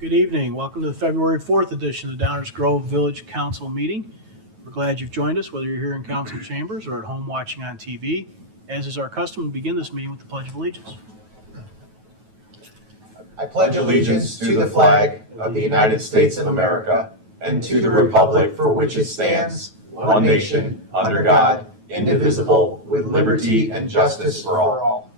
Good evening. Welcome to the February 4th edition of the Downers Grove Village Council meeting. We're glad you've joined us, whether you're here in council chambers or at home watching on TV. As is our custom, we begin this meeting with the Pledge of Allegiance. I pledge allegiance to the flag of the United States of America and to the republic for which it stands, one nation, under God, indivisible, with liberty and justice for all.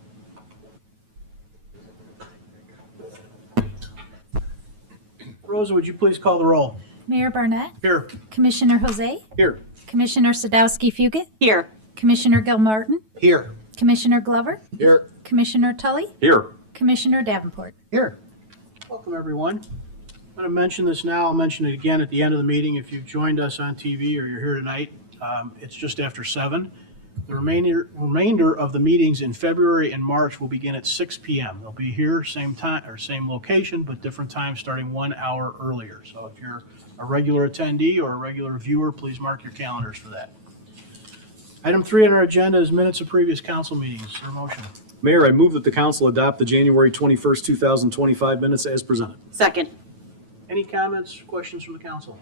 Rosa, would you please call the roll? Mayor Barnett, Here. Commissioner Jose, Here. Commissioner Sadowski-Fugit, Here. Commissioner Gilmartin, Here. Commissioner Glover, Here. Commissioner Tully, Here. Commissioner Davenport. Here. Welcome, everyone. I'm going to mention this now. I'll mention it again at the end of the meeting. If you've joined us on TV or you're here tonight, it's just after 7. The remainder of the meetings in February and March will begin at 6 p.m. They'll be here, same time or same location, but different times starting 1 hour earlier. So if you're a regular attendee or a regular viewer, please mark your calendars for that. Item 3 on our agenda is minutes of previous council meetings. Is there a motion? Mayor, I move that the council adopt the January 21st, 2025 minutes as presented. Second. Any comments, questions from the council?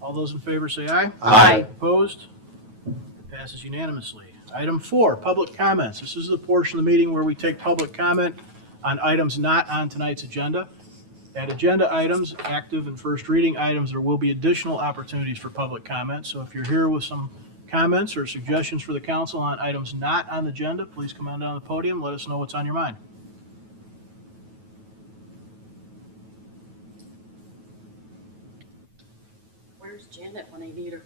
All those in favor say aye. Aye. Opposed? Passes unanimously. Item 4, public comments. This is the portion of the meeting where we take public comment on items not on tonight's agenda. At agenda items, active and first reading items, there will be additional opportunities for public comment. So if you're here with some comments or suggestions for the council on items not on the agenda, please come on down to the podium. Let us know what's on your mind. Where's Janet when I need her?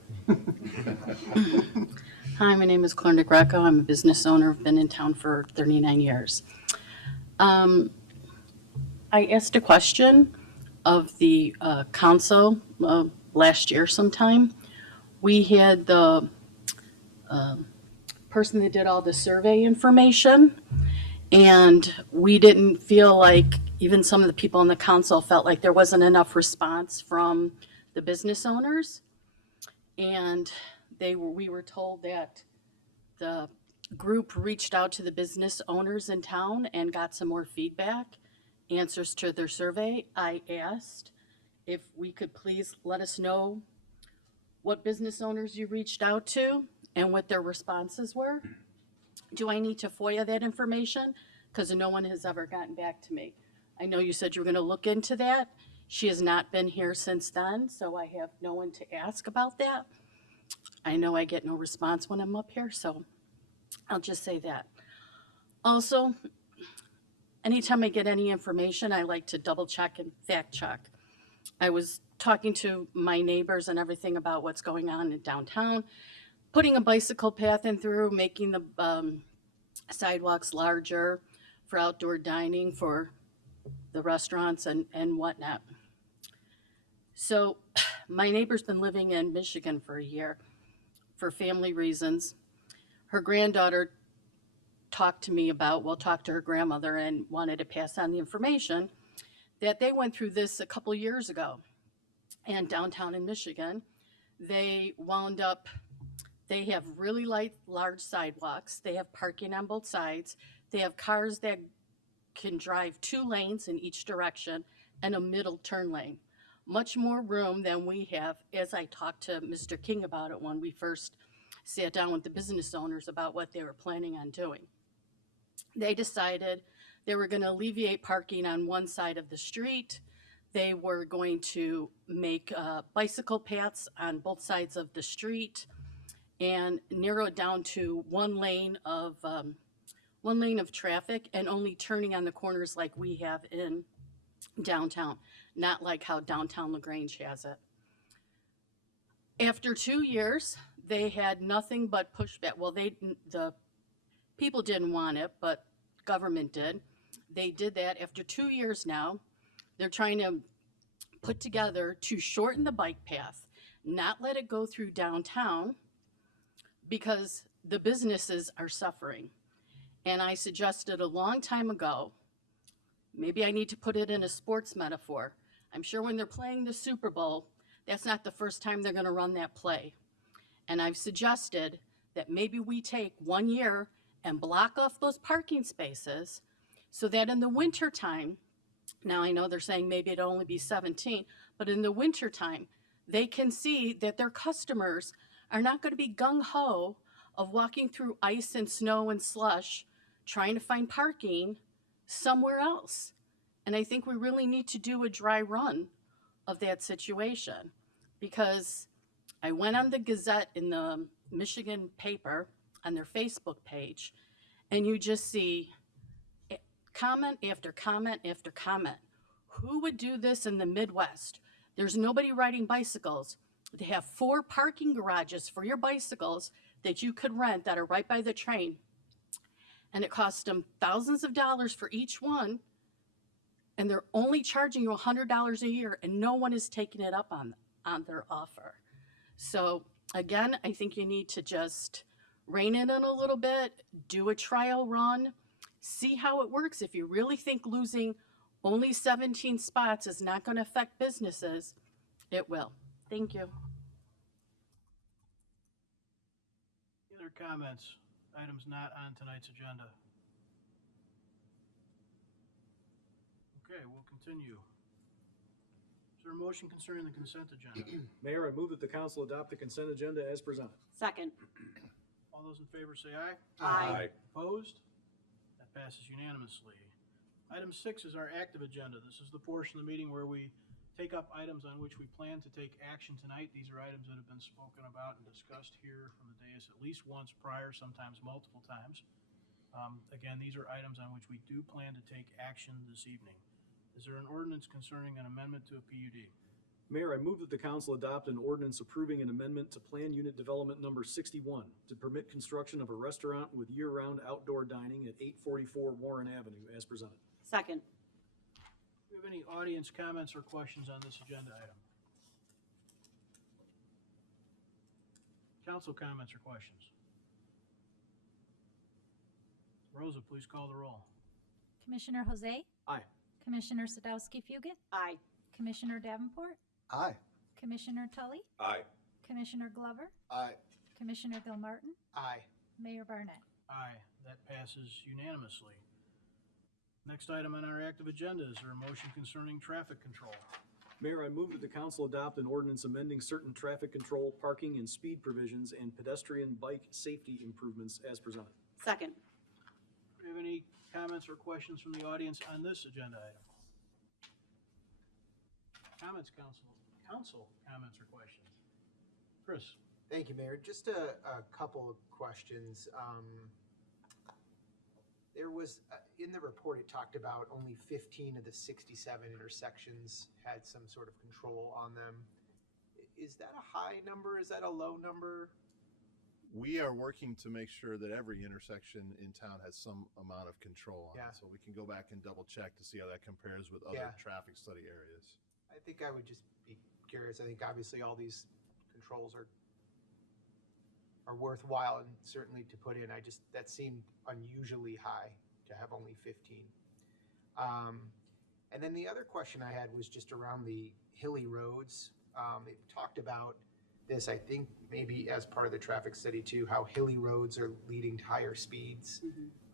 Hi, my name is Clarendon Greco. I'm a business owner. I've been in town for 39 years. I asked a question of the council last year sometime. We had the person that did all the survey information, and we didn't feel like, even some of the people on the council felt like there wasn't enough response from the business owners. And we were told that the group reached out to the business owners in town and got some more feedback, answers to their survey. I asked if we could please let us know what business owners you reached out to and what their responses were. Do I need to FOIA that information? Because no one has ever gotten back to me. I know you said you were going to look into that. She has not been here since then, so I have no one to ask about that. I know I get no response when I'm up here, so I'll just say that. Also, anytime I get any information, I like to double check and fact check. I was talking to my neighbors and everything about what's going on in downtown, putting a bicycle path in through, making the sidewalks larger for outdoor dining for the restaurants and whatnot. So my neighbor's been living in Michigan for a year for family reasons. Her granddaughter talked to her grandmother and wanted to pass on the information that they went through this a couple years ago. And downtown in Michigan, they have really large sidewalks. They have parking on both sides. They have cars that can drive 2 lanes in each direction and a middle turn lane. Much more room than we have, as I talked to Mr. King about it when we first sat down with the business owners about what they were planning on doing. They decided they were going to alleviate parking on one side of the street. They were going to make bicycle paths on both sides of the street and narrow it down to one lane of traffic and only turning on the corners like we have in downtown, not like how downtown LaGrange has it. After 2 years, they had nothing but pushback. Well, the people didn't want it, but government did. They did that. After 2 years now, they're trying to put together to shorten the bike path, not let it go through downtown because the businesses are suffering. And I suggested a long time ago, maybe I need to put it in a sports metaphor. I'm sure when they're playing the Super Bowl, that's not the first time they're going to run that play. And I've suggested that maybe we take 1 year and block off those parking spaces so that in the wintertime, Now, I know they're saying maybe it'll only be 17, but in the wintertime, they can see that their customers are not going to be gung-ho of walking through ice and snow and slush trying to find parking somewhere else. And I think we really need to do a dry run of that situation, because I went on the Gazette in the Michigan paper on their Facebook page, and you just see comment after comment after comment. Who would do this in the Midwest? There's nobody riding bicycles. They have 4 parking garages for your bicycles that you could rent that are right by the train. And it costs them thousands of dollars for each one. And they're only charging you $100 a year, and no one is taking it up on their offer. So again, I think you need to just rein it in a little bit, do a trial run, see how it works. If you really think losing only 17 spots is not going to affect businesses, it will. Thank you. Any other comments? Items not on tonight's agenda. Okay, we'll continue. Is there a motion concerning the consent agenda? Mayor, I move that the council adopt the consent agenda as presented. Second. All those in favor say aye. Aye. Opposed? That passes unanimously. Item 6 is our active agenda. This is the portion of the meeting where we take up items on which we plan to take action tonight. These are items that have been spoken about and discussed here from the dais at least once prior, sometimes multiple times. Again, these are items on which we do plan to take action this evening. Is there an ordinance concerning an amendment to a PUD? Mayor, I move that the council adopt an ordinance approving an amendment to Plan Unit Development Number 61 to permit construction of a restaurant with year-round outdoor dining at 844 Warren Avenue as presented. Second. Do we have any audience comments or questions on this agenda item? Council comments or questions? Rosa, please call the roll. Commissioner Jose? Aye. Commissioner Sadowski-Fugit? Aye. Commissioner Davenport? Aye. Commissioner Tully? Aye. Commissioner Glover? Aye. Commissioner Gilmartin? Aye. Mayor Barnett? Aye, that passes unanimously. Next item on our active agenda is there a motion concerning traffic control? Mayor, I move that the council adopt an ordinance amending certain traffic control, parking, and speed provisions and pedestrian bike safety improvements as presented. Second. Do we have any comments or questions from the audience on this agenda item? Comments, council? Council comments or questions? Chris? Thank you, Mayor. Just a couple of questions. There was, in the report, it talked about only 15 of the 67 intersections had some sort of control on them. Is that a high number? Is that a low number? We are working to make sure that every intersection in town has some amount of control on Yeah. it. So we can go back and double check to see how that compares with other Yeah. traffic study areas. I think I would just be curious. I think obviously all these controls are worthwhile and certainly to put in. That seemed unusually high to have only 15. And then the other question I had was just around the hilly roads. It talked about this, I think, maybe as part of the traffic study too, how hilly roads are leading to higher speeds.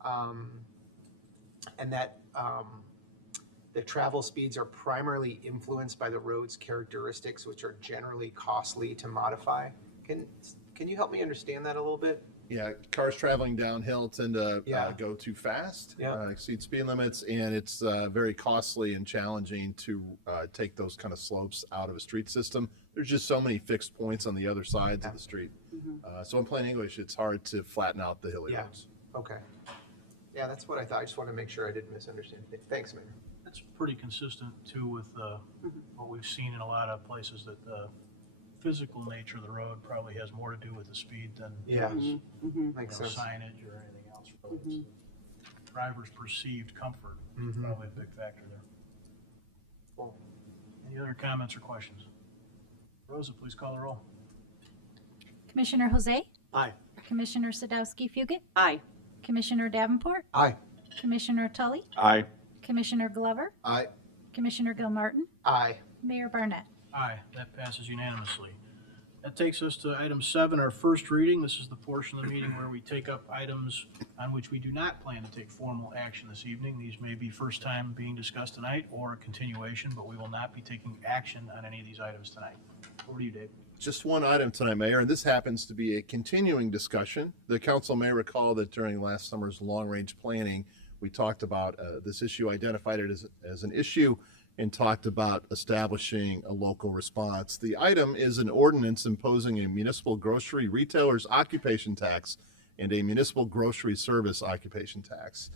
And that the travel speeds are primarily influenced by the road's characteristics, which are generally costly to modify. Can you help me understand that a little bit? Yeah, cars traveling downhill tend to Yeah. go too fast, Yeah. exceed speed limits, and it's very costly and challenging to take those kind of slopes out of a street system. There's just so many fixed points on the other sides of the street. So in plain English, it's hard to flatten out the hilly Yeah. roads. Okay. Yeah, that's what I thought. I just want to make sure I didn't misunderstand. Thanks, Mayor. That's pretty consistent too with what we've seen in a lot of places, that the physical nature of the road probably has more to do with the speed than Yeah. you Makes know, sense. signage or anything else. Really. It's driver's perceived comfort is probably a big factor there. Cool. Any other comments or questions? Rosa, please call the roll. Commissioner Jose? Aye. Commissioner Sadowski-Fugit? Aye. Commissioner Davenport? Aye. Commissioner Tully? Aye. Commissioner Glover? Aye. Commissioner Gilmartin? Aye. Mayor Barnett? Aye, that passes unanimously. That takes us to item 7, our first reading. This is the portion of the meeting where we take up items on which we do not plan to take formal action this evening. These may be first time being discussed tonight or a continuation, but we will not be taking action on any of these items tonight. Over to you, Dave. Just one item tonight, Mayor, and this happens to be a continuing discussion. The council may recall that during last summer's long-range planning, we talked about this issue, identified it as an issue, and talked about establishing a local response. The item is an ordinance imposing a municipal grocery retailer's occupation tax and a municipal grocery service occupation tax.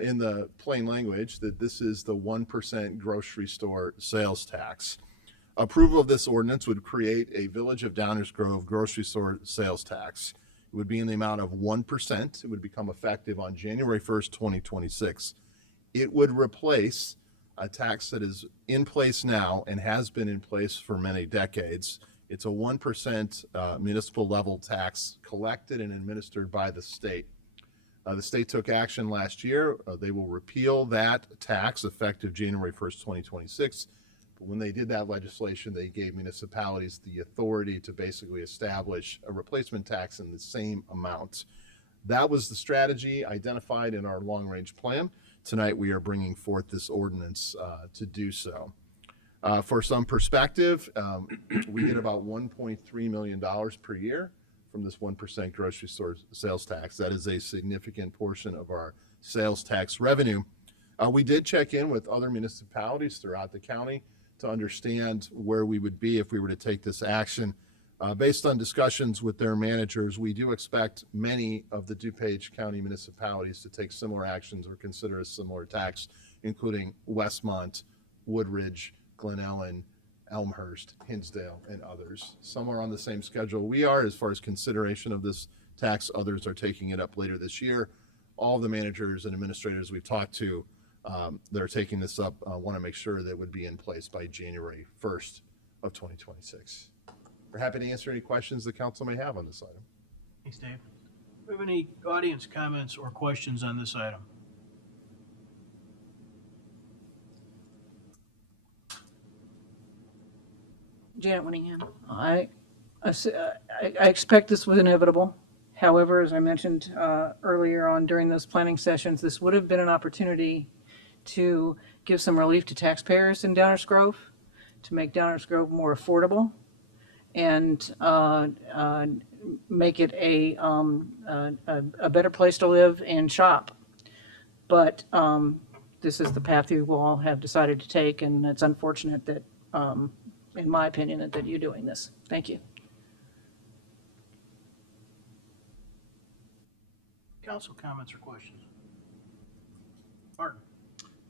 In the plain language, that this is the 1% grocery store sales tax. Approval of this ordinance would create a Village of Downers Grove grocery store sales tax. It would be in the amount of 1%. It would become effective on January 1st, 2026. It would replace a tax that is in place now and has been in place for many decades. It's a 1% municipal level tax collected and administered by the state. The state took action last year. They will repeal that tax effective January 1st, 2026. But when they did that legislation, they gave municipalities the authority to basically establish a replacement tax in the same amount. That was the strategy identified in our long-range plan. Tonight, we are bringing forth this ordinance to do so. For some perspective, we get about $1.3 million per year from this 1% grocery store sales tax. That is a significant portion of our sales tax revenue. We did check in with other municipalities throughout the county to understand where we would be if we were to take this action. Based on discussions with their managers, we do expect many of the DuPage County municipalities to take similar actions or consider a similar tax, including Westmont, Woodridge, Glen Ellen, Elmhurst, Hinsdale, and others. Some are on the same schedule we are as far as consideration of this tax. Others are taking it up later this year. All the managers and administrators we've talked to that are taking this up want to make sure that it would be in place by January 1st of 2026. We're happy to answer any questions the council may have on this item. Thanks, Dave. Do we have any audience comments or questions on this item? Janet Winningham. I expect this was inevitable. However, as I mentioned earlier on during those planning sessions, this would have been an opportunity to give some relief to taxpayers in Downers Grove, to make Downers Grove more affordable, and make it a better place to live and shop. But this is the path you all have decided to take, and it's unfortunate that, in my opinion, that you're doing this. Thank you. Council comments or questions? Martin?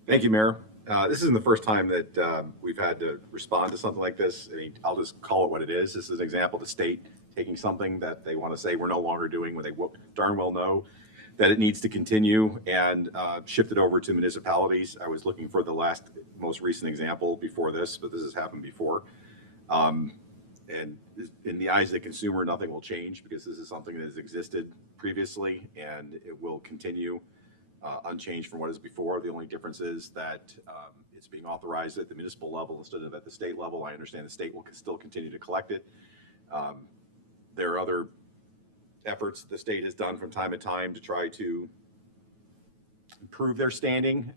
Thank you, Mayor. This isn't the first time that we've had to respond to something like this. I mean, I'll just call it what it is. This is an example of the state taking something that they want to say we're no longer doing when they darn well know that it needs to continue, and shift it over to municipalities. I was looking for the most recent example before this, but this has happened before. And in the eyes of the consumer, nothing will change because this is something that has existed previously and it will continue unchanged from what is before. The only difference is that it's being authorized at the municipal level instead of at the state level. I understand the state will still continue to collect it. There are other efforts the state has done from time to time to try to improve their standing.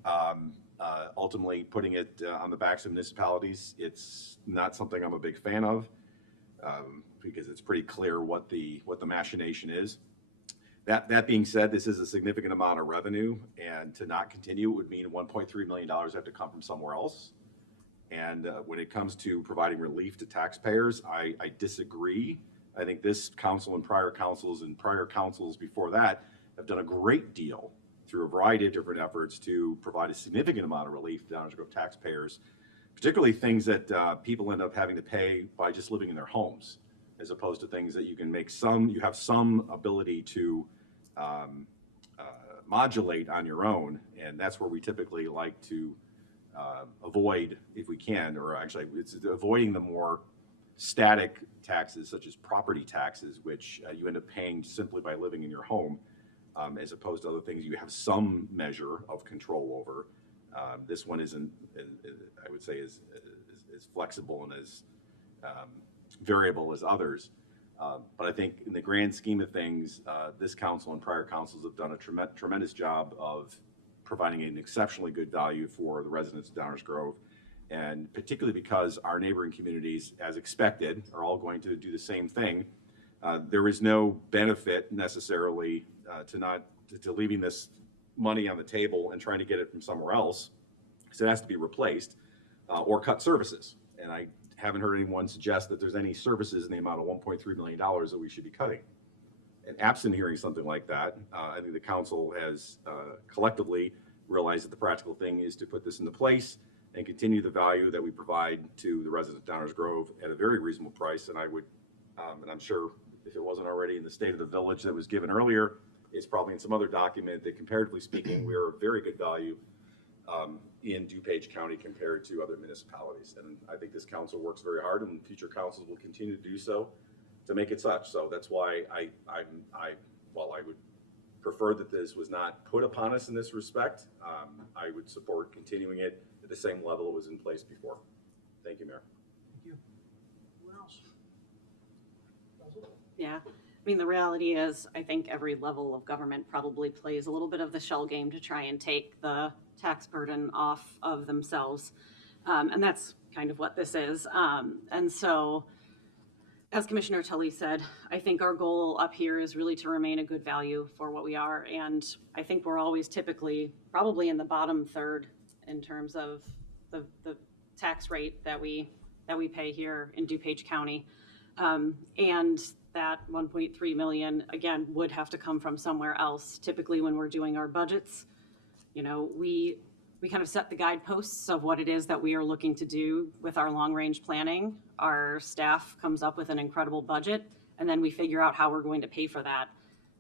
Ultimately, putting it on the backs of municipalities, it's not something I'm a big fan of because it's pretty clear what the machination is. That being said, this is a significant amount of revenue, and to not continue would mean $1.3 million have to come from somewhere else. And when it comes to providing relief to taxpayers, I disagree. I think this council and prior councils before that have done a great deal through a variety of different efforts to provide a significant amount of relief to Downers Grove taxpayers, particularly things that people end up having to pay by just living in their homes, as opposed to things that you can you have some ability to modulate on your own. And that's where we typically like to avoid, if we can, or actually it's avoiding the more static taxes such as property taxes, which you end up paying simply by living in your home, as opposed to other things you have some measure of control over. This one isn't, I would say, as flexible and as variable as others. But I think in the grand scheme of things, this council and prior councils have done a tremendous job of providing an exceptionally good value for the residents of Downers Grove. And particularly because our neighboring communities, as expected, are all going to do the same thing. There is no benefit necessarily to leaving this money on the table and trying to get it from somewhere else. So it has to be replaced or cut services. And I haven't heard anyone suggest that there's any services in the amount of $1.3 million that we should be cutting. And absent hearing something like that, I think the council has collectively realized that the practical thing is to put this into place and continue the value that we provide to the residents of Downers Grove at a very reasonable price. And I would, and I'm sure if it wasn't already in the state of the village that was given earlier, it's probably in some other document that comparatively speaking, we are a very good value in DuPage County compared to other municipalities. And I think this council works very hard, and future councils will continue to do so to make it such. So that's why while I would prefer that this was not put upon us in this respect, I would support continuing it at the same level it was in place before. Thank you, Mayor. Thank you. Anyone else? Yeah, I mean, the reality is, I think every level of government probably plays a little bit of the shell game to try and take the tax burden off of themselves. And that's kind of what this is. And so, as Commissioner Tully said, I think our goal up here is really to remain a good value for what we are. And I think we're always typically probably in the bottom third in terms of the tax rate that we pay here in DuPage County. And that 1.3 million, again, would have to come from somewhere else. Typically when we're doing our budgets, you know, we kind of set the guideposts of what it is that we are looking to do with our long-range planning. Our staff comes up with an incredible budget, and then we figure out how we're going to pay for that.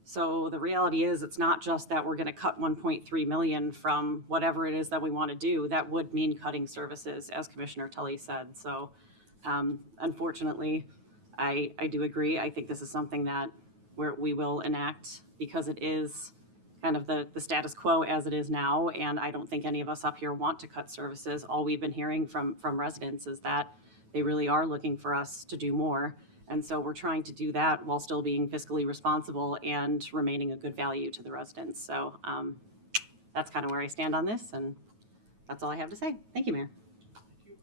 So the reality is, it's not just that we're going to cut 1.3 million from whatever it is that we want to do. That would mean cutting services, as Commissioner Tully said. So unfortunately, I do agree. I think this is something that we will enact because it is kind of the status quo as it is now. And I don't think any of us up here want to cut services. All we've been hearing from residents is that they really are looking for us to do more. And so we're trying to do that while still being fiscally responsible and remaining a good value to the residents. So that's kind of where I stand on this, and that's all I have to say. Thank you, Mayor. Thank you.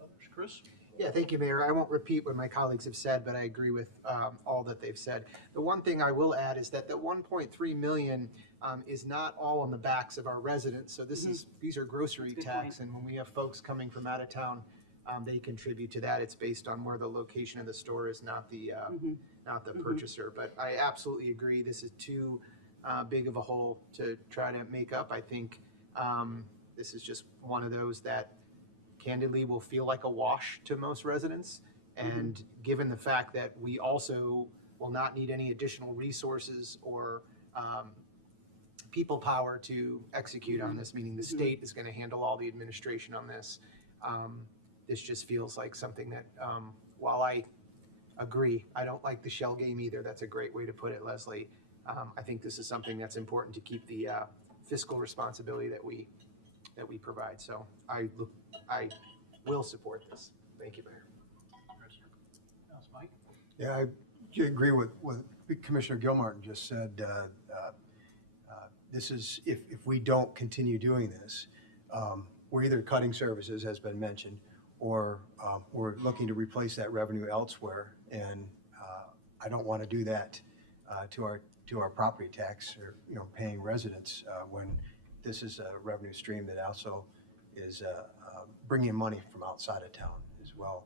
Others? Chris? Yeah, thank you, Mayor. I won't repeat what my colleagues have said, but I agree with all that they've said. The one thing I will add is that the 1.3 million is not all on the backs of our residents. So this is these are grocery tax, and when we have folks coming from out of town, they contribute to that. It's based on where the location of the store is, not the purchaser. But I absolutely agree. This is too big of a hole to try to make up. I think this is just one of those that candidly will feel like a wash to most residents. And given the fact that we also will not need any additional resources or people power to execute on this, meaning the state is going to handle all the administration on this. This just feels like something that, while I agree, I don't like the shell game either. That's a great way to put it, Leslie. I think this is something that's important to keep the fiscal responsibility that we provide. So I will support this. Thank you, Mayor. Yes, Mike? Yeah, I agree with what Commissioner Gilmartin just said. This is, if we don't continue doing this, we're either cutting services, has been mentioned, or we're looking to replace that revenue elsewhere. And I don't want to do that to our property tax or, paying residents when this is a revenue stream that also is bringing money from outside of town as well.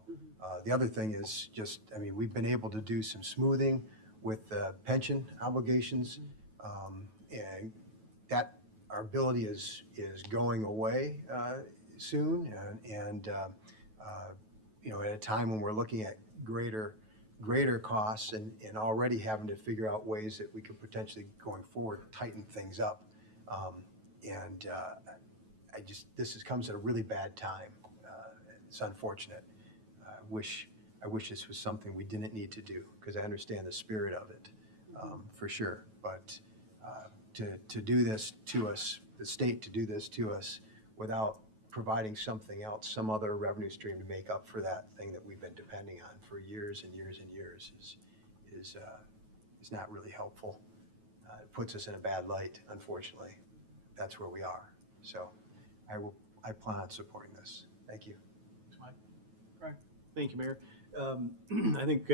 The other thing is just, we've been able to do some smoothing with pension obligations, and that our ability is going away soon, and at a time when we're looking at greater costs and already having to figure out ways that we could potentially going forward tighten things up. This comes at a really bad time. It's unfortunate. I wish this was something we didn't need to do, because I understand the spirit of it, for sure. But to do this to us, the state to do this to us without providing something else, some other revenue stream to make up for that thing that we've been depending on for years and years and years is not really helpful. It puts us in a bad light, unfortunately. That's where we are. So I plan on supporting this. Thank you. Thank you, Mayor. I think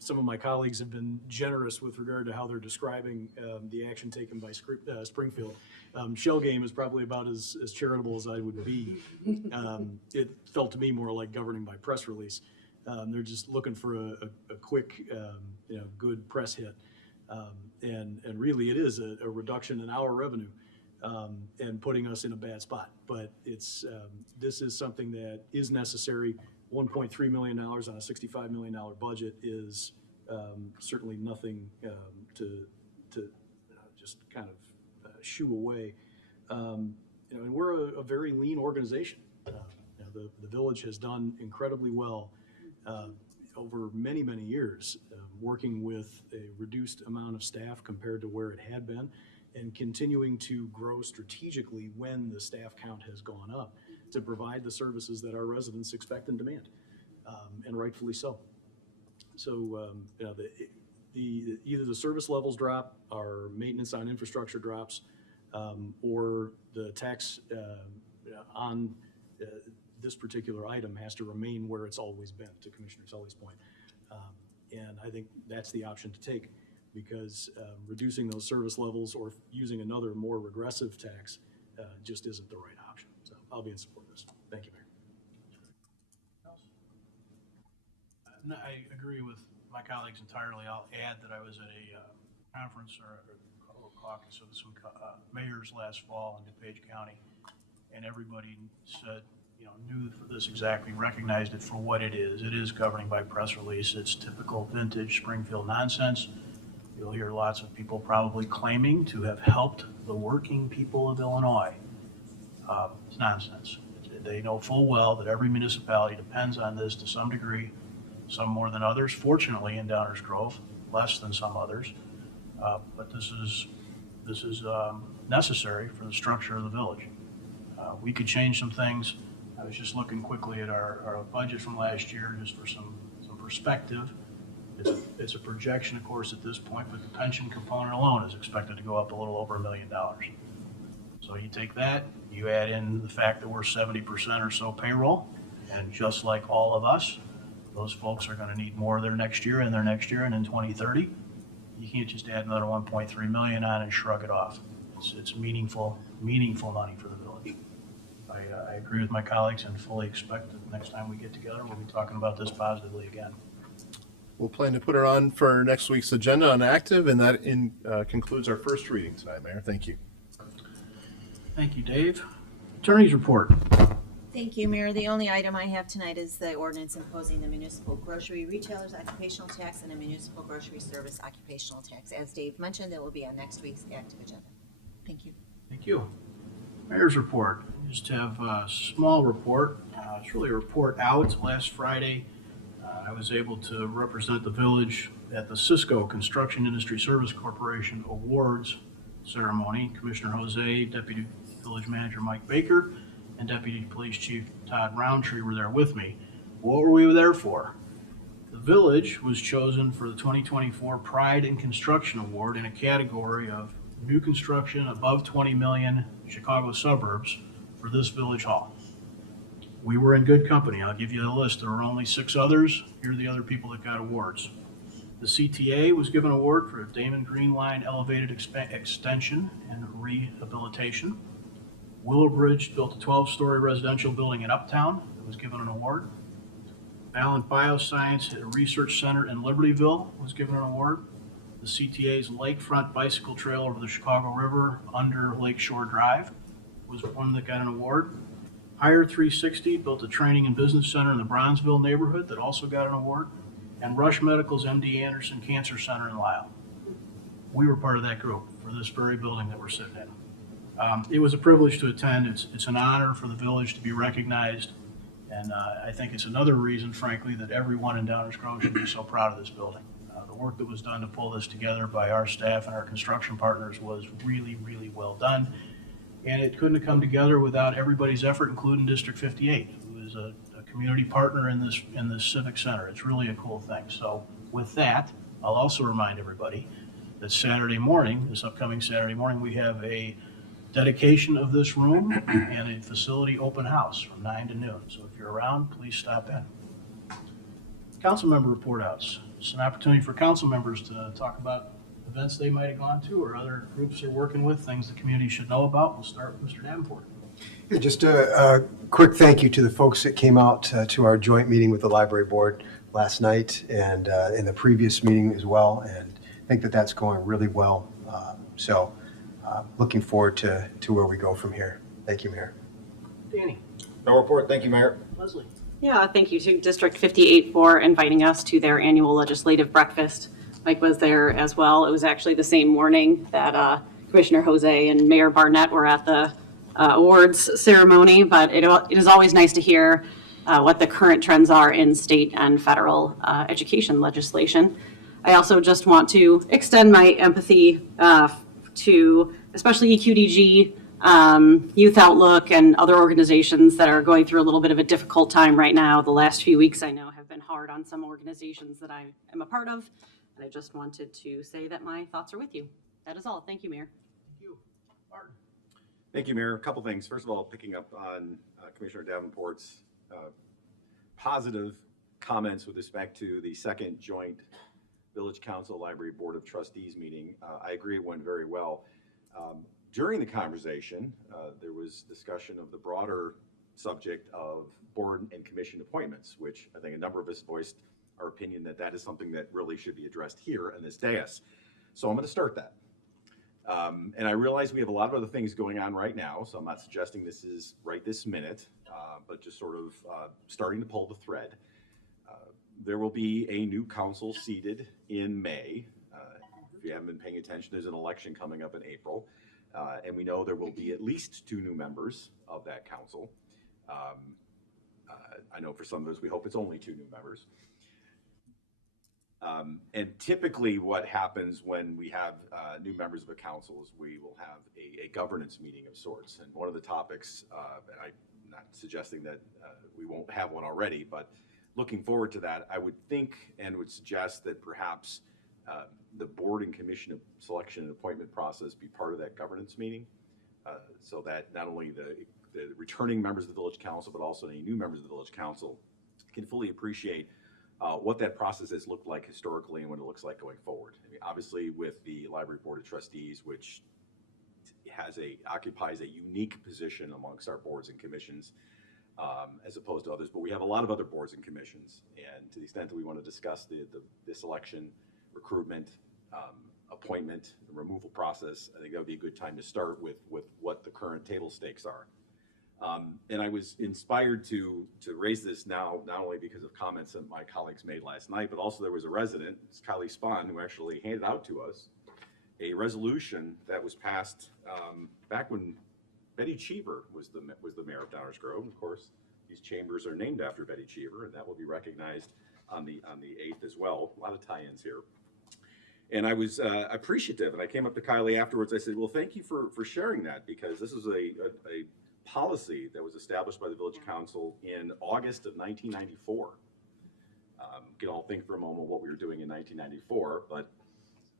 some of my colleagues have been generous with regard to how they're describing the action taken by Springfield. Shell game is probably about as charitable as I would be. It felt to me more like governing by press release. They're just looking for a quick, good press hit. And really it is a reduction in our revenue and putting us in a bad spot. But this is something that is necessary. $1.3 million on a $65 million budget is certainly nothing to just kind of shoo away. And we're a very lean organization. The village has done incredibly well over many, many years, working with a reduced amount of staff compared to where it had been, and continuing to grow strategically when the staff count has gone up to provide the services that our residents expect and demand, and rightfully so. So either the service levels drop, our maintenance on infrastructure drops, or the tax on this particular item has to remain where it's always been, to Commissioner Tully's point. And I think that's the option to take, because reducing those service levels or using another more regressive tax just isn't the right option. So I'll be in support of this. Thank you, Mayor. I agree with my colleagues entirely. I'll add that I was at a conference or a caucus of some mayors last fall in DuPage County, and everybody said, knew for this exactly, recognized it for what it is. It is governing by press release. It's typical vintage Springfield nonsense. You'll hear lots of people probably claiming to have helped the working people of Illinois. It's nonsense. They know full well that every municipality depends on this to some degree, some more than others. Fortunately, in Downers Grove, less than some others. But this is necessary for the structure of the village. We could change some things. I was just looking quickly at our budget from last year, just for some perspective. It's a projection, of course, at this point, but the pension component alone is expected to go up a little over $1 million. So you take that, you add in the fact that we're 70% or so payroll, and just like all of us, those folks are going to need more their next year and their next year and in 2030. You can't just add another 1.3 million on and shrug it off. It's meaningful money for the village. I agree with my colleagues and fully expect that next time we get together, we'll be talking about this positively again. We'll plan to put it on for next week's agenda on active, and that concludes our first reading tonight, Mayor. Thank you. Thank you, Dave. Attorney's report. Thank you, Mayor. The only item I have tonight is the ordinance imposing the municipal grocery retailers occupational tax and a municipal grocery service occupational tax. As Dave mentioned, it will be on next week's active agenda. Thank you. Thank you. Mayor's report. I just have a small report. It's really a report out. Last Friday, I was able to represent the village at the Cisco Construction Industry Service Corporation Awards ceremony. Commissioner Jose, Deputy Village Manager Mike Baker, and Deputy Police Chief Todd Roundtree were there with me. What were we there for? The village was chosen for the 2024 Pride in Construction Award in a category of new construction above 20 million Chicago suburbs for this village hall. We were in good company. I'll give you a list. There were only 6 others. Here are the other people that got awards. The CTA was given an award for Damon Green Line elevated extension and rehabilitation. Willowbridge built a 12-story residential building in Uptown that was given an award. Valent Bioscience Research Center in Libertyville was given an award. The CTA's Lakefront Bicycle Trail over the Chicago River under Lakeshore Drive was one that got an award. Hire 360 built a training and business center in the Bronzeville neighborhood that also got an award. And Rush Medical's MD Anderson Cancer Center in Lisle. We were part of that group for this very building that we're sitting in. It was a privilege to attend. It's an honor for the village to be recognized. And I think it's another reason, frankly, that everyone in Downers Grove should be so proud of this building. The work that was done to pull this together by our staff and our construction partners was really, really well done. And it couldn't have come together without everybody's effort, including District 58, who is a community partner in this civic center. It's really a cool thing. So with that, I'll also remind everybody that Saturday morning, this upcoming Saturday morning, we have a dedication of this room and a facility open house from 9 to noon. So if you're around, please stop in. Council member report outs. It's an opportunity for council members to talk about events they might have gone to or other groups they're working with, things the community should know about. We'll start with Mr. Davenport. Yeah, just a quick thank you to the folks that came out to our joint meeting with the library board last night and in the previous meeting as well. And I think that that's going really well. So looking forward to where we go from here. Thank you, Mayor. Danny. No report. Thank you, Mayor. Leslie. Yeah, thank you to District 58 for inviting us to their annual legislative breakfast. Mike was there as well. It was actually the same morning that Commissioner Jose and Mayor Barnett were at the awards ceremony, but it is always nice to hear what the current trends are in state and federal education legislation. I also just want to extend my empathy to especially EQDG, Youth Outlook, and other organizations that are going through a little bit of a difficult time right now. The last few weeks I know have been hard on some organizations that I am a part of. And I just wanted to say that my thoughts are with you. That is all. Thank you, Mayor. Thank you. Martin. Thank you, Mayor. A couple things. First of all, picking up on Commissioner Davenport's positive comments with respect to the second joint Village Council Library Board of Trustees meeting. I agree it went very well. During the conversation, there was discussion of the broader subject of board and commission appointments, which I think a number of us voiced our opinion that that is something that really should be addressed here in this dais. So I'm going to start that. And I realize we have a lot of other things going on right now, so I'm not suggesting this is right this minute, but just sort of starting to pull the thread. There will be a new council seated in May. If you haven't been paying attention, there's an election coming up in April. And we know there will be at least 2 new members of that council. I know for some of us, we hope it's only 2 new members. And typically what happens when we have new members of a council is we will have a governance meeting of sorts. And one of the topics, and I'm not suggesting that we won't have one already, but looking forward to that, I would think and would suggest that perhaps the board and commission selection and appointment process be part of that governance meeting, so that not only the returning members of the village council, but also any new members of the village council can fully appreciate what that process has looked like historically and what it looks like going forward. I mean, obviously with the Library Board of Trustees, which occupies a unique position amongst our boards and commissions, as opposed to others, but we have a lot of other boards and commissions, and to the extent that we want to discuss the selection, recruitment, appointment, the removal process, I think that would be a good time to start with what the current table stakes are. And I was inspired to raise this now, not only because of comments that my colleagues made last night, but also there was a resident, Kylie Spahn, who actually handed out to us a resolution that was passed back when Betty Cheever was the mayor of Downers Grove. Of course, these chambers are named after Betty Cheever, and that will be recognized on the 8th as well. A lot of tie-ins here. And I was appreciative, and I came up to Kylie afterwards. I said, well, thank you for sharing that, because this is a policy that was established by the Village Council in August of 1994. You can all think for a moment what we were doing in 1994, but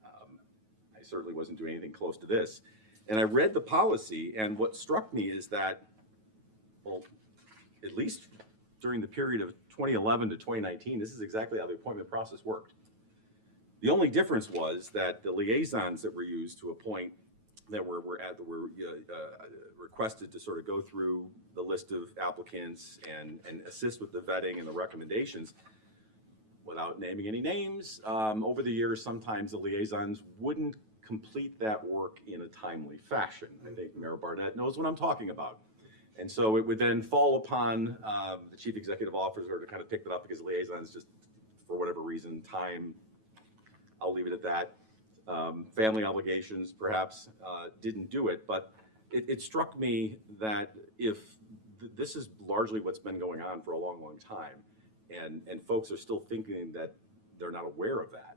I certainly wasn't doing anything close to this. And I read the policy, and what struck me is that, well, at least during the period of 2011 to 2019, this is exactly how the appointment process worked. The only difference was that the liaisons that were used to appoint, that were requested to sort of go through the list of applicants and assist with the vetting and the recommendations, without naming any names, over the years, sometimes the liaisons wouldn't complete that work in a timely fashion. I think Mayor Barnett knows what I'm talking about. And so it would then fall upon the chief executive officer to kind of pick that up, because liaisons just, for whatever reason, time, I'll leave it at that. Family obligations perhaps didn't do it, but it struck me that if this is largely what's been going on for a long, long time, and folks are still thinking that they're not aware of that,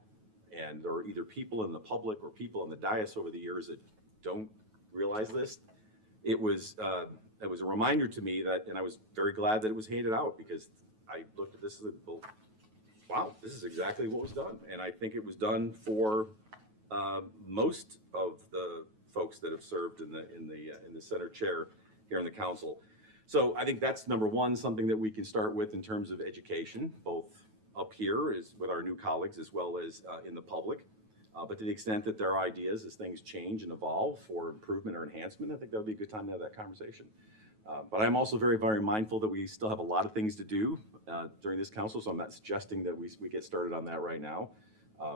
and there are either people in the public or people on the dais over the years that don't realize this, it was a reminder to me that, and I was very glad that it was handed out, because I looked at this as, well, wow, this is exactly what was done. And I think it was done for most of the folks that have served in the center chair here in the council. So I think that's number one, something that we can start with in terms of education, both up here as with our new colleagues as well as in the public. But to the extent that there are ideas as things change and evolve for improvement or enhancement, I think that would be a good time to have that conversation. But I'm also very, very mindful that we still have a lot of things to do during this council, so I'm not suggesting that we get started on that right now.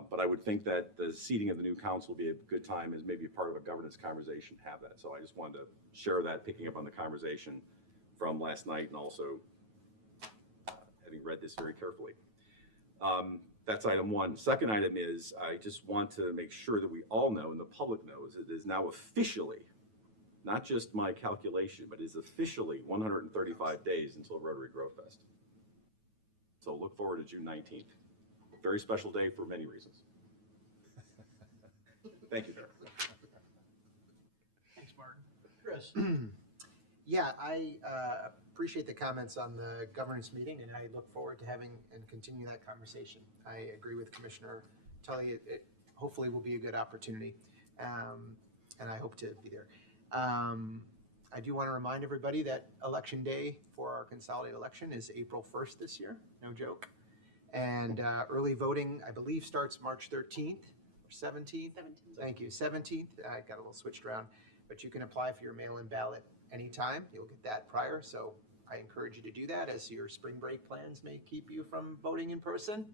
But I would think that the seating of the new council would be a good time as maybe part of a governance conversation to have that. So I just wanted to share that, picking up on the conversation from last night, and also having read this very carefully. That's item one. Second item is, I just want to make sure that we all know, and the public knows, it is now officially, not just my calculation, but is officially 135 days until Rotary Grow Fest. So look forward to June 19th. Very special day for many reasons. Thank you, Mayor. Thanks, Martin. Chris? Yeah, I appreciate the comments on the governance meeting, and I look forward to having and continue that conversation. I agree with Commissioner Tully. It hopefully will be a good opportunity, and I hope to be there. I do want to remind everybody that Election Day for our consolidated election is April 1st this year, no joke. And early voting, I believe, starts March 13th or 17th. 17th. Thank you, 17th. I got a little switched around, but you can apply for your mail-in ballot anytime. You'll get that prior, so I encourage you to do that, as your spring break plans may keep you from voting in person.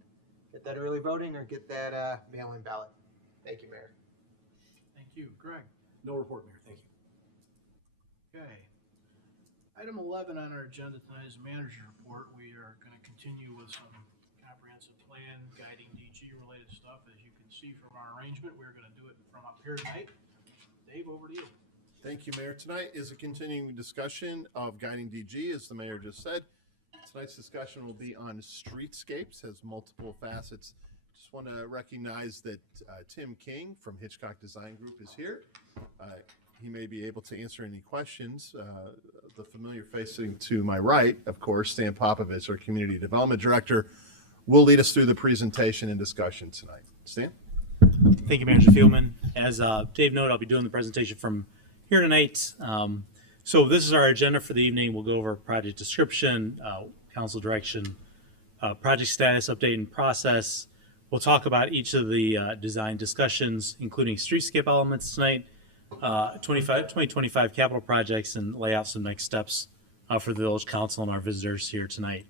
Get that early voting or get that mail-in ballot. Thank you, Mayor. Thank you. Greg? No report, Mayor. Thank you. Okay. Item 11 on our agenda tonight is manager's report. We are going to continue with some comprehensive plan, guiding DG related stuff. As you can see from our arrangement, we're going to do it from up here tonight. Dave, over to you. Thank you, Mayor. Tonight is a continuing discussion of guiding DG, as the mayor just said. Tonight's discussion will be on streetscapes, has multiple facets. Just want to recognize that Tim King from Hitchcock Design Group is here. He may be able to answer any questions. The familiar face sitting to my right, of course, Stan Popovich, our Community Development Director, will lead us through the presentation and discussion tonight. Stan? Thank you, Manager Fieldman. As Dave noted, I'll be doing the presentation from here tonight. So this is our agenda for the evening. We'll go over project description, council direction, project status, update and process. We'll talk about each of the design discussions, including streetscape elements tonight, 2025 capital projects, and lay out some next steps for the village council and our visitors here tonight.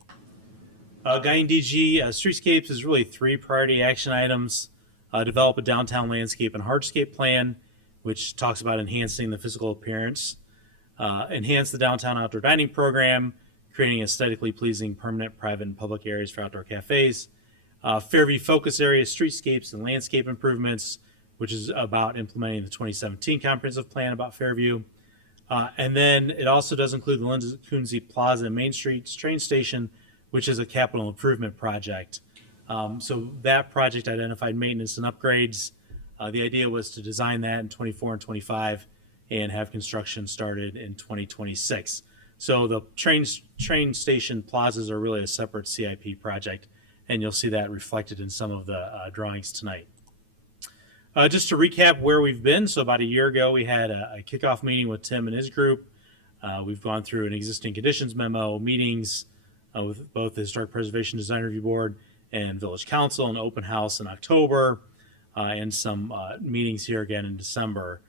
Guiding DG streetscapes is really 3 priority action items. Develop a downtown landscape and hardscape plan, which talks about enhancing the physical appearance, enhance the downtown outdoor dining program, creating aesthetically pleasing permanent private and public areas for outdoor cafes, Fairview focus area streetscapes and landscape improvements, which is about implementing the 2017 comprehensive plan about Fairview. And then it also does include the Linda Kunze Plaza and Main Street train station, which is a capital improvement project. So that project identified maintenance and upgrades. The idea was to design that in 24 and 25 and have construction started in 2026. So the train station plazas are really a separate CIP project, and you'll see that reflected in some of the drawings tonight. Just to recap where we've been, so about a year ago we had a kickoff meeting with Tim and his group. We've gone through an existing conditions memo, meetings with both the Historic Preservation Design Review Board and Village Council, an open house in October, and some meetings here again in December.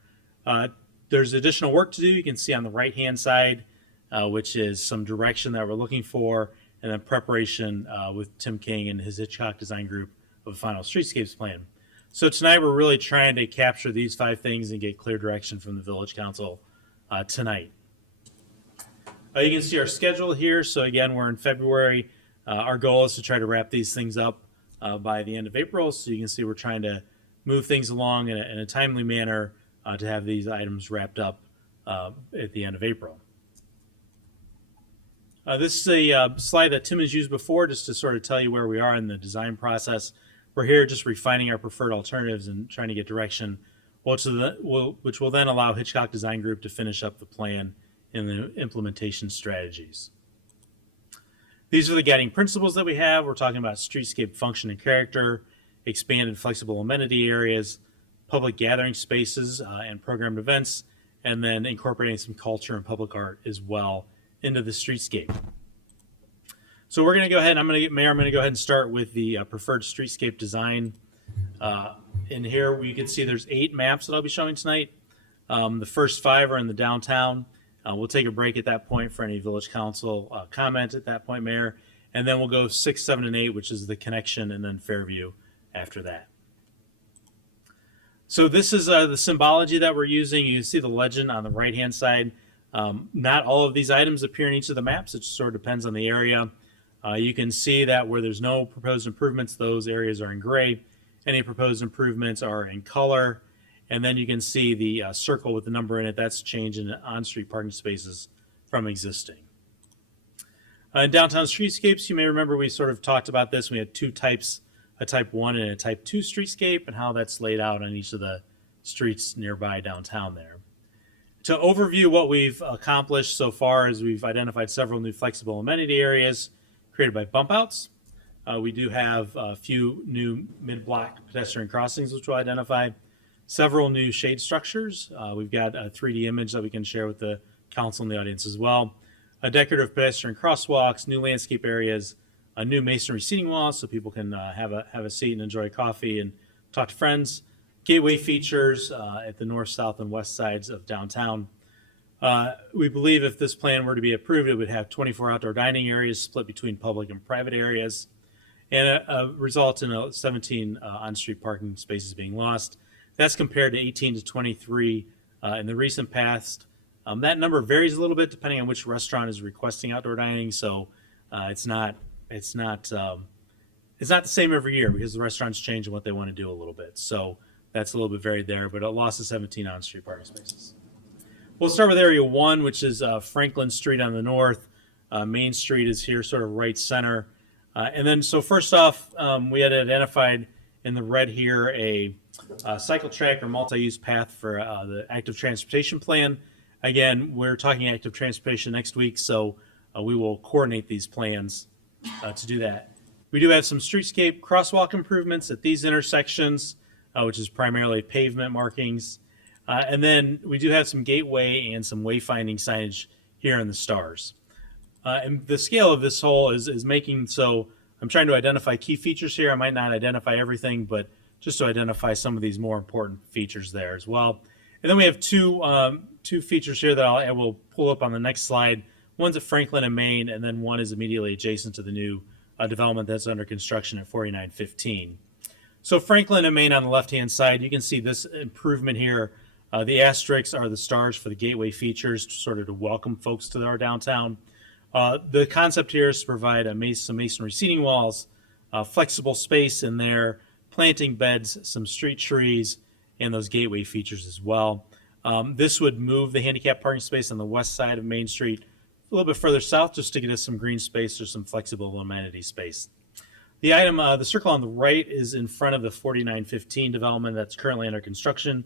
There's additional work to do. You can see on the right-hand side, which is some direction that we're looking for, and then preparation with Tim King and his Hitchcock Design Group of a final streetscapes plan. So tonight we're really trying to capture these 5 things and get clear direction from the Village Council tonight. You can see our schedule here. So again, we're in February. Our goal is to try to wrap these things up by the end of April. So you can see we're trying to move things along in a timely manner to have these items wrapped up at the end of April. This is a slide that Tim has used before, just to sort of tell you where we are in the design process. We're here just refining our preferred alternatives and trying to get direction which will then allow Hitchcock Design Group to finish up the plan and the implementation strategies. These are the guiding principles that we have. We're talking about streetscape function and character, expanded flexible amenity areas, public gathering spaces and programmed events, and then incorporating some culture and public art as well into the streetscape. So we're going to go ahead, Mayor, I'm going to go ahead and start with the preferred streetscape design. In here, you can see there's 8 maps that I'll be showing tonight. The first 5 are in the downtown. We'll take a break at that point for any village council comment at that point, Mayor. And then we'll go 6, 7, and 8, which is the connection, and then Fairview after that. So this is the symbology that we're using. You can see the legend on the right-hand side. Not all of these items appear in each of the maps. It sort of depends on the area. You can see that where there's no proposed improvements, those areas are in gray. Any proposed improvements are in color. And then you can see the circle with the number in it. That's change in on-street parking spaces from existing. Downtown streetscapes, you may remember we sort of talked about this. We had 2 types, a type 1 and a type 2 streetscape, and how that's laid out on each of the streets nearby downtown there. To overview what we've accomplished so far is we've identified several new flexible amenity areas created by bump outs. We do have a few new mid-block pedestrian crossings, which we'll identify. Several new shade structures. We've got a 3D image that we can share with the council and the audience as well. A decorative pedestrian crosswalks, new landscape areas, a new masonry seating wall so people can have a seat and enjoy coffee and talk to friends. Gateway features at the north, south, and west sides of downtown. We believe if this plan were to be approved, it would have 24 outdoor dining areas split between public and private areas, and result in 17 on-street parking spaces being lost. That's compared to 18 to 23 in the recent past. That number varies a little bit depending on which restaurant is requesting outdoor dining. So it's not the same every year because the restaurants change and what they want to do a little bit. So that's a little bit varied there, but a loss of 17 on-street parking spaces. We'll start with area 1, which is Franklin Street on the north. Main Street is here, sort of right center. And then, so first off, we had identified in the red here a cycle track or multi-use path for the active transportation plan. Again, we're talking active transportation next week, so we will coordinate these plans to do that. We do have some streetscape crosswalk improvements at these intersections, which is primarily pavement markings. And then we do have some gateway and some wayfinding signage here in the stars. And the scale of this whole is making, so I'm trying to identify key features here. I might not identify everything, but just to identify some of these more important features there as well. And then we have two features here that I will pull up on the next slide. One's at Franklin and Main, and then one is immediately adjacent to the new development that's under construction at 4915. So Franklin and Main on the left-hand side, you can see this improvement here. The asterisks are the stars for the gateway features, sort of to welcome folks to our downtown. The concept here is to provide some masonry seating walls, flexible space in there, planting beds, some street trees, and those gateway features as well. This would move the handicap parking space on the west side of Main Street a little bit further south just to get us some green space or some flexible amenity space. The item, the circle on the right is in front of the 4915 development that's currently under construction.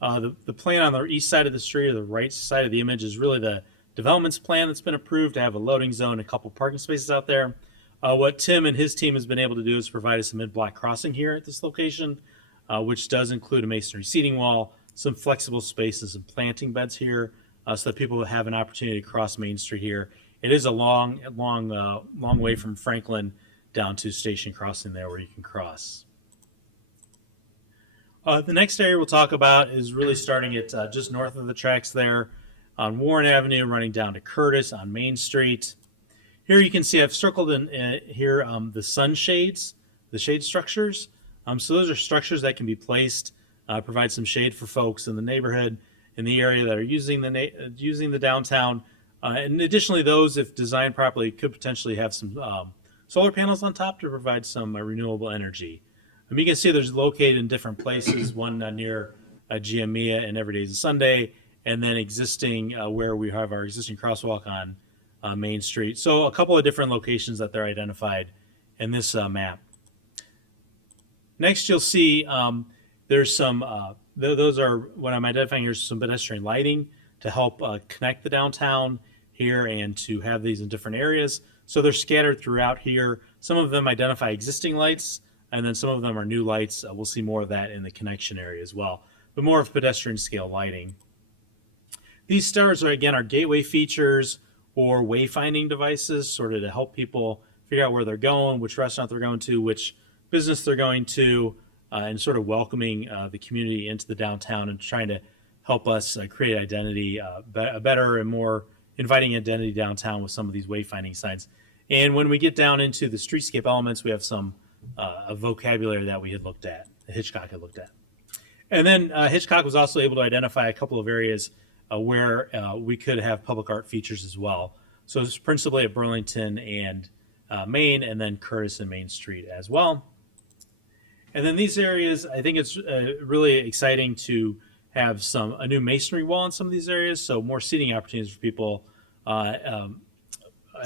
The plan on the east side of the street or the right side of the image is really the development's plan that's been approved to have a loading zone and a couple parking spaces out there. What Tim and his team has been able to do is provide us a mid-block crossing here at this location, which does include a masonry seating wall, some flexible spaces and planting beds here so that people will have an opportunity to cross Main Street here. It is a long way from Franklin down to Station Crossing there where you can cross. The next area we'll talk about is really starting at just north of the tracks there on Warren Avenue, running down to Curtis on Main Street. Here you can see I've circled in here the sunshades, the shade structures. So those are structures that can be placed, provide some shade for folks in the neighborhood, in the area that are using the downtown. And additionally, those, if designed properly, could potentially have some solar panels on top to provide some renewable energy. You can see there's located in different places, one near Giamia and Every Day's a Sunday, and then existing where we have our existing crosswalk on Main Street. So a couple of different locations that they're identified in this map. Next, you'll see there's some those are what I'm identifying here, some pedestrian lighting to help connect the downtown here and to have these in different areas. So they're scattered throughout here. Some of them identify existing lights, and then some of them are new lights. We'll see more of that in the connection area as well, but more of pedestrian scale lighting. These stars are, again, our gateway features or wayfinding devices, sort of to help people figure out where they're going, which restaurant they're going to, which business they're going to, and sort of welcoming the community into the downtown and trying to help us create identity, a better and more inviting identity downtown with some of these wayfinding signs. And when we get down into the streetscape elements, we have some a vocabulary that we had looked at, Hitchcock had looked at. And then Hitchcock was also able to identify a couple of areas where we could have public art features as well. So it's principally at Burlington and Main, and then Curtis and Main Street as well. And then these areas, I think it's really exciting to have a new masonry wall in some of these areas, so more seating opportunities for people.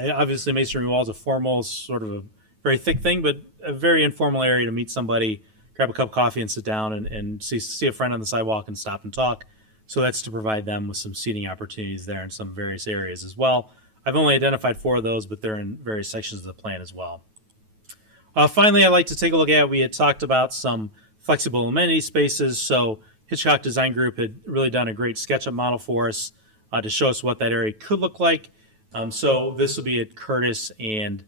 Obviously, masonry wall is a formal, sort of a very thick thing, but a very informal area to meet somebody, grab a cup of coffee and sit down and see a friend on the sidewalk and stop and talk. So that's to provide them with some seating opportunities there in some various areas as well. I've only identified 4 of those, but they're in various sections of the plan as well. Finally, I'd like to take a look at, we had talked about some flexible amenity spaces. So Hitchcock Design Group had really done a great SketchUp model for us to show us what that area could look like. So this will be at Curtis and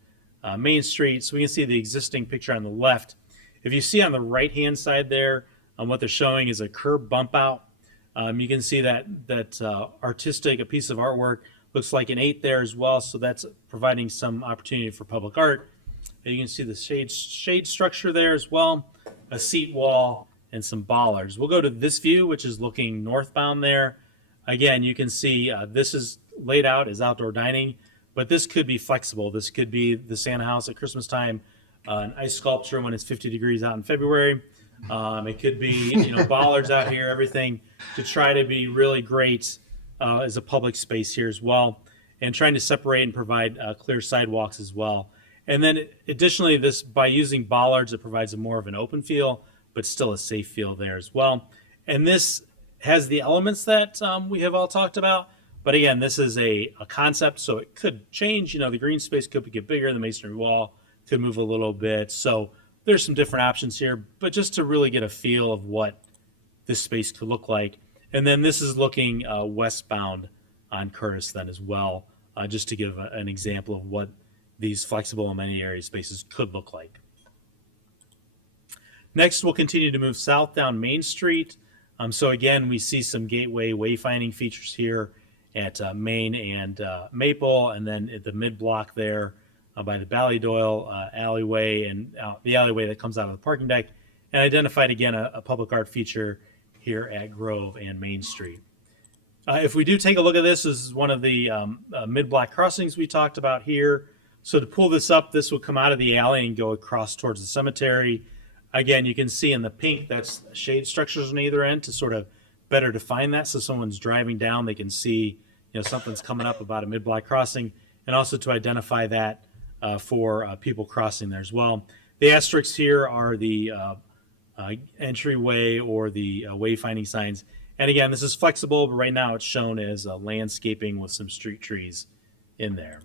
Main Street. So we can see the existing picture on the left. If you see on the right-hand side there, what they're showing is a curb bump out. You can see that artistic, a piece of artwork, looks like an 8 there as well. So that's providing some opportunity for public art. And you can see the shade structure there as well, a seat wall, and some bollards. We'll go to this view, which is looking northbound there. Again, you can see this is laid out as outdoor dining, but this could be flexible. This could be the Santa house at Christmas time, an ice sculpture when it's 50 degrees out in February. It could be, bollards out here, everything to try to be really great as a public space here as well, and trying to separate and provide clear sidewalks as well. And then additionally, by using bollards, it provides a more of an open feel, but still a safe feel there as well. And this has the elements that we have all talked about. But again, this is a concept, so it could change. The green space could get bigger, the masonry wall could move a little bit. So there's some different options here, but just to really get a feel of what this space could look like. And then this is looking westbound on Curtis then as well, just to give an example of what these flexible amenity area spaces could look like. Next, we'll continue to move south down Main Street. So again, we see some gateway wayfinding features here at Main and Maple, and then at the mid-block there by the Ballydoyle alleyway and the alleyway that comes out of the parking deck, and identified again a public art feature here at Grove and Main Street. If we do take a look at this is one of the mid-block crossings we talked about here. So to pull this up, this will come out of the alley and go across towards the cemetery. Again, you can see in the pink, that's shade structures on either end to sort of better define that. So someone's driving down, they can see, something's coming up about a mid-block crossing, and also to identify that for people crossing there as well. The asterisks here are the entryway or the wayfinding signs. And again, this is flexible, but right now it's shown as landscaping with some street trees in there.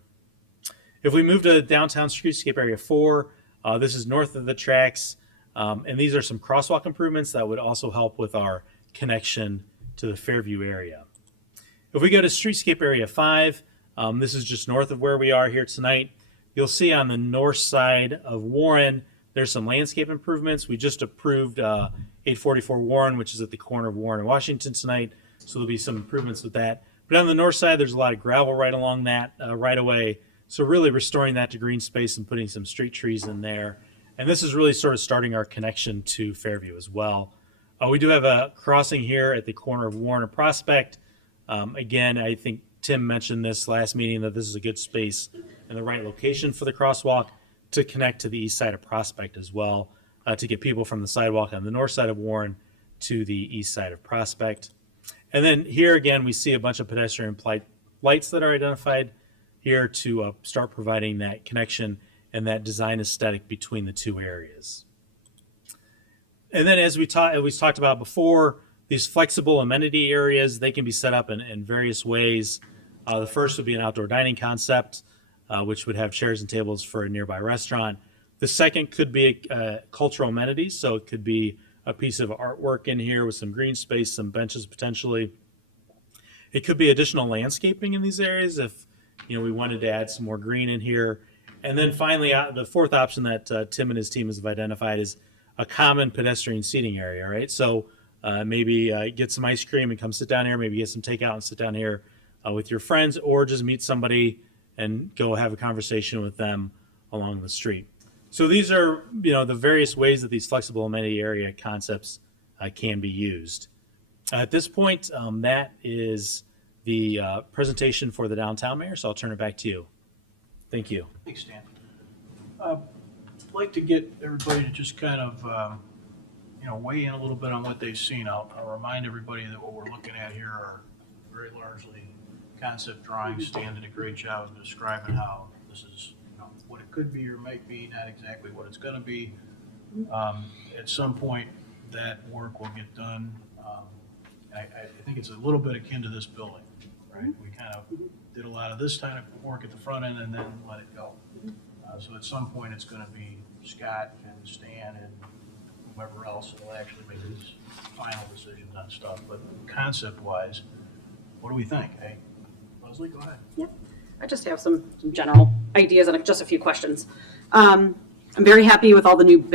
If we move to downtown streetscape area 4, this is north of the tracks, and these are some crosswalk improvements that would also help with our connection to the Fairview area. If we go to streetscape area 5, this is just north of where we are here tonight. You'll see on the north side of Warren, there's some landscape improvements. We just approved 844 Warren, which is at the corner of Warren and Washington tonight, so there'll be some improvements with that. But on the north side, there's a lot of gravel right along that right away. So really restoring that to green space and putting some street trees in there. And this is really sort of starting our connection to Fairview as well. We do have a crossing here at the corner of Warren and Prospect. Again, I think Tim mentioned this last meeting that this is a good space and the right location for the crosswalk to connect to the east side of Prospect as well, to get people from the sidewalk on the north side of Warren to the east side of Prospect. And then here again, we see a bunch of pedestrian lights that are identified here to start providing that connection and that design aesthetic between the two areas. And then as we talked about before, These flexible amenity areas, they can be set up in various ways. The first would be an outdoor dining concept, which would have chairs and tables for a nearby restaurant. The second could be cultural amenities, so it could be a piece of artwork in here with some green space, some benches potentially. It could be additional landscaping in these areas if we wanted to add some more green in here. And then finally, the fourth option that Tim and his team have identified is a common pedestrian seating area, right? So maybe get some ice cream and come sit down here, maybe get some takeout and sit down here with your friends, or just meet somebody and go have a conversation with them along the street. So these are, the various ways that these flexible amenity area concepts can be used. At this point, that is the presentation for the downtown mayor, so I'll turn it back to you. Thank you. Thanks, Stan. I'd like to get everybody to just kind of, weigh in a little bit on what they've seen. I'll remind everybody that what we're looking at here are very largely concept drawings. Stan did a great job of describing how this is, what it could be or might be, not exactly what it's going to be. At some point, that work will get done. I think it's a little bit akin to this building, right? We kind of did a lot of this kind of work at the front end and then let it go. So at some point, it's going to be Scott and Stan and whoever else will actually make these final decisions on stuff. But concept-wise, what do we think? Hey, Leslie, go ahead. Yeah, I just have some general ideas and just a few questions. I'm very happy with all the new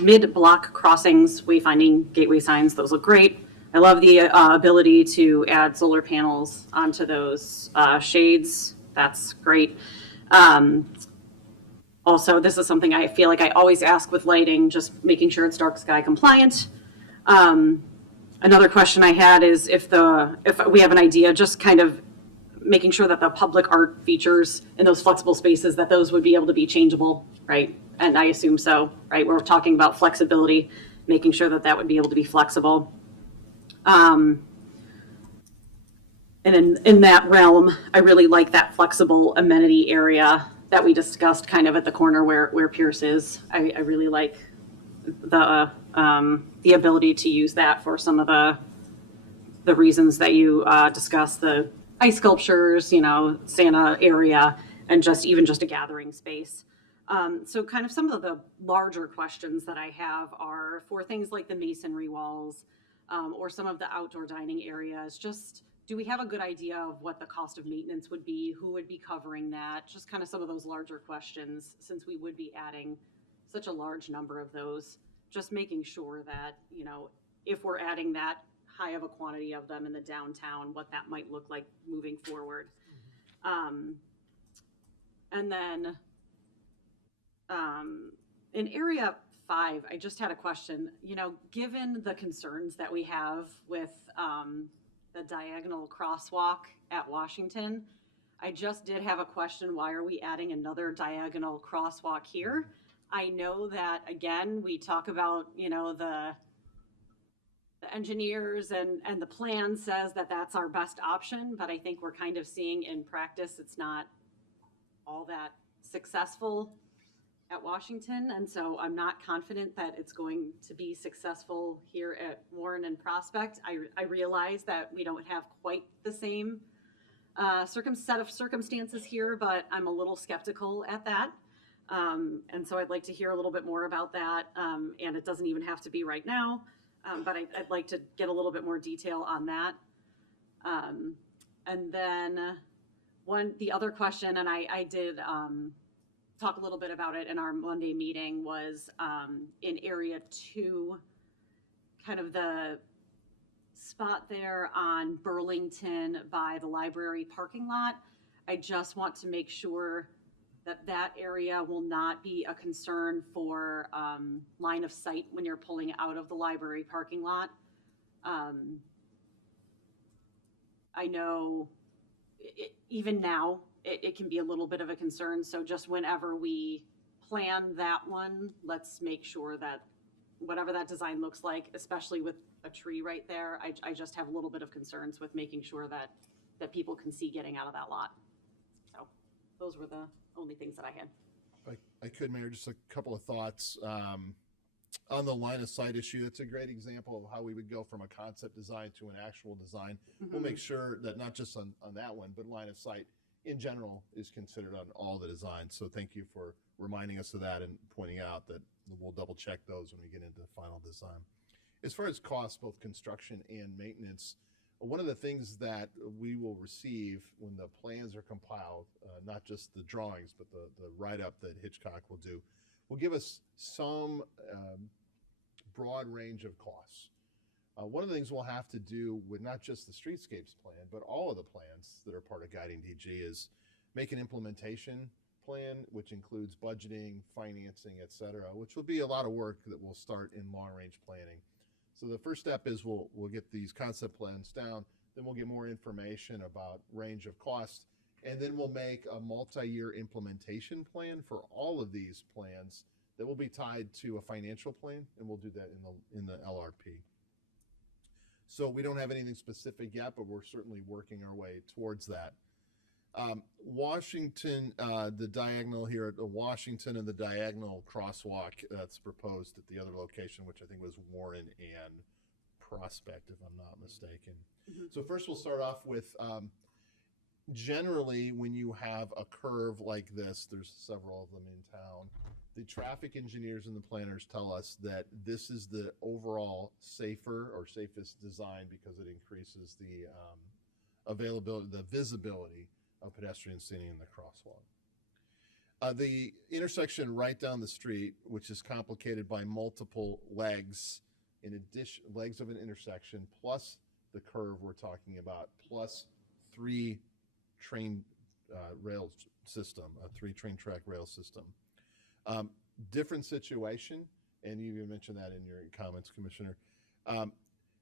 mid-block crossings, wayfinding, gateway signs. Those look great. I love the ability to add solar panels onto those shades. That's great. Also, this is something I feel like I always ask with lighting, just making sure it's dark sky compliant. Another question I had is if we have an idea, just kind of making sure that the public art features in those flexible spaces, that those would be able to be changeable, right? And I assume so, right? We're talking about flexibility, making sure that that would be able to be flexible. And in that realm, I really like that flexible amenity area that we discussed kind of at the corner where Pierce is. I really like the ability to use that for some of the reasons that you discussed, the ice sculptures, Santa area, and just a gathering space. So kind of some of the larger questions that I have are for things like the masonry walls, or some of the outdoor dining areas. Just, do we have a good idea of what the cost of maintenance would be? Who would be covering that? Just kind of some of those larger questions, since we would be adding such a large number of those, just making sure that, if we're adding that high of a quantity of them in the downtown, what that might look like moving forward. And then in area 5, I just had a question. Given the concerns that we have with the diagonal crosswalk at Washington, I just did have a question. Why are we adding another diagonal crosswalk here? I know that, again, we talk about, the engineers and the plan says that that's our best option, but I think we're kind of seeing in practice it's not all that successful at Washington, and so I'm not confident that it's going to be successful here at Warren and Prospect. I realize that we don't have quite the same set of circumstances here, but I'm a little skeptical at that. And so I'd like to hear a little bit more about that, and it doesn't even have to be right now, but I'd like to get a little bit more detail on that. And then the other question, and I did talk a little bit about it in our Monday meeting, was in area 2, kind of the spot there on Burlington by the library parking lot. I just want to make sure that area will not be a concern for line of sight when you're pulling out of the library parking lot. I know even now, it can be a little bit of a concern. So just whenever we plan that one, let's make sure that whatever that design looks like, especially with a tree right there, I just have a little bit of concerns with making sure that people can see getting out of that lot. So those were the only things that I had. I could, Mayor, just a couple of thoughts. On the line of sight issue, that's a great example of how we would go from a concept design to an actual design. We'll make sure that not just on that one, but line of sight in general is considered on all the designs. So thank you for reminding us of that and pointing out that we'll double check those when we get into the final design. As far as costs, both construction and maintenance, one of the things that we will receive when the plans are compiled, not just the drawings, but the write-up that Hitchcock will do, will give us some broad range of costs. One of the things we'll have to do with not just the streetscapes plan, but all of the plans that are part of Guiding DG is make an implementation plan, which includes budgeting, financing, et cetera, which will be a lot of work that will start in long-range planning. So the first step is we'll get these concept plans down, then we'll get more information about range of cost, and then we'll make a multi-year implementation plan for all of these plans that will be tied to a financial plan, and we'll do that in the LRP. So we don't have anything specific yet, but we're certainly working our way towards that. Washington, the diagonal here at the Washington and the diagonal crosswalk that's proposed at the other location, which I think was Warren and Prospect, if I'm not mistaken. So first we'll start off with, generally when you have a curve like this, there's several of them in town, the traffic engineers and the planners tell us that this is the overall safer or safest design because it increases the availability, the visibility of pedestrians sitting in the crosswalk. The intersection right down the street, which is complicated by multiple legs, in addition, legs of an intersection, plus the curve we're talking about, plus 3 train rail system, a 3 train track rail system. Different situation, and you even mentioned that in your comments, Commissioner.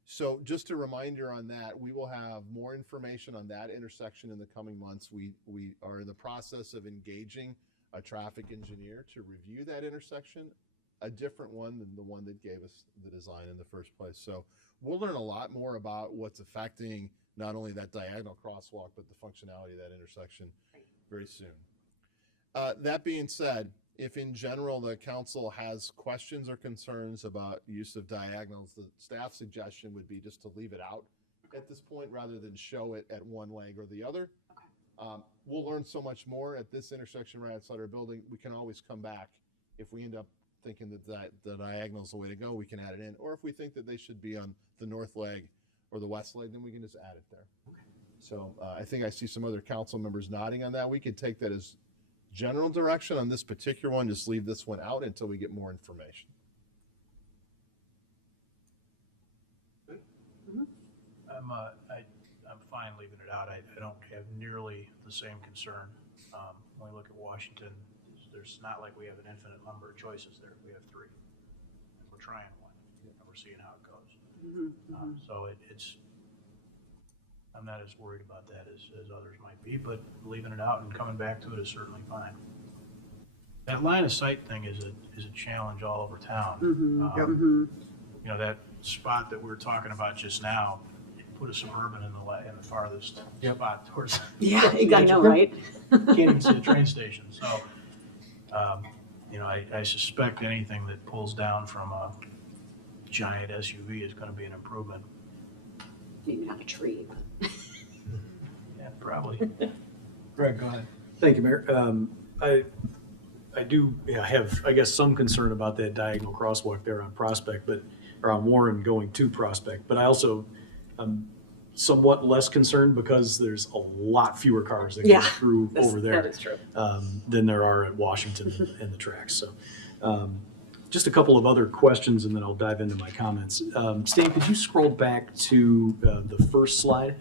So just a reminder on that, we will have more information on that intersection in the coming months. We are in the process of engaging a traffic engineer to review that intersection, a different one than the one that gave us the design in the first place. So we'll learn a lot more about what's affecting not only that diagonal crosswalk, but the functionality of that intersection very soon. That being said, if in general the council has questions or concerns about use of diagonals, the staff suggestion would be just to leave it out at this point rather than show it at one leg or the other. We'll learn so much more at this intersection right outside our building. We can always come back if we end up thinking that the diagonal is the way to go, we can add it in. Or if we think that they should be on the north leg or the west leg, then we can just add it there. So I think I see some other council members nodding on that. We could take that as general direction on this particular one, just leave this one out until we get more information. I'm fine leaving it out. I don't have nearly the same concern. When we look at Washington, there's not like we have an infinite number of choices there. We have 3. And we're trying one, and we're seeing how it goes. So I'm not as worried about that as others might be, but leaving it out and coming back to it is certainly fine. That line of sight thing is a challenge all over town. You know, that spot that we were talking about just now, put a Suburban in the farthest spot towards. Yeah, I know, right? Can't even see the train station. So, you know, I suspect anything that pulls down from a giant SUV is going to be an improvement. Maybe not a tree, but. Yeah, probably. Greg, go ahead. Thank you, Mayor. I do have, I guess, some concern about that diagonal crosswalk there on Prospect, or on Warren going to Prospect. But I also am somewhat less concerned because there's a lot fewer cars that go through over there. That is true. Than there are at Washington and the tracks. So just a couple of other questions and then I'll dive into my comments. Stan, could you scroll back to the first slide,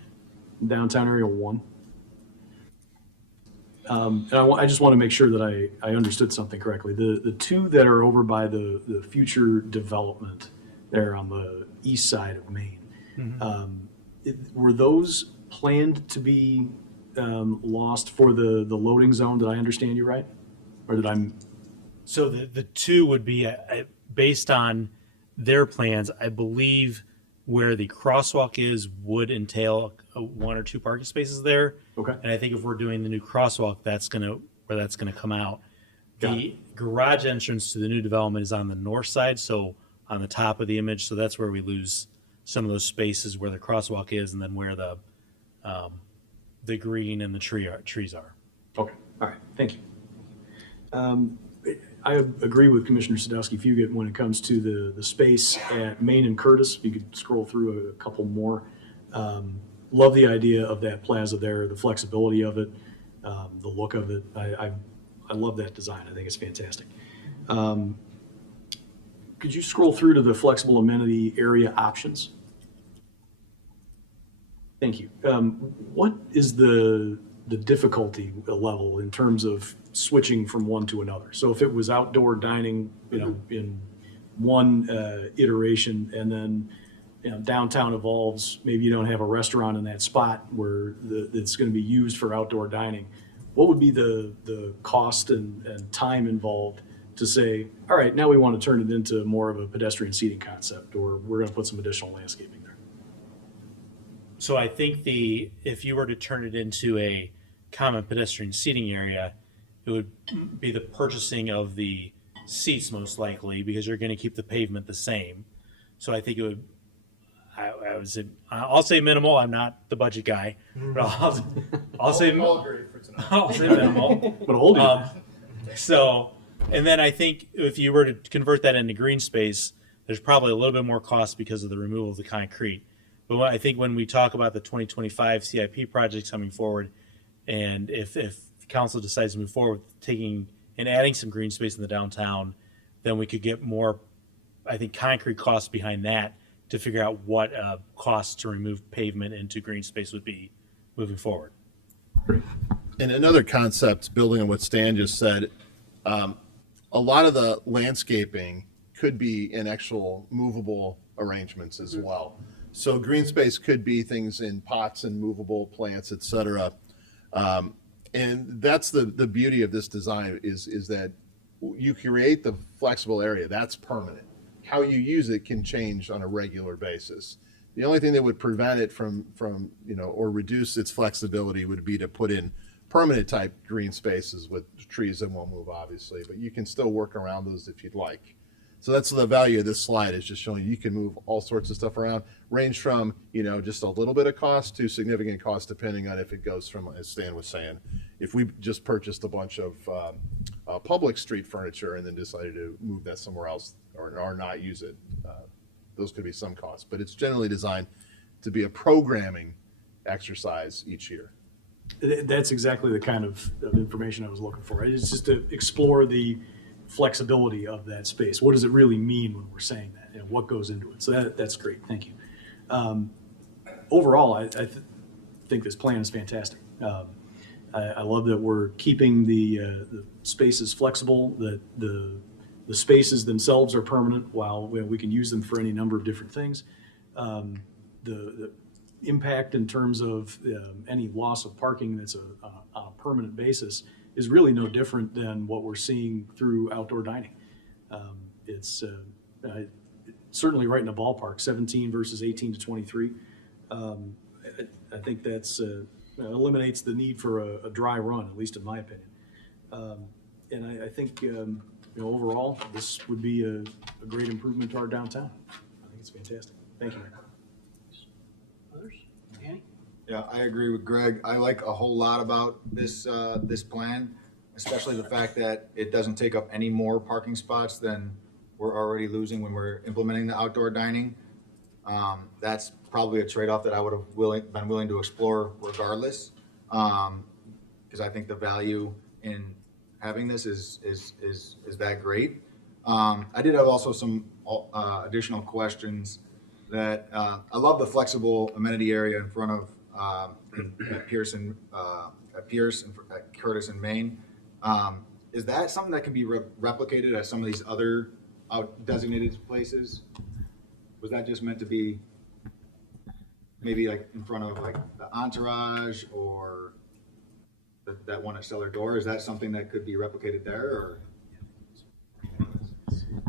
downtown area 1? And I just want to make sure that I understood something correctly. The 2 that are over by the future development there on the east side of Maine, were those planned to be lost for the loading zone? Did I understand you right? Or did I? So the 2 would be based on their plans. I believe where the crosswalk is would entail 1 or 2 parking spaces there. Okay. And I think if we're doing the new crosswalk, that's gonna come out. The garage entrance to the new development is on the north side, so on the top of the image. So that's where we lose some of those spaces where the crosswalk is and then where the green and the trees are. Okay, all right, thank you. I agree with Commissioner Sadowski-Fugit when it comes to the space at Main and Curtis. If you could scroll through a couple more. Love the idea of that plaza there, the flexibility of it, the look of it. I love that design. I think it's fantastic. Could you scroll through to the flexible amenity area options? Thank you. What is the difficulty level in terms of switching from one to another? So if it was outdoor dining, in one iteration, and then downtown evolves, maybe you don't have a restaurant in that spot where it's going to be used for outdoor dining. What would be the cost and time involved to say, all right, now we want to turn it into more of a pedestrian seating concept, or we're going to put some additional landscaping there? So I think if you were to turn it into a common pedestrian seating area, it would be the purchasing of the seats most likely, because you're going to keep the pavement the same. So I think it would, I'll say minimal. I'm not the budget guy, but I'll say minimal. But hold it. So, and then I think if you were to convert that into green space, there's probably a little bit more cost because of the removal of the concrete. But I think when we talk about the 2025 CIP projects coming forward, and if the council decides to move forward with taking and adding some green space in the downtown, then we could get more, I think, concrete costs behind that to figure out what costs to remove pavement into green space would be moving forward. And another concept, building on what Stan just said, a lot of the landscaping could be in actual movable arrangements as well. So green space could be things in pots and movable plants, et cetera. And that's the beauty of this design is that you create the flexible area, that's permanent. How you use it can change on a regular basis. The only thing that would prevent it from or reduce its flexibility would be to put in permanent type green spaces with trees that won't move, obviously, but you can still work around those if you'd like. So that's the value of this slide, is just showing you can move all sorts of stuff around, range from, just a little bit of cost to significant cost, depending on if it goes from, as Stan was saying, if we just purchased a bunch of public street furniture and then decided to move that somewhere else or not use it, those could be some costs. But it's generally designed to be a programming exercise each year. That's exactly the kind of information I was looking for. It's just to explore the flexibility of that space. What does it really mean when we're saying that, and what goes into it? So that's great. Thank you. Overall, I think this plan is fantastic. I love that we're keeping the spaces flexible, that the spaces themselves are permanent while we can use them for any number of different things. The impact in terms of any loss of parking that's on a permanent basis is really no different than what we're seeing through outdoor dining. It's certainly right in the ballpark, 17 versus 18 to 23. I think that's eliminates the need for a dry run, at least in my opinion. And I think overall, this would be a great improvement to our downtown. I think it's fantastic. Thank you, Mayor. Others? Danny? Yeah, I agree with Greg. I like a whole lot about this plan, especially the fact that it doesn't take up any more parking spots than we're already losing when we're implementing the outdoor dining. That's probably a trade-off that I would have been willing to explore regardless, because I think the value in having this is that great. I did have also some additional questions. That I love the flexible amenity area in front of at Pierce and Curtis and Main. Is that something that can be replicated at some of these other designated places? Was that just meant to be maybe like in front of like the Entourage or that one at Cellar Door? Is that something that could be replicated there? Or?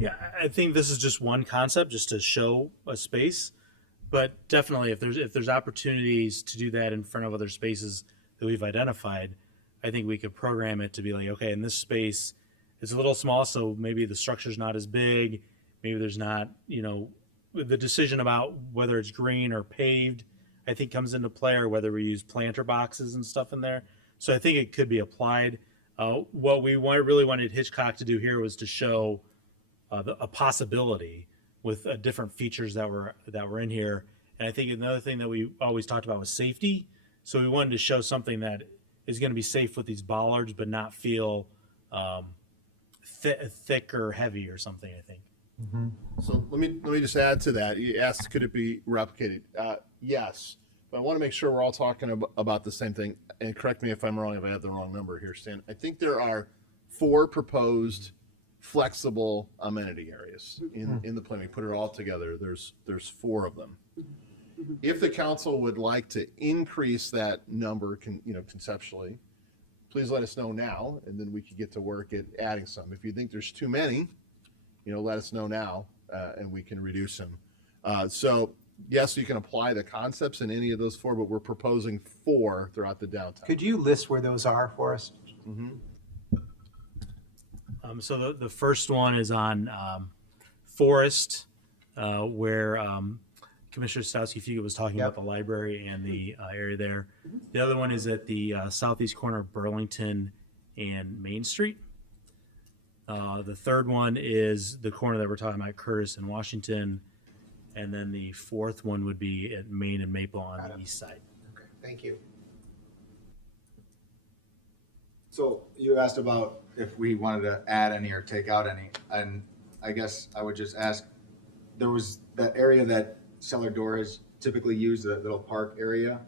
Yeah, I think this is just one concept, just to show a space. But definitely, if there's opportunities to do that in front of other spaces that we've identified, I think we could program it to be like, okay, in this space, it's a little small, so maybe the structure's not as big, maybe there's not, the decision about whether it's green or paved, I think comes into play, or whether we use planter boxes and stuff in there. So I think it could be applied. What we really wanted Hitchcock to do here was to show a possibility with different features that were in here. And I think another thing that we always talked about was safety. So we wanted to show something that is going to be safe with these bollards, but not feel thick or heavy or something, I think. So let me just add to that. You asked, could it be replicated? Yes, but I want to make sure we're all talking about the same thing. And correct me if I'm wrong, if I have the wrong number here, Stan. I think there are 4 proposed flexible amenity areas in the plan. We put it all together. There's 4 of them. If the council would like to increase that number, conceptually, please let us know now, and then we could get to work at adding some. If you think there's too many, let us know now, and we can reduce them. So yes, you can apply the concepts in any of those 4, but we're proposing 4 throughout the downtown. Could you list where those are for us? So the first one is on Forest, where Commissioner Stowski-Fugit was talking about the library and the area there. The other one is at the southeast corner of Burlington and Main Street. The third one is the corner that we're talking about, Curtis and Washington. And then the fourth one would be at Main and Maple on the east side. Okay, thank you. So you asked about if we wanted to add any or take out any, and I guess I would just ask, there was that area that cellar door is typically used, that little park area.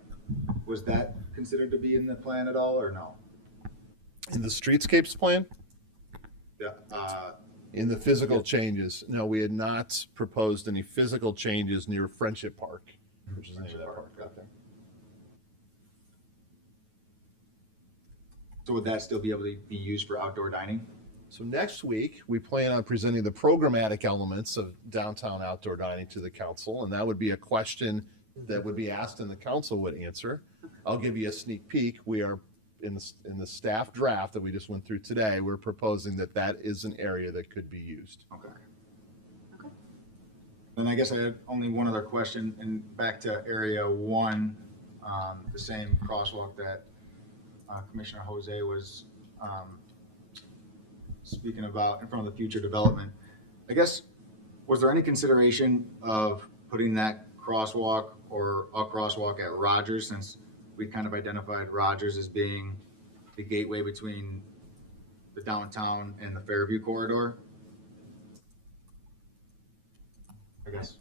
Was that considered to be in the plan at all, or no? In the streetscapes plan? Yeah. In the physical changes, no, we had not proposed any physical changes near Friendship Park, which is the name of that park. Okay. So would that still be able to be used for outdoor dining? So next week, we plan on presenting the programmatic elements of downtown outdoor dining to the council, and that would be a question that would be asked and the council would answer. I'll give you a sneak peek. We are in the staff draft that we just went through today, we're proposing that is an area that could be used. Okay. Then I guess I had only one other question, and back to area 1, the same crosswalk that Commissioner Jose was speaking about in front of the future development. I guess, was there any consideration of putting that crosswalk or a crosswalk at Rogers, since we kind of identified Rogers as being the gateway between the downtown and the Fairview corridor? I guess.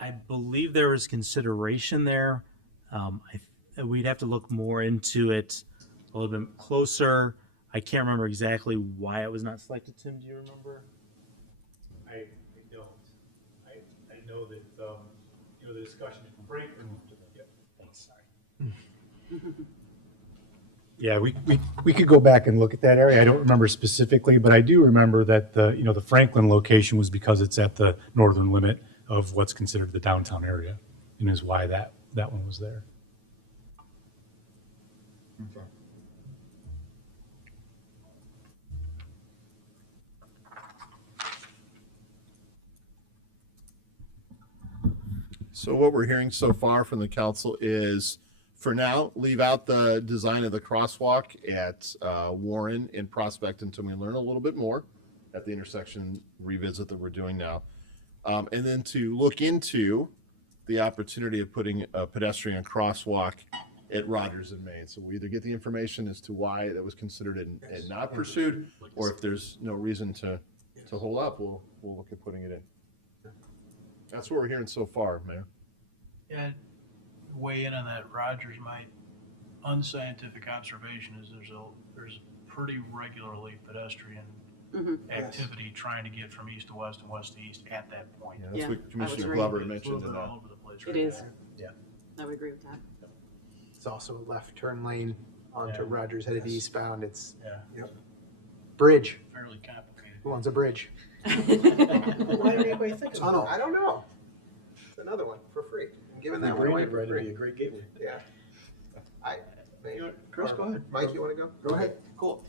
I believe there was consideration there. We'd have to look more into it a little bit closer. I can't remember exactly why it was not selected. Tim, do you remember? I don't. I know that, the discussion from Franklin. Yep. Thanks, sorry. Yeah, we could go back and look at that area. I don't remember specifically, but I do remember that the Franklin location was because it's at the northern limit of what's considered the downtown area, and is why that one was there. Okay. So what we're hearing so far from the council is, for now, leave out the design of the crosswalk at Warren and Prospect until we learn a little bit more at the intersection revisit that we're doing now. And then to look into the opportunity of putting a pedestrian crosswalk at Rogers and Main. So we either get the information as to why that was considered and not pursued, or if there's no reason to hold up, we'll look at putting it in. That's what we're hearing so far, Mayor. Yeah, weigh in on that, Rogers. My unscientific observation is there's pretty regularly pedestrian activity trying to get from east to west and west to east at that point. Yeah, that's what Commissioner Glover mentioned in that. All over the place. It is. Yeah. I would agree with that. It's also a left turn lane onto Rogers headed eastbound. It's bridge. Fairly complicated. Who owns a bridge? Why did anybody think of Tunnel. I don't know. It's another one for free. I'm giving that one away for free. It'd be a great gateway. Yeah. Chris, go ahead. Mike, you want to go? Go ahead. Cool.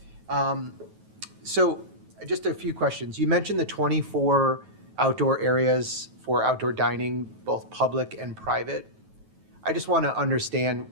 So just a few questions. You mentioned the 24 outdoor areas for outdoor dining, both public and private. I just want to understand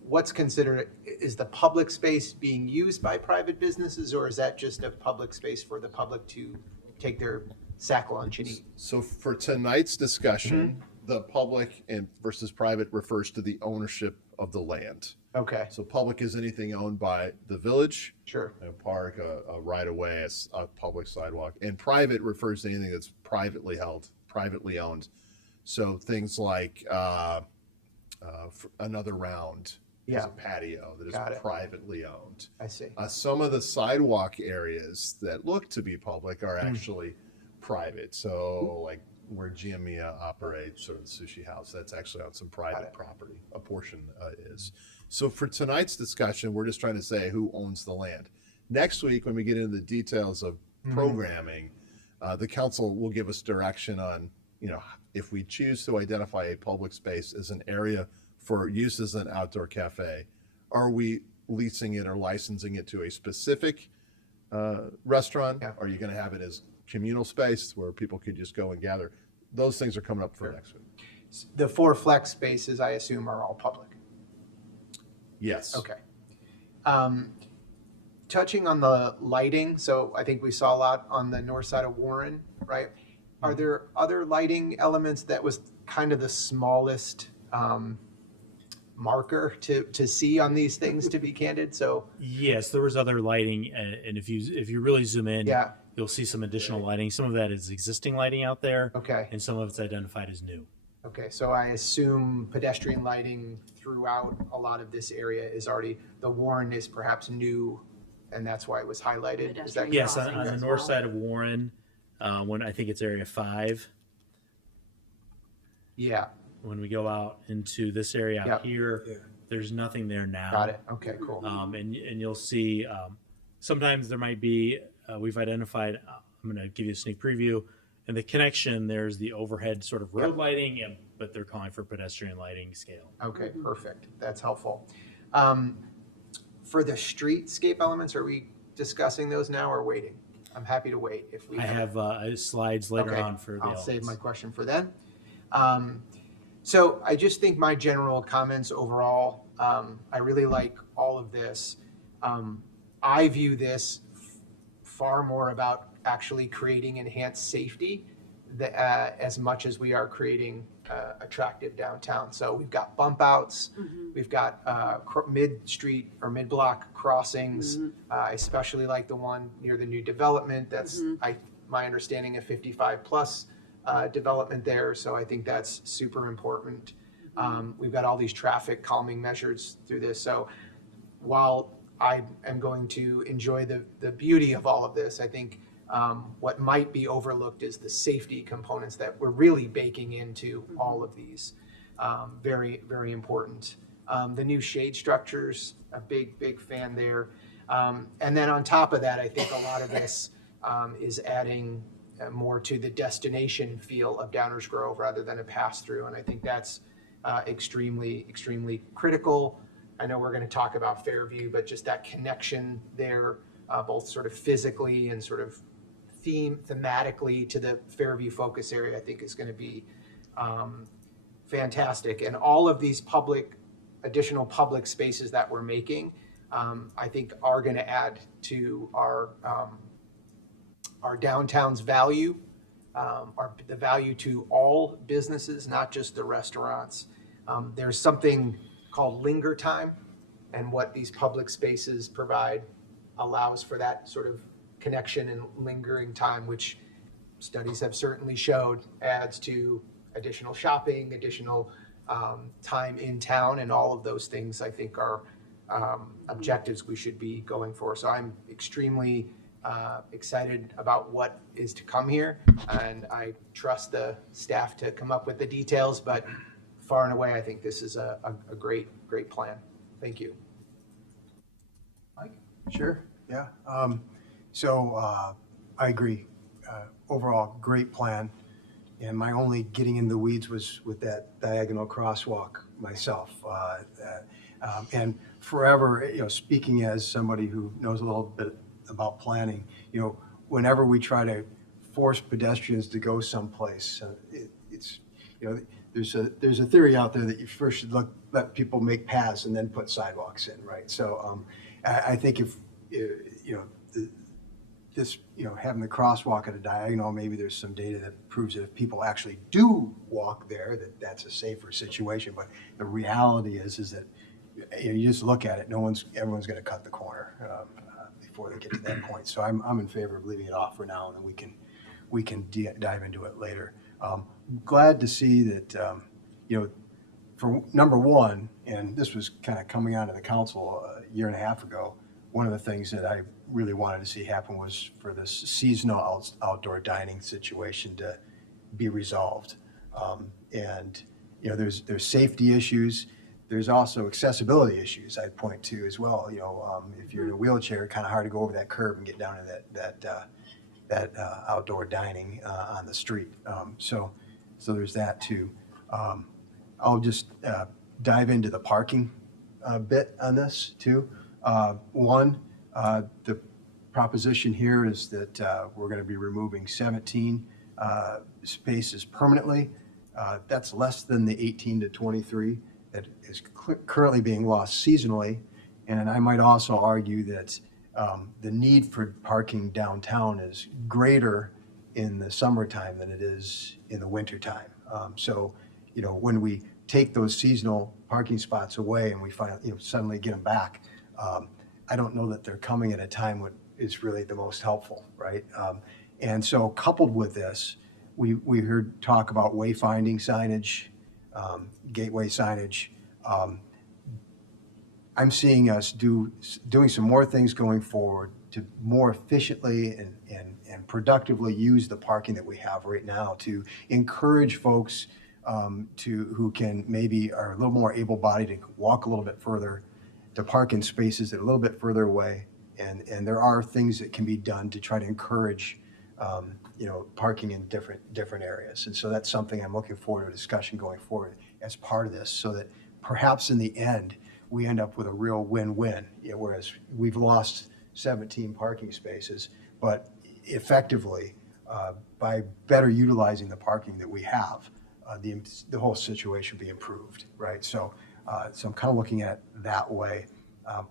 what's considered, is the public space being used by private businesses, or is that just a public space for the public to take their sack lunch and eat? So for tonight's discussion, the public and versus private refers to the ownership of the land. Okay, So public is anything owned by the village, sure. a park, a right of way, a public sidewalk. And private refers to anything that's privately held, privately owned. So things like another round is Yeah. a patio that Got is it. privately owned. I see. Some of the sidewalk areas that look to be public are actually private. So like where Giamia operates, sort of the sushi house, that's actually on some private property. A portion is. So for tonight's discussion, we're just trying to say who owns the land. Next week, when we get into the details of programming, the council will give us direction on, if we choose to identify a public space as an area for use as an outdoor cafe, are we leasing it or licensing it to a specific restaurant? Yeah. Are you going to have it as communal space where people could just go and gather? Those things are coming up for next week. The 4 flex spaces, I assume, are all public. Yes. Okay. Touching on the lighting, so I think we saw a lot on the north side of Warren, right? Are there other lighting elements that was kind of the smallest marker to see on these things, to be candid? So, Yes, there was other lighting, and if you really zoom in, yeah, you'll see some additional lighting. Some of that is existing lighting out there, okay. and some of it's identified as new. Okay, so I assume pedestrian lighting throughout a lot of this area is already, the Warren is perhaps new, and that's why it was highlighted. Is that Yes, correct? on the north side of Warren, when I think it's area 5. Yeah, When we go out into this area out Yep. here, there's nothing there now. got it. Okay, cool. And you'll see, sometimes there might be, we've identified, I'm going to give you a sneak preview. In the connection, there's the overhead sort of road lighting, but they're calling for pedestrian lighting scale. Okay, perfect. That's helpful. For the streetscape elements, are we discussing those now or waiting? I'm happy to wait if we I have slides later Okay, on for the I'll save my elements. question for then. So I just think my general comments overall, I really like all of this. I view this far more about actually creating enhanced safety as much as we are creating attractive downtown. So we've got bump outs, we've got mid-street or mid-block crossings. I especially like the one near the new development. That's my understanding, a 55 plus development there. So I think that's super important. We've got all these traffic calming measures through this. So while I am going to enjoy the beauty of all of this, I think what might be overlooked is the safety components that we're really baking into all of these. Very, very important. The new shade structures, a big fan there. And then on top of that, I think a lot of this is adding more to the destination feel of Downers Grove rather than a pass-through. And I think that's extremely critical. I know we're going to talk about Fairview, but just that connection there, both sort of physically and sort of thematically to the Fairview focus area, I think is going to be fantastic. And all of these additional public spaces that we're making, I think are going to add to our downtown's value, the value to all businesses, not just the restaurants. There's something called linger time, and what these public spaces provide allows for that sort of connection and lingering time, which studies have certainly showed adds to additional shopping, additional time in town, and all of those things I think are objectives we should be going for. So I'm extremely excited about what is to come here, and I trust the staff to come up with the details, but far and away, I think this is a great plan. Thank you. Mike? Sure, yeah. So I agree. Overall, great plan. And my only getting in the weeds was with that diagonal crosswalk myself. And forever, speaking as somebody who knows a little bit about planning, whenever we try to force pedestrians to go someplace. It's, you know, there's a theory out there that you first should let people make paths and then put sidewalks in, right? So I think if, you know, having the crosswalk at a diagonal, maybe there's some data that proves that if people actually do walk there, that's a safer situation. But the reality is that you just look at it, everyone's going to cut the corner before they get to that point. So I'm in favor of leaving it off for now, and then we can dive into it later. Glad to see that, for number one, and this was kind of coming onto the council a year and a half ago, one of the things that I really wanted to see happen was for this seasonal outdoor dining situation to be resolved. And, there's safety issues. There's also accessibility issues I'd point to as well. If you're in a wheelchair, kind of hard to go over that curb and get down to that outdoor dining on the street. So there's that too. I'll just dive into the parking bit on this too. One, the proposition here is that we're going to be removing 17 spaces permanently. That's less than the 18 to 23 that is currently being lost seasonally. And I might also argue that the need for parking downtown is greater in the summertime than it is in the wintertime. So, when we take those seasonal parking spots away and we suddenly get them back, I don't know that they're coming at a time when it's really the most helpful, right? And so coupled with this, we heard talk about wayfinding signage, gateway signage. I'm seeing us doing some more things going forward to more efficiently and productively use the parking that we have right now to encourage folks who can maybe are a little more able-bodied to walk a little bit further, to park in spaces that are a little bit further away. And there are things that can be done to try to encourage parking in different areas. And so that's something I'm looking forward to a discussion going forward as part of this, so that perhaps in the end, we end up with a real win-win, whereas we've lost 17 parking spaces, but effectively, by better utilizing the parking that we have, the whole situation will be improved, right? So I'm kind of looking at it that way.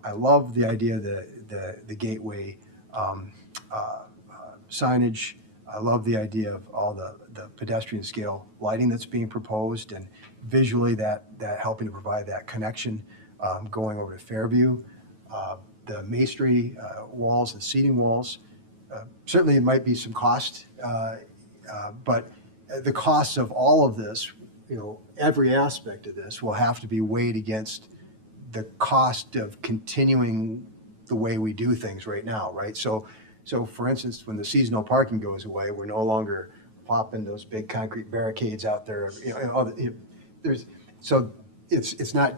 I love the idea of the gateway signage. I love the idea of all the pedestrian scale lighting that's being proposed, and visually that helping to provide that connection going over to Fairview. The masonry walls and seating walls, certainly it might be some cost, but the cost of all of this, every aspect of this will have to be weighed against the cost of continuing the way we do things right now, right? So for instance, when the seasonal parking goes away, we're no longer popping those big concrete barricades out there. It's not,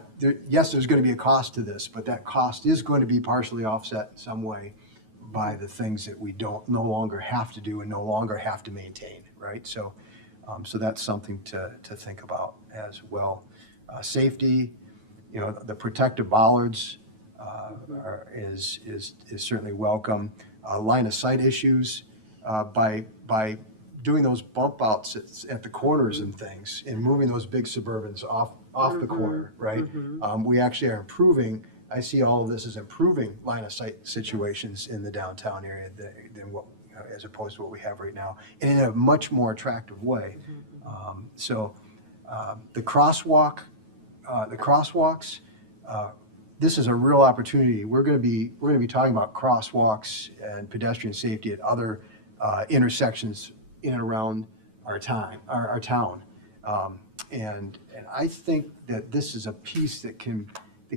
yes, there's going to be a cost to this, but that cost is going to be partially offset in some way by the things that we no longer have to do and no longer have to maintain, right? So that's something to think about as well. Safety, the protective bollards is certainly welcome. Line of sight issues, by doing those bump outs at the corners and things and moving those big Suburbans off the corner, right? We actually are improving. I see all of this as improving line of sight situations in the downtown area than what, as opposed to what we have right now, and in a much more attractive way. The crosswalks, this is a real opportunity. We're going to be talking about crosswalks and pedestrian safety at other intersections in and around our town. And I think that this is a piece that can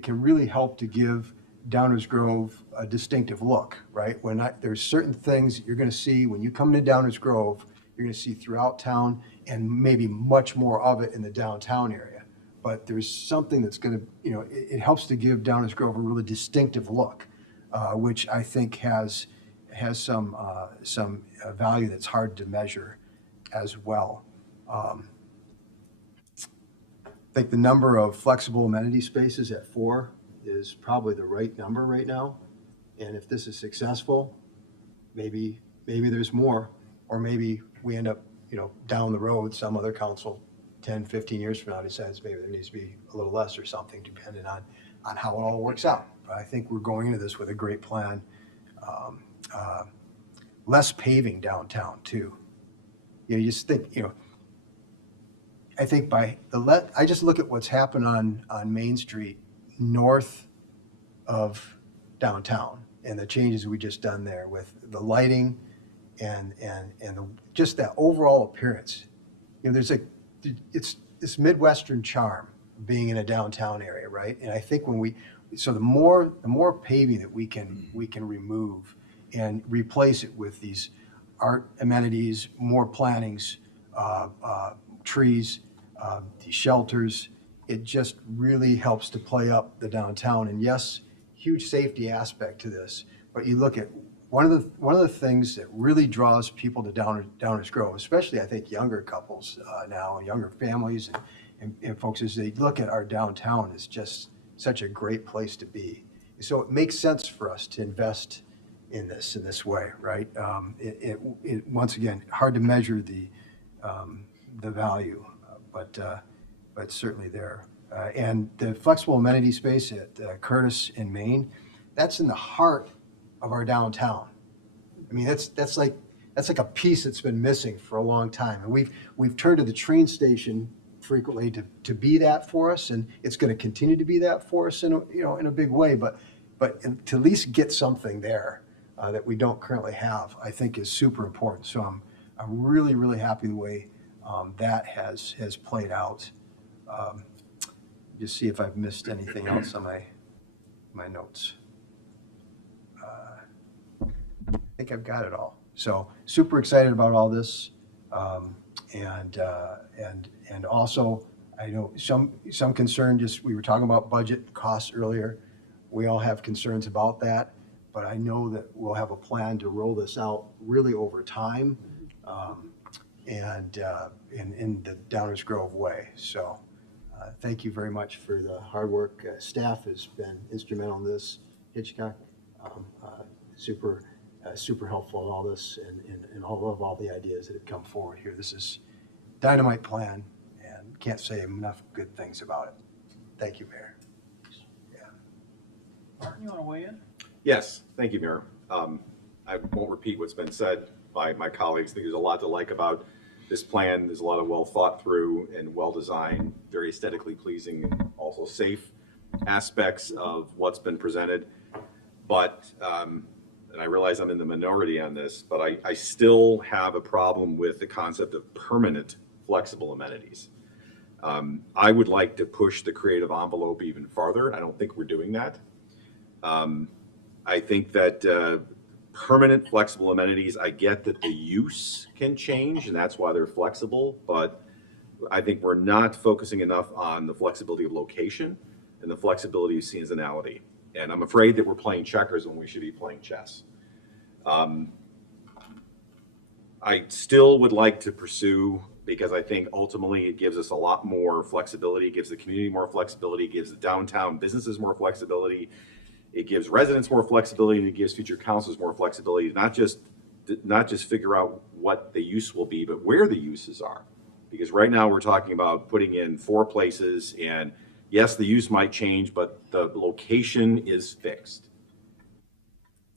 really help to give Downers Grove a distinctive look, right? There's certain things that you're going to see when you come to Downers Grove, you're going to see throughout town, and maybe much more of it in the downtown area. But there's something that's going to, it helps to give Downers Grove a really distinctive look, which I think has some value that's hard to measure as well. I think the number of flexible amenity spaces at 4 is probably the right number right now. And if this is successful, maybe there's more. or maybe we end up, down the road, some other council 10, 15 years from now decides maybe there needs to be a little less or something, depending on how it all works out. But I think we're going into this with a great plan. Less paving downtown too. You just think, I think I just look at what's happened on Main Street north of downtown and the changes we just done there with the lighting and just that overall appearance. It's this Midwestern charm of being in a downtown area, right? And I think the more paving that we can remove and replace it with these art amenities, more plantings, trees, these shelters, it just really helps to play up the downtown. And yes, huge safety aspect to this, but you look at one of the things that really draws people to Downers Grove, especially I think younger couples now, younger families and folks, as they look at our downtown as just such a great place to be. So it makes sense for us to invest in this way, right? It once again, hard to measure the value, but it's certainly there. And the flexible amenity space at Curtis in Maine, that's in the heart of our downtown. I mean, that's like a piece that's been missing for a long time. And we've turned to the train station frequently to be that for us, and it's going to continue to be that for us in a big way. But to at least get something there that we don't currently have, I think is super important. So I'm really, really happy the way that has played out. Just see if I've missed anything else on my notes. I think I've got it all. So super excited about all this, and also I know some concern. Just we were talking about budget costs earlier. We all have concerns about that, but I know that we'll have a plan to roll this out really over time, and in the Downers Grove way. So thank you very much for the hard work. Staff has been instrumental in this. Hitchcock, super helpful in all this and all the ideas that have come forward here. This is dynamite plan and can't say enough good things about it. Thank you, Mayor. Yeah. Martin, you want to weigh in? Yes, thank you, Mayor. I won't repeat what's been said by my colleagues. I think there's a lot to like about this plan. There's a lot of well thought through and well designed, very aesthetically pleasing, and also safe aspects of what's been presented. But, and I realize I'm in the minority on this, but I still have a problem with the concept of permanent flexible amenities. I would like to push the creative envelope even farther. I don't think we're doing that. I think that permanent flexible amenities, I get that the use can change and that's why they're flexible, but I think we're not focusing enough on the flexibility of location and the flexibility of seasonality. And I'm afraid that we're playing checkers when we should be playing chess. I still would like to pursue, because I think ultimately it gives us a lot more flexibility, it gives the community more flexibility, it gives the downtown businesses more flexibility, it gives residents more flexibility, and it gives future councils more flexibility, not just figure out what the use will be, but where the uses are. Because right now we're talking about putting in 4 places, and yes, the use might change, but the location is fixed.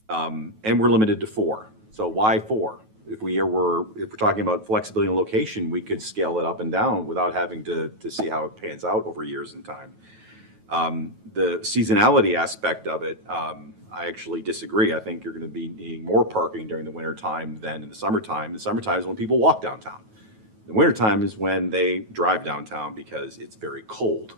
And we're limited to 4. So why 4? If we're talking about flexibility and location, we could scale it up and down without having to see how it pans out over years and time. The seasonality aspect of it, I actually disagree. I think you're going to be needing more parking during the winter time than in the summertime. The summertime is when people walk downtown. The wintertime is when they drive downtown because it's very cold.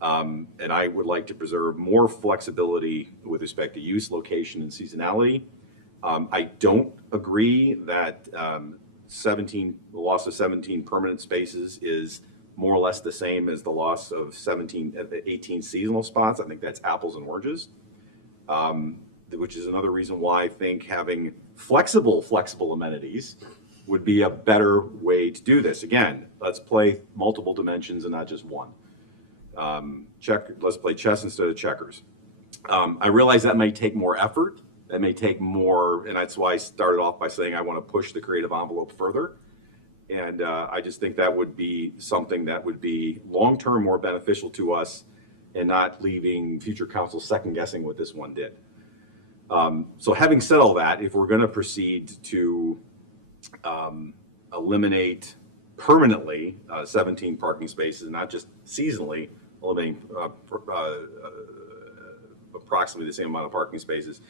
And I would like to preserve more flexibility with respect to use, location, and seasonality. I don't agree that the loss of 17 permanent spaces is more or less the same as the loss of 18 seasonal spots. I think that's apples and oranges, which is another reason why I think having flexible amenities would be a better way to do this. Again, let's play multiple dimensions and not just one. Let's play chess instead of checkers. I realize that may take more effort That may take more, and that's why I started off by saying I want to push the creative envelope further. And I just think that would be something that would be long-term more beneficial to us and not leaving future council second guessing what this one did. So having said all that, if we're going to proceed to eliminate permanently 17 parking spaces, not just seasonally eliminating approximately the same amount of parking spaces,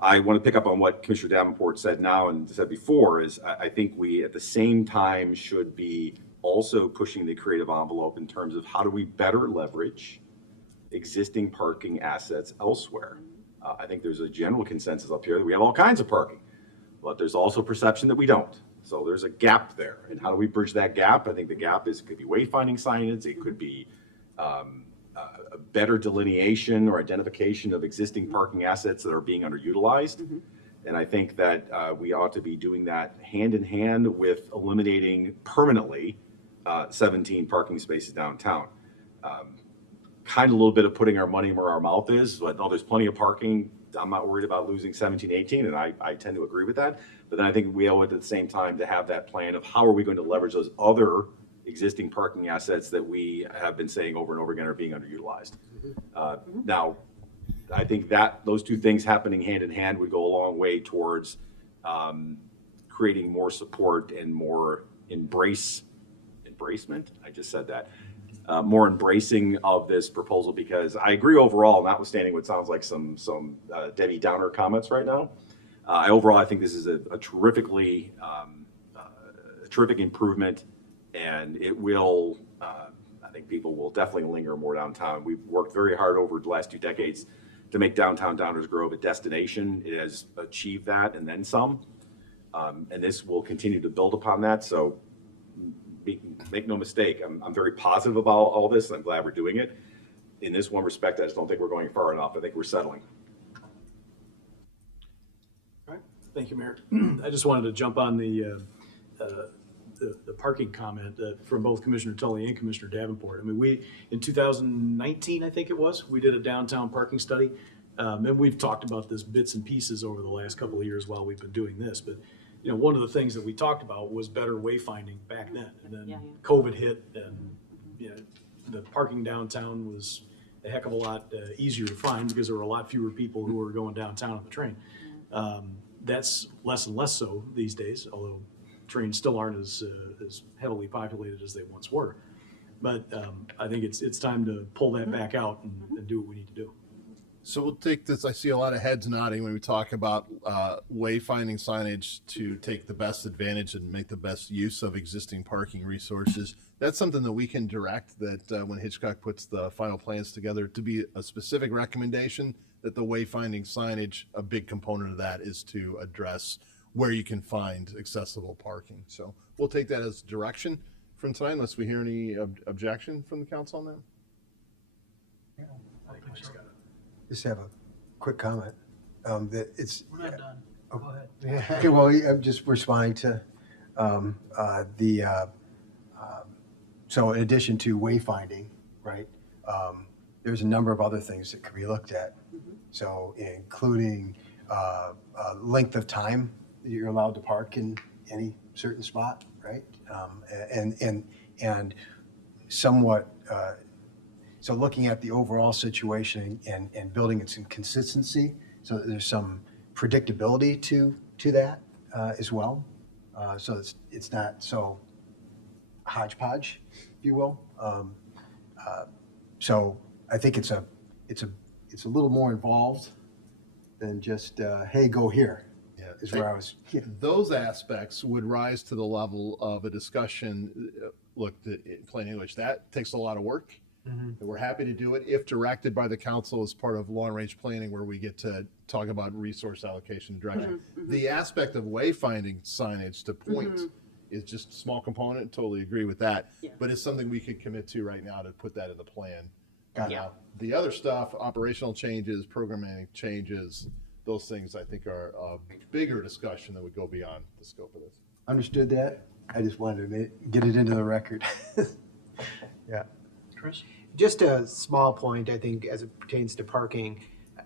I want to pick up on what Commissioner Davenport said now and said before, is I think we at the same time should be also pushing the creative envelope in terms of how do we better leverage existing parking assets elsewhere. I think there's a general consensus up here that we have all kinds of parking, but there's also perception that we don't. So there's a gap there. And how do we bridge that gap? I think the gap could be wayfinding signage. It could be a better delineation or identification of existing parking assets that are being underutilized. And I think that we ought to be doing that hand in hand with eliminating permanently 17 parking spaces downtown. Kind of a little bit of putting our money where our mouth is, but no, there's plenty of parking. I'm not worried about losing 17, 18, and I tend to agree with that. But then I think we owe it at the same time to have that plan of how are we going to leverage those other existing parking assets that we have been saying over and over again are being underutilized. Now, I think that those two things happening hand in hand would go a long way towards creating more support and more embracement. I just said that. More embracing of this proposal, because I agree overall, notwithstanding what sounds like some Debbie Downer comments right now. Overall, I think this is a terrific improvement, and it will, I think people will definitely linger more downtown. We've worked very hard over the last 2 decades to make downtown Downers Grove a destination. It has achieved that and then some, and this will continue to build upon that. So make no mistake, I'm very positive about all this. I'm glad we're doing it. In this one respect, I just don't think we're going far enough. I think we're settling. All right, thank you, Mayor. I just wanted to jump on the parking comment from both Commissioner Tully and Commissioner Davenport. I mean, we, in 2019, I think it was, we did a downtown parking study. And we've talked about this bits and pieces over the last couple of years while we've been doing this. But you know, one of the things that we talked about was better wayfinding back then. And then COVID hit, and you know, the parking downtown was a heck of a lot easier to find because there were a lot fewer people who were going downtown on the train. That's less and less so these days, although trains still aren't as heavily populated as they once were. But I think it's time to pull that back out and do what we need to do. So we'll take this, I see a lot of heads nodding when we talk about wayfinding signage to take the best advantage and make the best use of existing parking resources. That's something that we can direct, that when Hitchcock puts the final plans together, to be a specific recommendation that the wayfinding signage, a big component of that is to address where you can find accessible parking. So we'll take that as direction from tonight, unless we hear any objection from the council on that. Just have a quick comment. That it's. We're not done. Oh, Go ahead. Okay, well, I'm just responding to so in addition to wayfinding, right, there's a number of other things that could be looked at. So including length of time that you're allowed to park in any certain spot, right? And somewhat, so looking at the overall situation and building in some consistency, so that there's some predictability to that as well. So it's not so hodgepodge, if you will. So I think it's a little more involved than just hey, go here. Yeah, is where I was. Yeah. Those aspects would rise to the level of a discussion. Look, in plain English, that takes a lot of work. And we're happy to do it if directed by the council as part of long-range planning, where we get to talk about resource allocation and direction. The aspect of wayfinding signage to point is just a small component. Totally agree with that. But it's something we could commit to right now to put that in the plan. The other stuff, operational changes, programming changes, those things I think are a bigger discussion that would go beyond the scope of this. Understood that. I just wanted to get it into the record. Yeah. Chris? Just a small point, I think, as it pertains to parking.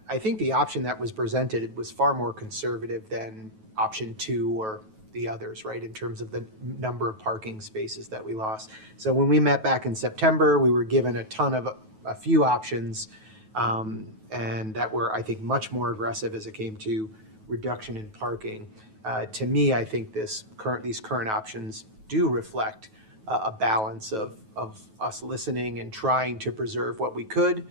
I think the option that was presented was far more conservative than option 2 or the others, right, in terms of the number of parking spaces that we lost. So when we met back in September, we were given a few options, and that were, I think, much more aggressive as it came to reduction in parking. To me, I think these current options do reflect a balance of us listening and trying to preserve what we could,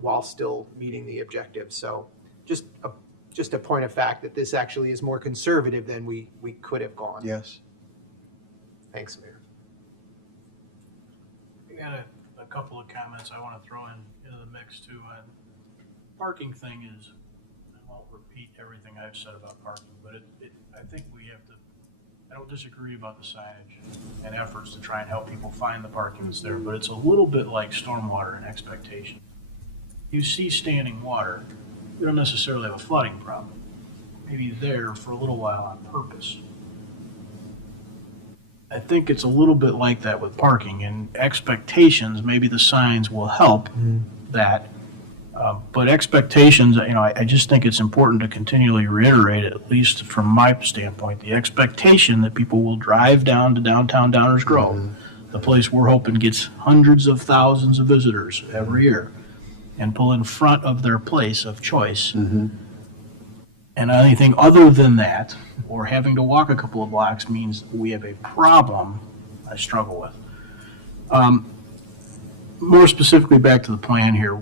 while still meeting the objectives. So just a point of fact that this actually is more conservative than we could have gone. Yes. Thanks, Mayor. I got a couple of comments I want to throw into the mix too. Parking thing is, I won't repeat everything I've said about parking, but I think we have to, I don't disagree about the signage and efforts to try and help people find the parking that's there, but it's a little bit like stormwater and expectation. You see standing water, you don't necessarily have a flooding problem. Maybe there for a little while on purpose. I think it's a little bit like that with parking and expectations. Maybe the signs will help that. But expectations, I just think it's important to continually reiterate, at least from my standpoint, the expectation that people will drive down to downtown Downers Grove, the place we're hoping gets hundreds of thousands of visitors every year, and pull in front of their place of choice. And anything other than that, or having to walk a couple of blocks, means we have a problem I struggle with. More specifically, back to the plan here,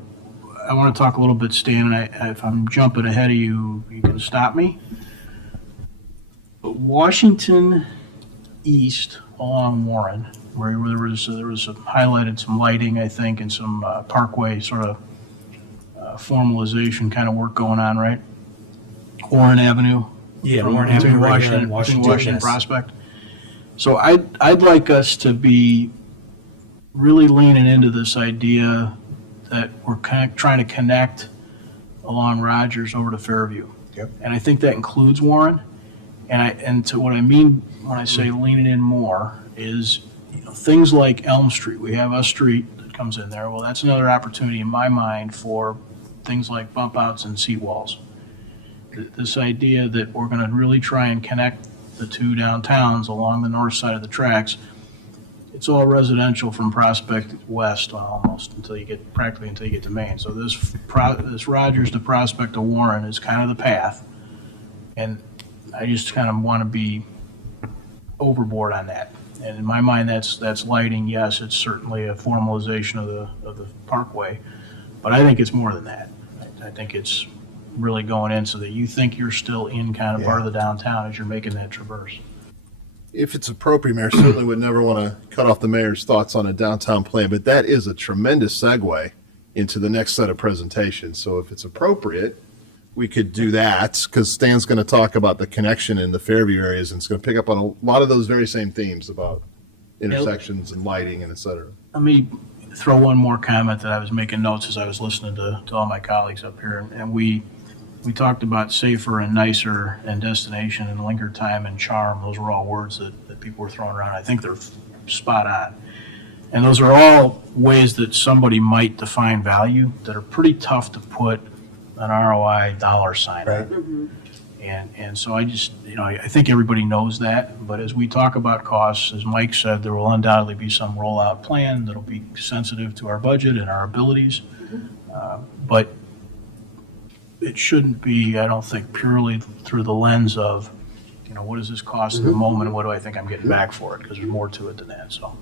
I want to talk a little bit, Stan, and if I'm jumping ahead of you, you can stop me. Washington East along Warren, where there was highlighted some lighting, I think, and some parkway sort of formalization kind of work going on, right? Warren Avenue. Yeah, from- Warren between Avenue right here Washington, in Washington, between Washington yes. Prospect. So I'd like us to be really leaning into this idea that we're kind of trying to connect along Rogers over to Fairview. Yep. And I think that includes Warren. And to what I mean when I say leaning in more is, things like Elm Street. We have a street that comes in there. Well, that's another opportunity in my mind for things like bump outs and seat walls. This idea that we're going to really try and connect the two downtowns along the north side of the tracks. It's all residential from Prospect west almost until you get to Maine. So this Rogers to Prospect to Warren is kind of the path. And I just kind of want to be overboard on that. And in my mind, that's lighting. Yes, it's certainly a formalization of the parkway, but I think it's more than that. I think it's really going in so that you think you're still in kind of part of the downtown as you're making that traverse. If it's appropriate, Mayor, certainly would never want to cut off the mayor's thoughts on a downtown plan, but that is a tremendous segue into the next set of presentations. So if it's appropriate, we could do that, because Stan's going to talk about the connection in the Fairview areas, and it's going to pick up on a lot of those very same themes about intersections and lighting and et cetera. Let me throw one more comment that I was making notes as I was listening to all my colleagues up here. And we talked about safer and nicer and destination and linger time and charm. Those were all words that people were throwing around. I think they're spot on. And those are all ways that somebody might define value that are pretty tough to put an ROI dollar sign on. And so I just, I think everybody knows that, but as we talk about costs, as Mike said, there will undoubtedly be some rollout plan that'll be sensitive to our budget and our abilities. But it shouldn't be, I don't think, purely through the lens of, what does this cost in the moment and what do I think I'm getting back for it? Because there's more to it than that, so.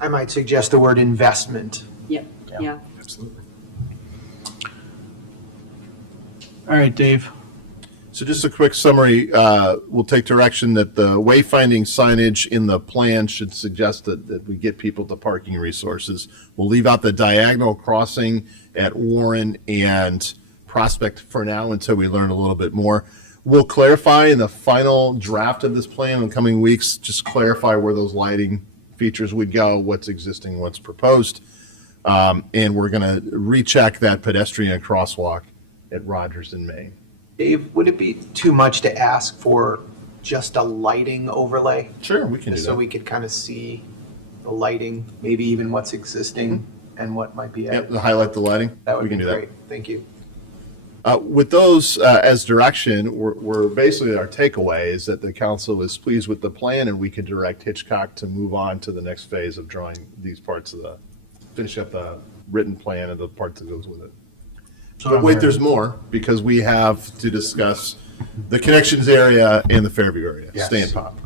I might suggest the word investment. Yeah. Absolutely. All right, Dave. So just a quick summary, we'll take direction that the wayfinding signage in the plan should suggest that we get people to parking resources. We'll leave out the diagonal crossing at Warren and Prospect for now until we learn a little bit more. We'll clarify in the final draft of this plan in the coming weeks, just clarify where those lighting features would go, what's existing, what's proposed. And we're going to recheck that pedestrian crosswalk at Rogers in Maine. Dave, would it be too much to ask for just a lighting overlay? Sure, we can do So that. we could kind of see the lighting, maybe even what's existing and what might be added. Yep, to highlight the lighting. That would we be can do great. Thank you. With those as direction, we're basically, our takeaway is that the council is pleased with the plan, and we can direct Hitchcock to move on to the next phase of drawing these parts of finish up the written plan and the part that goes with it. But wait, there's more, because we have to discuss the connections area and the Fairview area. Yes. Stay in pop.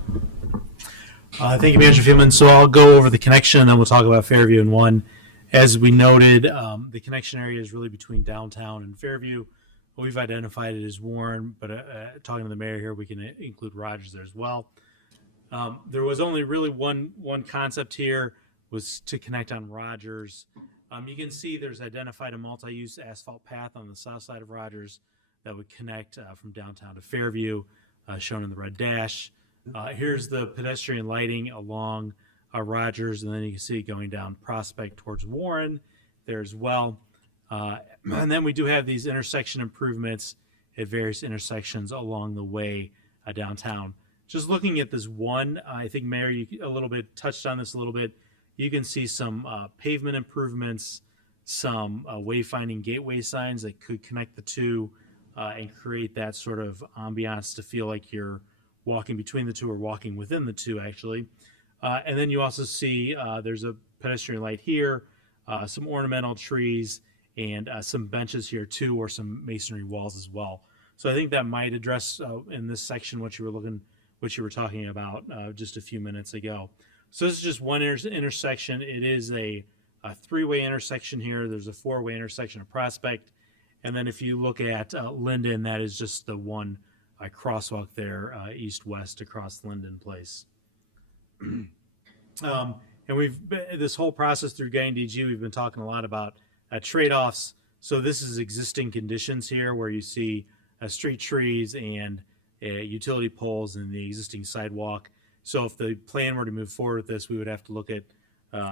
Thank you, Manager Fieldman. So I'll go over the connection, and then we'll talk about Fairview in one. As we noted, the connection area is really between downtown and Fairview. We've identified it as Warren, but talking to the mayor here, we can include Rogers there as well. There was only really one concept here, was to connect on Rogers. You can see there's identified a multi-use asphalt path on the south side of Rogers that would connect from downtown to Fairview, shown in the red dash. Here's the pedestrian lighting along Rogers, and then you can see going down Prospect towards Warren there as well. And then we do have these intersection improvements at various intersections along the way downtown. Just looking at this one, I think Mayor, you a little bit touched on this a little bit. You can see some pavement improvements, some wayfinding gateway signs that could connect the two and create that sort of ambiance to feel like you're walking between the two or walking within the two, actually. And then you also see there's a pedestrian light here, some ornamental trees, and some benches here too, or some masonry walls as well. So I think that might address in this section what you were talking about just a few minutes ago. So this is just one intersection. It is a three-way intersection here. There's a four-way intersection of Prospect. And then if you look at Linden, that is just the one crosswalk there, east-west across Linden Place. And this whole process through Guiding DG, we've been talking a lot about trade-offs. So this is existing conditions here where you see street trees and utility poles and the existing sidewalk. So if the plan were to move forward with this, we would have to look at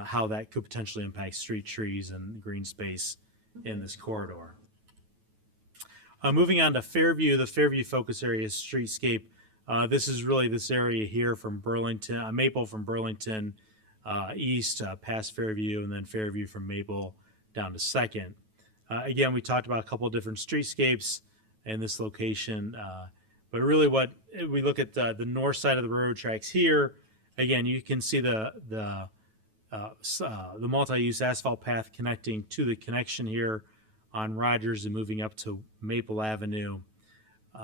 how that could potentially impact street trees and green space in this corridor. Moving on to Fairview, the Fairview focus area is streetscape. This is really this area here from Burlington, Maple from Burlington east past Fairview, and then Fairview from Maple down to Second. Again, we talked about a couple of different streetscapes in this location, but really what we look at the north side of the railroad tracks here, again, you can see the multi-use asphalt path connecting to the connection here on Rogers and moving up to Maple Avenue.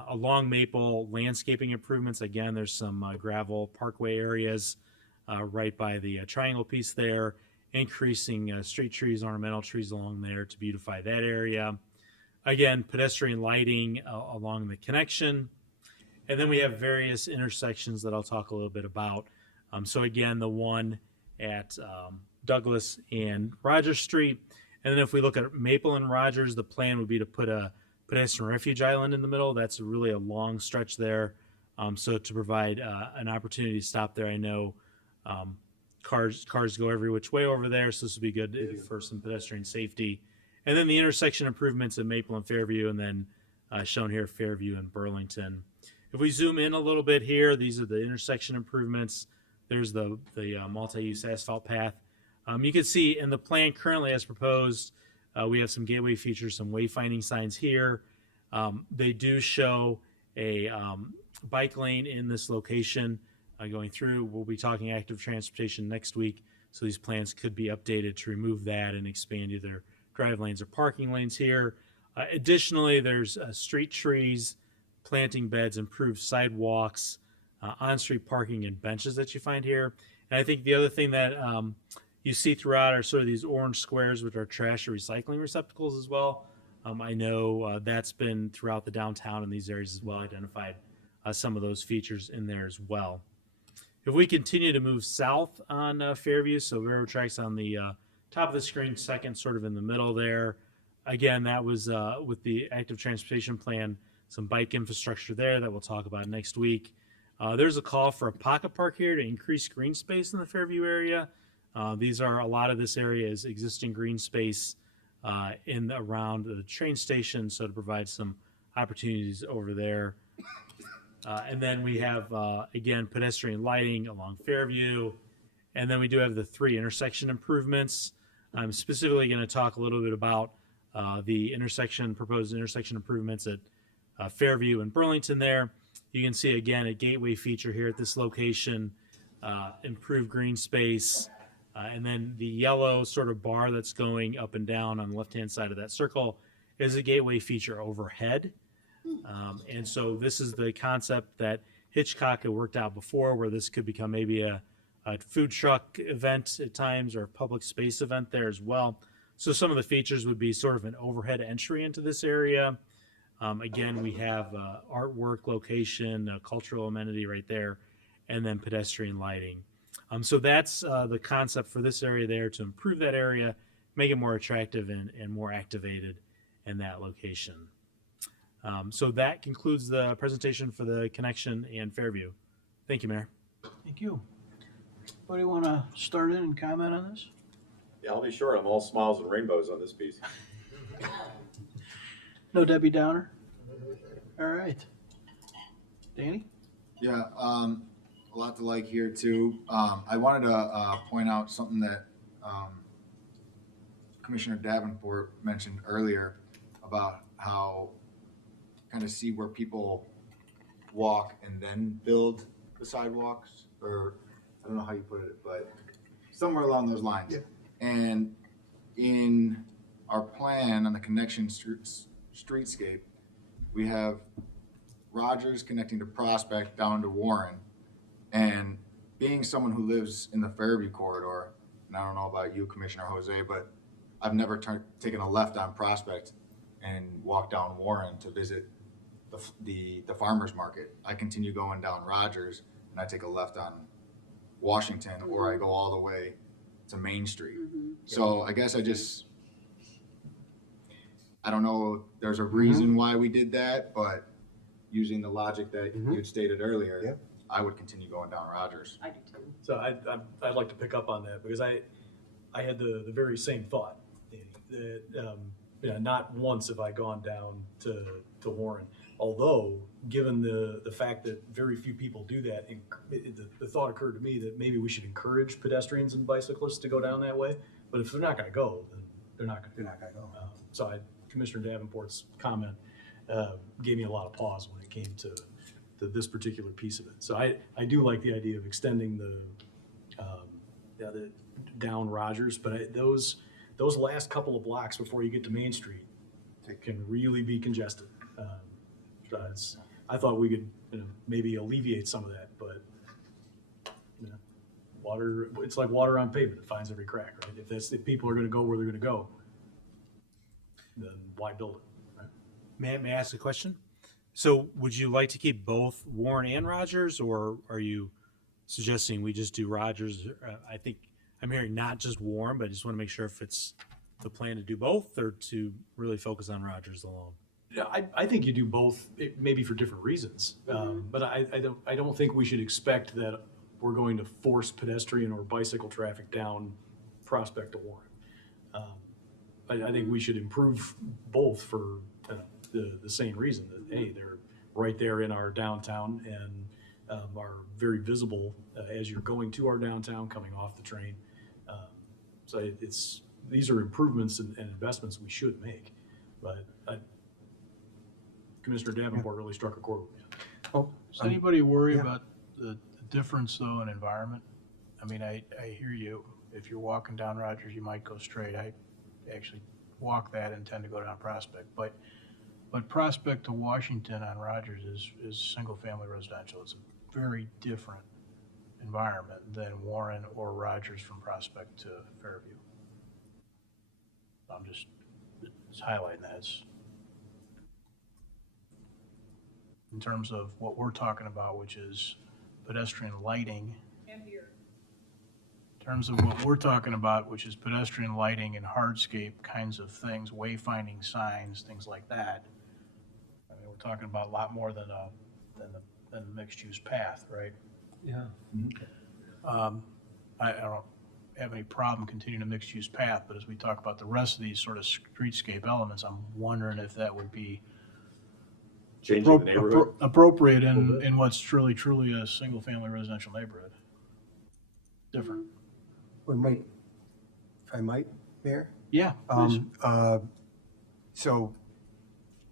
Along Maple, landscaping improvements. Again, there's some gravel parkway areas right by the triangle piece there, increasing street trees, ornamental trees along there to beautify that area. Again, pedestrian lighting along the connection. And then we have various intersections that I'll talk a little bit about. So again, the one at Douglas and Rogers Street. And then if we look at Maple and Rogers, the plan would be to put a pedestrian refuge island in the middle. That's really a long stretch there. So to provide an opportunity to stop there, I know cars go every which way over there, so this would be good for some pedestrian safety. And then the intersection improvements at Maple and Fairview, and then shown here, Fairview and Burlington. If we zoom in a little bit here, these are the intersection improvements. There's the multi-use asphalt path. You can see in the plan currently as proposed, we have some gateway features, some wayfinding signs here. They do show a bike lane in this location going through. We'll be talking active transportation next week, so these plans could be updated to remove that and expand either drive lanes or parking lanes here. Additionally, there's street trees, planting beds, improved sidewalks, on-street parking, and benches that you find here. And I think the other thing that you see throughout are sort of these orange squares, which are trash or recycling receptacles as well. I know that's been throughout the downtown in these areas as well, identified some of those features in there as well. If we continue to move south on Fairview, so railroad tracks on the top of the screen, second sort of in the middle there. Again, that was with the active transportation plan, some bike infrastructure there that we'll talk about next week. There's a call for a pocket park here to increase green space in the Fairview area. A lot of this area is existing green space around the train station, so to provide some opportunities over there. And then we have, again, pedestrian lighting along Fairview. And then we do have the 3 intersection improvements. I'm specifically going to talk a little bit about the proposed intersection improvements at Fairview and Burlington there. You can see again a gateway feature here at this location, improved green space, and then the yellow sort of bar that's going up and down on the left-hand side of that circle is a gateway feature overhead. And so this is the concept that Hitchcock had worked out before, where this could become maybe a food truck event at times or a public space event there as well. So some of the features would be sort of an overhead entry into this area. Again, we have artwork location, a cultural amenity right there, and then pedestrian lighting. So that's the concept for this area there, to improve that area, make it more attractive and more activated in that location. So that concludes the presentation for the connection and Fairview. Thank you, Mayor. Thank you. Anybody want to start in and comment on this? Yeah, I'll be short. I'm all smiles and rainbows on this piece. No Debbie Downer? All right. Danny? Yeah, a lot to like here too. I wanted to point out something that Commissioner Davenport mentioned earlier about how kind of see where people walk and then build the sidewalks, or I don't know how you put it, but somewhere along those lines. Yeah. And in our plan on the connection streetscape, we have Rogers connecting to Prospect down to Warren. And being someone who lives in the Fairview corridor, and I don't know about you, Commissioner Jose, but I've never taken a left on Prospect and walked down Warren to visit the farmer's market. I continue going down Rogers and I take a left on Washington, or I go all the way to Main Street. So I guess I don't know if there's a reason why we did that, but using the logic that you'd stated earlier, Yep. I would continue going down Rogers. I do too. So I'd like to pick up on that, because I had the very same thought, Danny, that not once have I gone down to Warren. Although, given the fact that very few people do that, the thought occurred to me that maybe we should encourage pedestrians and bicyclists to go down that way. But if they're not going to go, then they're not going to go. So Commissioner Davenport's comment gave me a lot of pause when it came to this particular piece of it. So I do like the idea of extending the down Rogers, but those last couple of blocks before you get to Main Street can really be congested. I thought we could maybe alleviate some of that, but water, it's like water on pavement. It finds every crack, right? If people are going to go where they're going to go, then why build it? Right? May I ask a question? So would you like to keep both Warren and Rogers, or are you suggesting we just do Rogers? I think I'm hearing not just Warren, but I just want to make sure if it's the plan to do both or to really focus on Rogers alone. Yeah, I think you do both, maybe for different reasons. But I don't think we should expect that we're going to force pedestrian or bicycle traffic down Prospect to Warren. I think we should improve both for the same reason, that, hey, they're right there in our downtown and are very visible as you're going to our downtown, coming off the train. So these are improvements and investments we should make. But Commissioner Davenport really struck a chord with me. Does anybody worry about the difference, though, in environment? I mean, I hear you. If you're walking down Rogers, you might go straight. I actually walk that and tend to go down Prospect. But Prospect to Washington on Rogers is single-family residential. It's a very different environment than Warren or Rogers from Prospect to Fairview. I'm just highlighting that. In terms of what we're talking about, which is pedestrian lighting. In terms of what we're talking about, which is pedestrian lighting and hardscape kinds of things, wayfinding signs, things like that. I mean, we're talking about a lot more than a mixed-use path, right? Yeah. I don't have any problem continuing a mixed-use path, but as we talk about the rest of these sort of streetscape elements, I'm wondering if that would be Changing the neighborhood. appropriate in what's truly a single-family residential neighborhood. Different. We might, if I might, Mayor? Yeah, please. So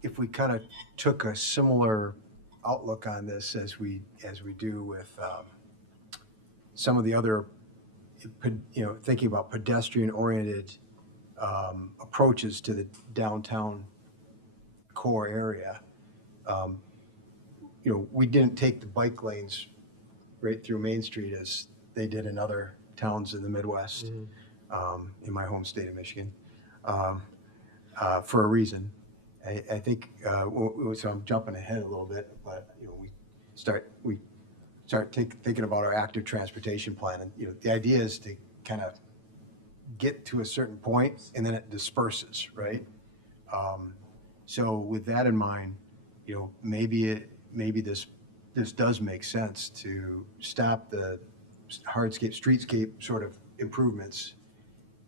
if we kind of took a similar outlook on this as we do with some of the other, thinking about pedestrian-oriented approaches to the downtown core area, we didn't take the bike lanes right through Main Street as they did in other towns in the Midwest, in my home state of Michigan, for a reason. I think, so I'm jumping ahead a little bit, but, we start thinking about our active transportation plan. And, the idea is to kind of get to a certain point and then it disperses, right? So with that in mind, maybe this does make sense to stop the hardscape, streetscape sort of improvements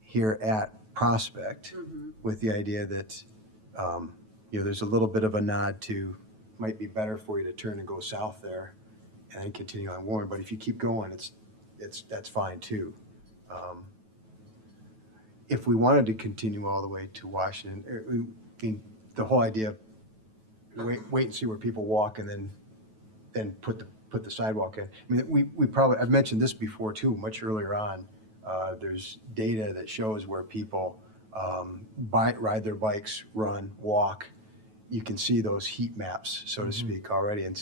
here at Prospect with the idea that, there's a little bit of a nod to, might be better for you to turn and go south there and then continue on Warren. But if you keep going, that's fine too. If we wanted to continue all the way to Washington, the whole idea, wait and see where people walk and then put the sidewalk in. We probably, I've mentioned this before too, much earlier on. There's data that shows where people ride their bikes, run, walk. You can see those heat maps, so to speak, already, and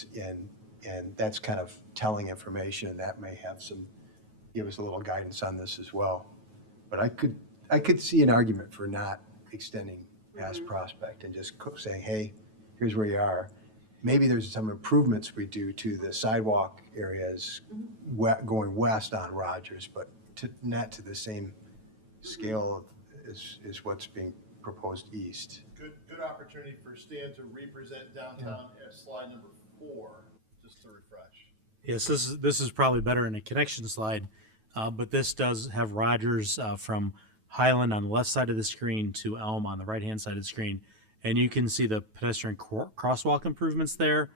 that's kind of telling information. That may give us a little guidance on this as well. But I could see an argument for not extending past Prospect and just saying, hey, here's where you are. Maybe there's some improvements we do to the sidewalk areas going west on Rogers, but not to the same scale as what's being proposed east. Good opportunity for Stan to represent downtown as slide number 4, just to refresh. Yes, this is probably better in a connection slide, but this does have Rogers from Highland on the left side of the screen to Elm on the right-hand side of the screen. And you can see the pedestrian crosswalk improvements there.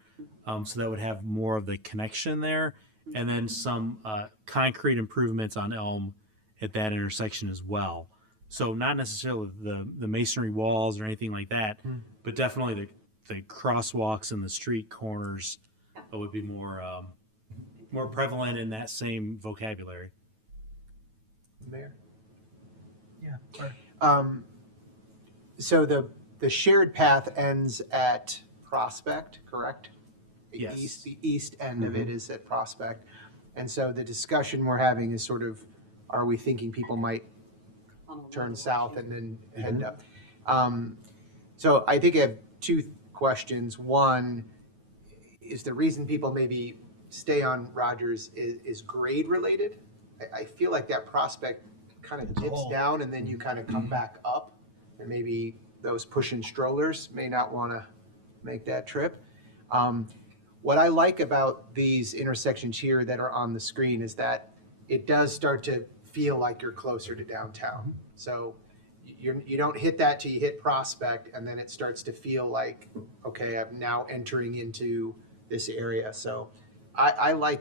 So that would have more of the connection there. And then some concrete improvements on Elm at that intersection as well. So not necessarily the masonry walls or anything like that, but definitely the crosswalks and the street corners would be more prevalent in that same vocabulary. Mayor? Yeah. So the shared path ends at Prospect, correct? Yes. The east end of it is at Prospect. And so the discussion we're having is sort of, are we thinking people might turn south and then head up? So I think I have 2 questions. One, is the reason people maybe stay on Rogers is grade related? I feel like that Prospect kind of dips down and then you kind of come back up, and maybe those pushing strollers may not want to make that trip. What I like about these intersections here that are on the screen is that it does start to feel like you're closer to downtown. So you don't hit that till you hit Prospect, and then it starts to feel like, okay, I'm now entering into this area. So I like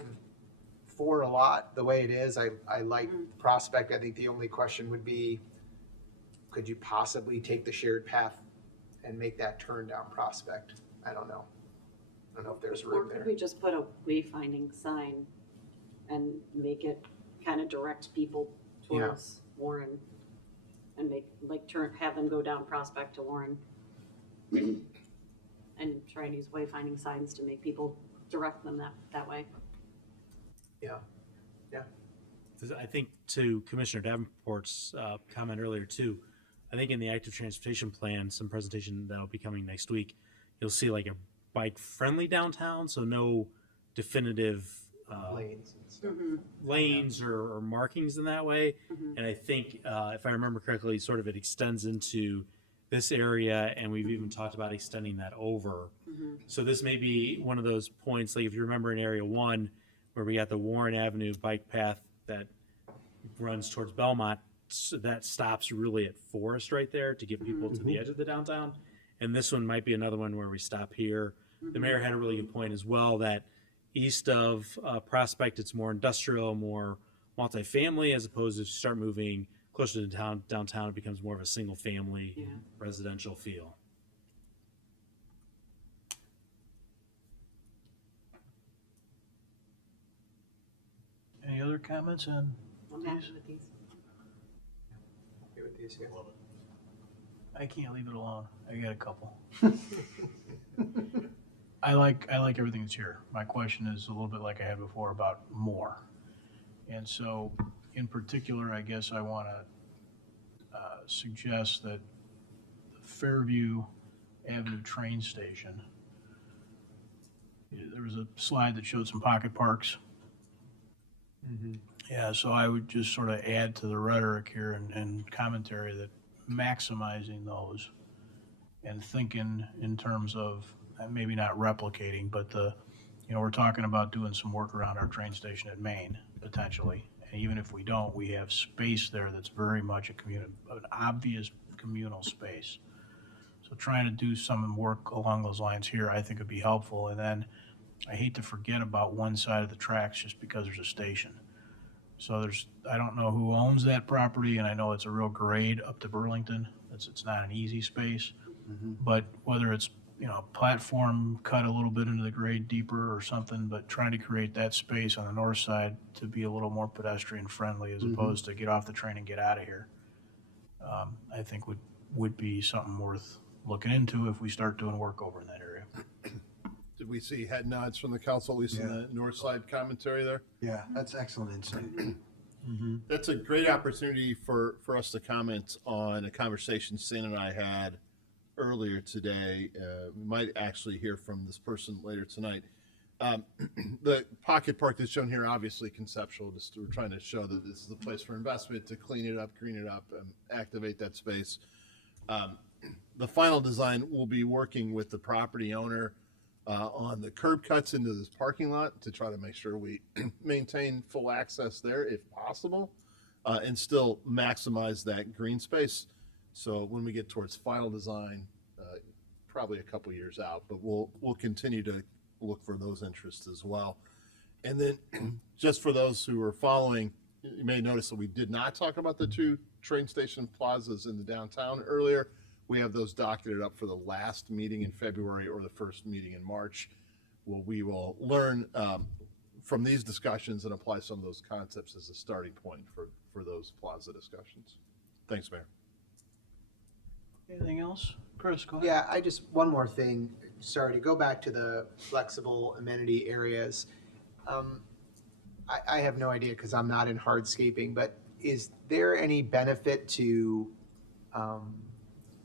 4 a lot the way it is. I like Prospect. I think the only question would be, could you possibly take the shared path and make that turn down Prospect? I don't know. I don't know if there's room Or there. could we just put a wayfinding sign and make it kind of direct people towards Warren and have them go down Prospect to Warren? And try and use wayfinding signs to make people direct them that way. Yeah. I think to Commissioner Davenport's comment earlier too, I think in the active transportation plan, some presentation that'll be coming next week, you'll see like a bike-friendly downtown, so no definitive Lanes and stuff. lanes or markings in that way. And I think, if I remember correctly, sort of it extends into this area, and we've even talked about extending that over. So this may be one of those points, like if you remember in Area 1, where we got the Warren Avenue bike path that runs towards Belmont, so that stops really at Forest right there to get people to the edge of the downtown. And this one might be another one where we stop here. The mayor had a really good point as well, that east of Prospect, it's more industrial, more multifamily, as opposed to start moving closer to downtown, it becomes more of a single family residential feel. other comments on I'm happy with these. Okay with these here? I can't leave it alone. I got a couple. I like everything that's here. My question is a little bit like I had before about more. And so, in particular, I guess I want to suggest that the Fairview Avenue train station, there was a slide that showed some pocket parks. Yeah, so I would just sort of add to the rhetoric here and commentary that maximizing those and thinking in terms of maybe not replicating, but we're talking about doing some work around our train station at Maine, potentially. And even if we don't, we have space there that's very much an obvious communal space. So trying to do some work along those lines here, I think would be helpful. And then I hate to forget about one side of the tracks just because there's a station. So I don't know who owns that property, and I know it's a real grade up to Burlington. It's not an easy space, but whether it's, platform cut a little bit into the grade deeper or something, but trying to create that space on the north side to be a little more pedestrian friendly as opposed to get off the train and get out of here, I think would be something worth looking into if we start doing work over in that area. Did we see head nods from the council, at least in the north side commentary there? Yeah, that's excellent insight. That's a great opportunity for us to comment on a conversation Stan and I had earlier today. We might actually hear from this person later tonight. The pocket park that's shown here, obviously conceptual, just we're trying to show that this is a place for investment to clean it up, green it up, and activate that space. The final design will be working with the property owner on the curb cuts into this parking lot to try to make sure we maintain full access there if possible, and still maximize that green space. So when we get towards final design, probably a couple years out, but we'll continue to look for those interests as well. And then just for those who are following, you may notice that we did not talk about the two train station plazas in the downtown earlier. We have those docketed up for the last meeting in February or the first meeting in March. We will learn from these discussions and apply some of those concepts as a starting point for those plaza discussions. Thanks, Mayor. Anything else? Chris, go ahead. Yeah, one more thing. Sorry, to go back to the flexible amenity areas. I have no idea because I'm not in hardscaping, but is there any benefit to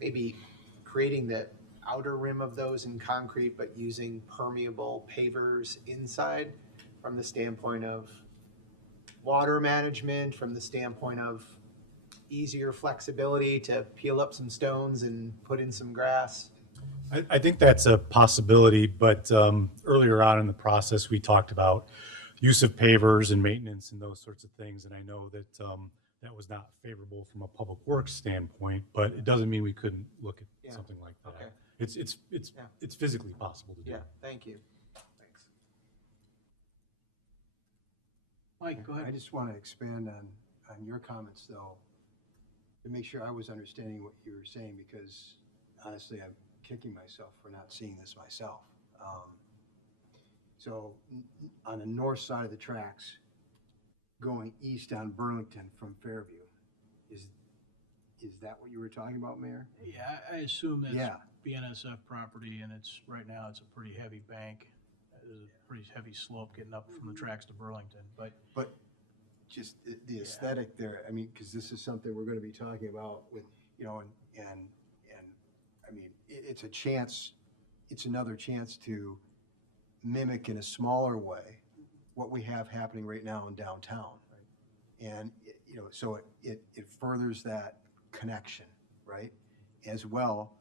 maybe creating the outer rim of those in concrete, but using permeable pavers inside from the standpoint of water management, from the standpoint of easier flexibility to peel up some stones and put in some grass? I think that's a possibility, but earlier on in the process, we talked about use of pavers and maintenance and those sorts of things, and I know that that was not favorable from a public works standpoint, but it doesn't mean we couldn't look at something like that. Okay. It's physically possible to do. Yeah, thank you. Thanks. Mike, go I ahead. just want to expand on your comments, though, to make sure I was understanding what you were saying, because honestly, I'm kicking myself for not seeing this myself. So on the north side of the tracks, going east on Burlington from Fairview, is that what you were talking about, Mayor? Yeah, I assume that's Yeah. BNSF property, and right now it's a pretty heavy bank. There's a pretty heavy slope getting up from the tracks to Burlington, but Just the aesthetic there, I mean, because this is something we're going to be talking about with, and I mean, it's a chance, it's another chance to mimic in a smaller way what we have happening right now in downtown. And, so it furthers that connection, right? As well,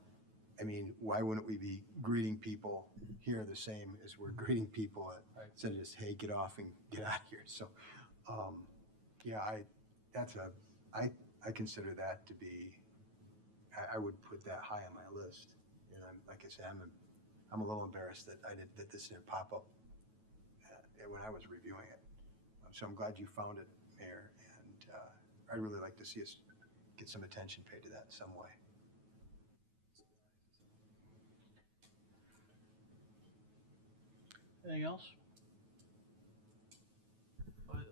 I mean, why wouldn't we be greeting people here the same as we're greeting people instead of just, hey, get off and get out of here? So, yeah, I consider that to be, I would put that high on my list. And like I said, I'm a little embarrassed that this didn't pop up when I was reviewing it. So I'm glad you found it, Mayor, and I'd really like to see us get some attention paid to that in some way. anything else?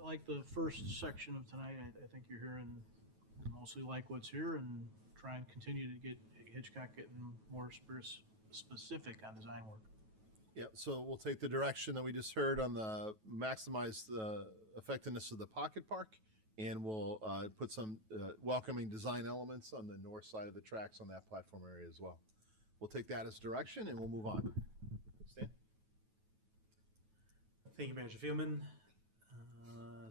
like the first section of tonight. I think you're hearing mostly like what's here and try and continue to get Hitchcock getting more specific on design work. Yeah, so we'll take the direction that we just heard on the maximize the effectiveness of the pocket park, and we'll put some welcoming design elements on the north side of the tracks on that platform area as well. We'll take that as direction and we'll move on. Stan? Thank you, Manager Fieldman.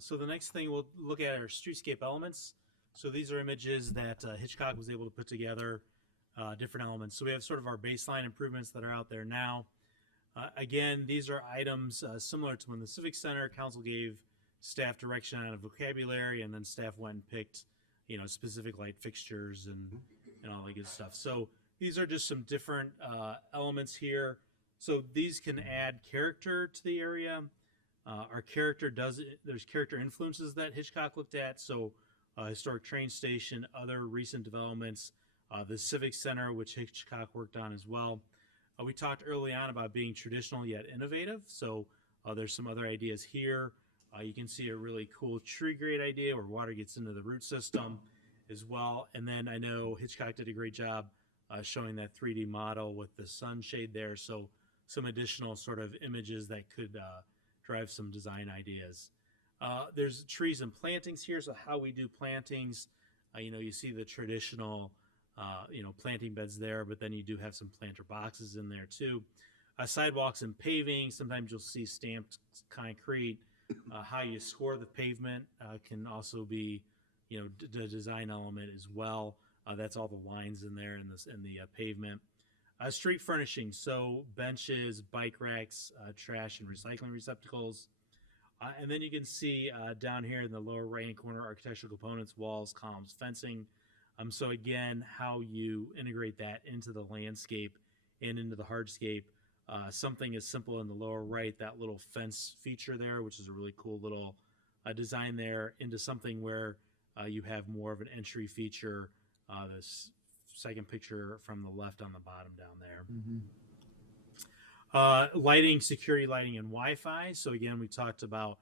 So the next thing we'll look at are streetscape elements. So these are images that Hitchcock was able to put together, different elements. So we have sort of our baseline improvements that are out there now. Again, these are items similar to when the Civic Center Council gave staff direction on a vocabulary, and then staff went and picked, specific light fixtures and all that good stuff. So these are just some different elements here. So these can add character to the area. There's character influences that Hitchcock looked at. So historic train station, other recent developments, the Civic Center, which Hitchcock worked on as well. We talked early on about being traditional yet innovative. So there's some other ideas here. You can see a really cool tree grate idea where water gets into the root system as well. And then I know Hitchcock did a great job showing that 3D model with the sunshade there. So some additional sort of images that could drive some design ideas. There's trees and plantings here. So how we do plantings, you see the traditional planting beds there, but then you do have some planter boxes in there too. Sidewalks and paving, sometimes you'll see stamped concrete. How you score the pavement can also be, the design element as well. That's all the lines in there in the pavement. Street furnishing, so benches, bike racks, trash and recycling receptacles. And then you can see down here in the lower right-hand corner, architectural components, walls, columns, fencing. So again, how you integrate that into the landscape and into the hardscape. Something as simple in the lower right, that little fence feature there, which is a really cool little design there, into something where you have more of an entry feature. This second picture from the left on the bottom down there. Lighting, security lighting, and Wi-Fi. So again, we talked about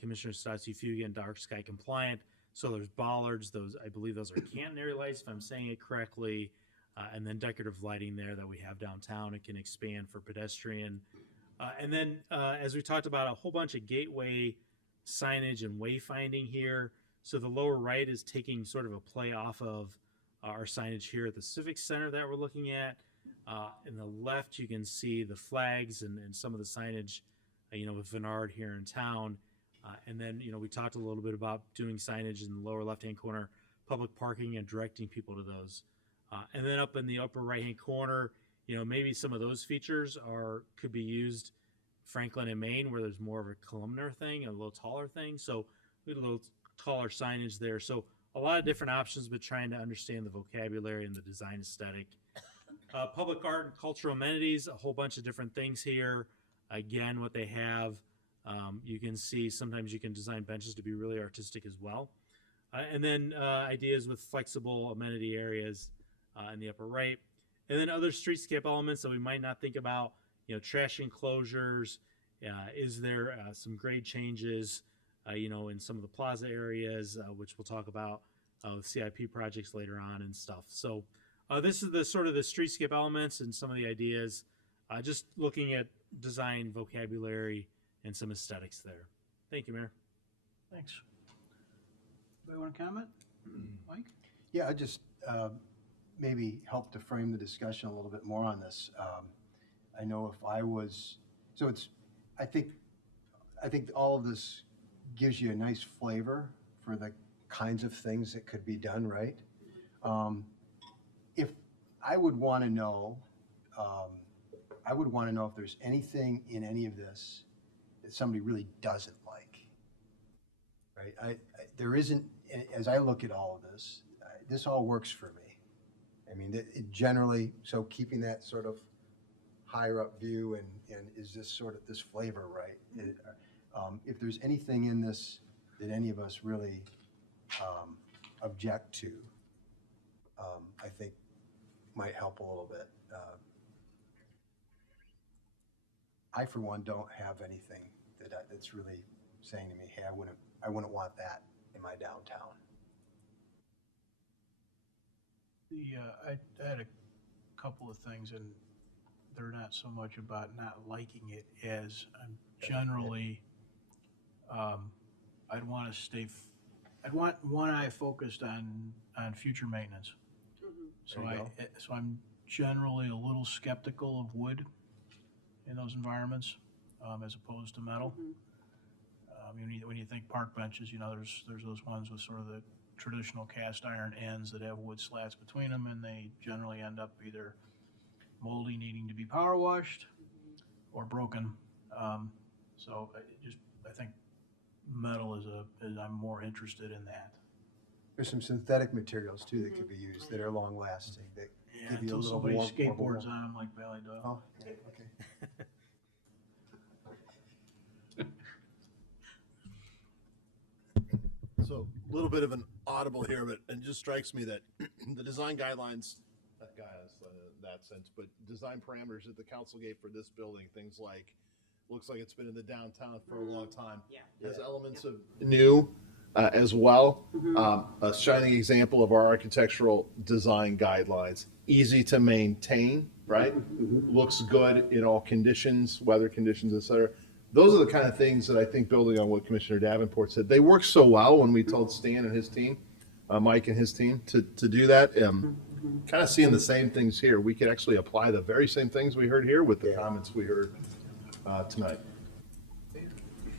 Commissioner Sadowski-Fuga and dark sky compliant. So there's bollards, I believe those are Canton area lights, if I'm saying it correctly, and then decorative lighting there that we have downtown. It can expand for pedestrian. And then, as we talked about, a whole bunch of gateway signage and wayfinding here. So the lower right is taking sort of a play off of our signage here at the Civic Center that we're looking at. In the left, you can see the flags and some of the signage, with Vennard here in town. And then, we talked a little bit about doing signage in the lower left-hand corner, public parking and directing people to those. And then up in the upper right-hand corner, maybe some of those features could be used Franklin and Maine, where there's more of a columnar thing, a little taller thing. So we had a little taller signage there. So a lot of different options, but trying to understand the vocabulary and the design aesthetic. Public art and cultural amenities, a whole bunch of different things here. Again, what they have, you can see sometimes you can design benches to be really artistic as well. And then ideas with flexible amenity areas in the upper right. And then other streetscape elements that we might not think about, trash enclosures. Is there some grade changes, in some of the plaza areas, which we'll talk about with CIP projects later on and stuff. So this is the sort of the streetscape elements and some of the ideas, just looking at design vocabulary and some aesthetics there. Thank you, Mayor. Thanks. Anybody want to comment? Mike? Yeah, I just maybe help to frame the discussion a little bit more on this. I know if I was, I think all of this gives you a nice flavor for the kinds of things that could be done right. If I would want to know, if there's anything in any of this that somebody really doesn't like, right? There isn't, as I look at all of this, this all works for me. I mean, it generally, so keeping that sort of higher up view and is this sort of this flavor, right? If there's anything in this that any of us really object to, I think might help a little bit. I, for one, don't have anything that's really saying to me, hey, I wouldn't I wouldn't want that in my downtown. I had a couple of things, and they're not so much about not liking it as I'm generally, I'd want to I'd want one eye focused on future maintenance. So There you go. so I'm generally a little skeptical of wood in those environments, as opposed to metal. When you think park benches, there's those ones with sort of the traditional cast iron ends that have wood slats between them, and they generally end up either moldy, needing to be power washed, or broken. So I think metal is I'm more interested in that. There's some synthetic materials too that could be used that are long lasting, that Yeah, give you a until little somebody more. skateboards on them like Valley Dog. Oh, okay. So a little bit of an audible here, but it just strikes me that the design guidelines, not guys in that sense, but design parameters that the council gave for this building, things like, looks like it's been in the downtown for a long time. Has elements of new as well. A shining example of our architectural design guidelines, easy to maintain, right? Looks good in all conditions, weather conditions, et cetera. Those are the kind of things that I think, building on what Commissioner Davenport said, they work so well when we told Stan and his team, Mike and his team, to do that. Kind of seeing the same things here. We could actually apply the very same things we heard here with the comments we heard tonight.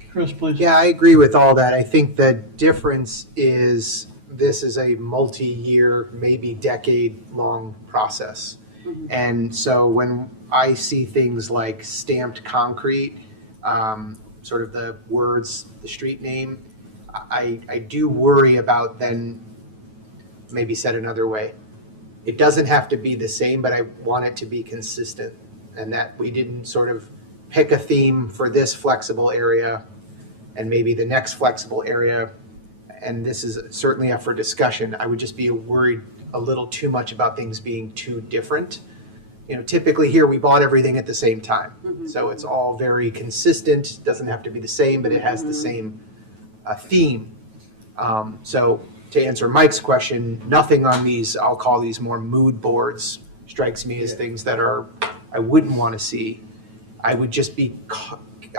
Chris, please. Yeah, I agree with all that. I think the difference is this is a multi-year, maybe decade-long process. And so when I see things like stamped concrete, sort of the words, the street name, I do worry about then, maybe said another way, it doesn't have to be the same, but I want it to be consistent, and that we didn't sort of pick a theme for this flexible area and maybe the next flexible area, and this is certainly up for discussion. I would just be worried a little too much about things being too different. Typically here we bought everything at the same time. So it's all very consistent, doesn't have to be the same, but it has the same theme. So to answer Mike's question, nothing on these, I'll call these more mood boards, strikes me as things that I wouldn't want to see. I would just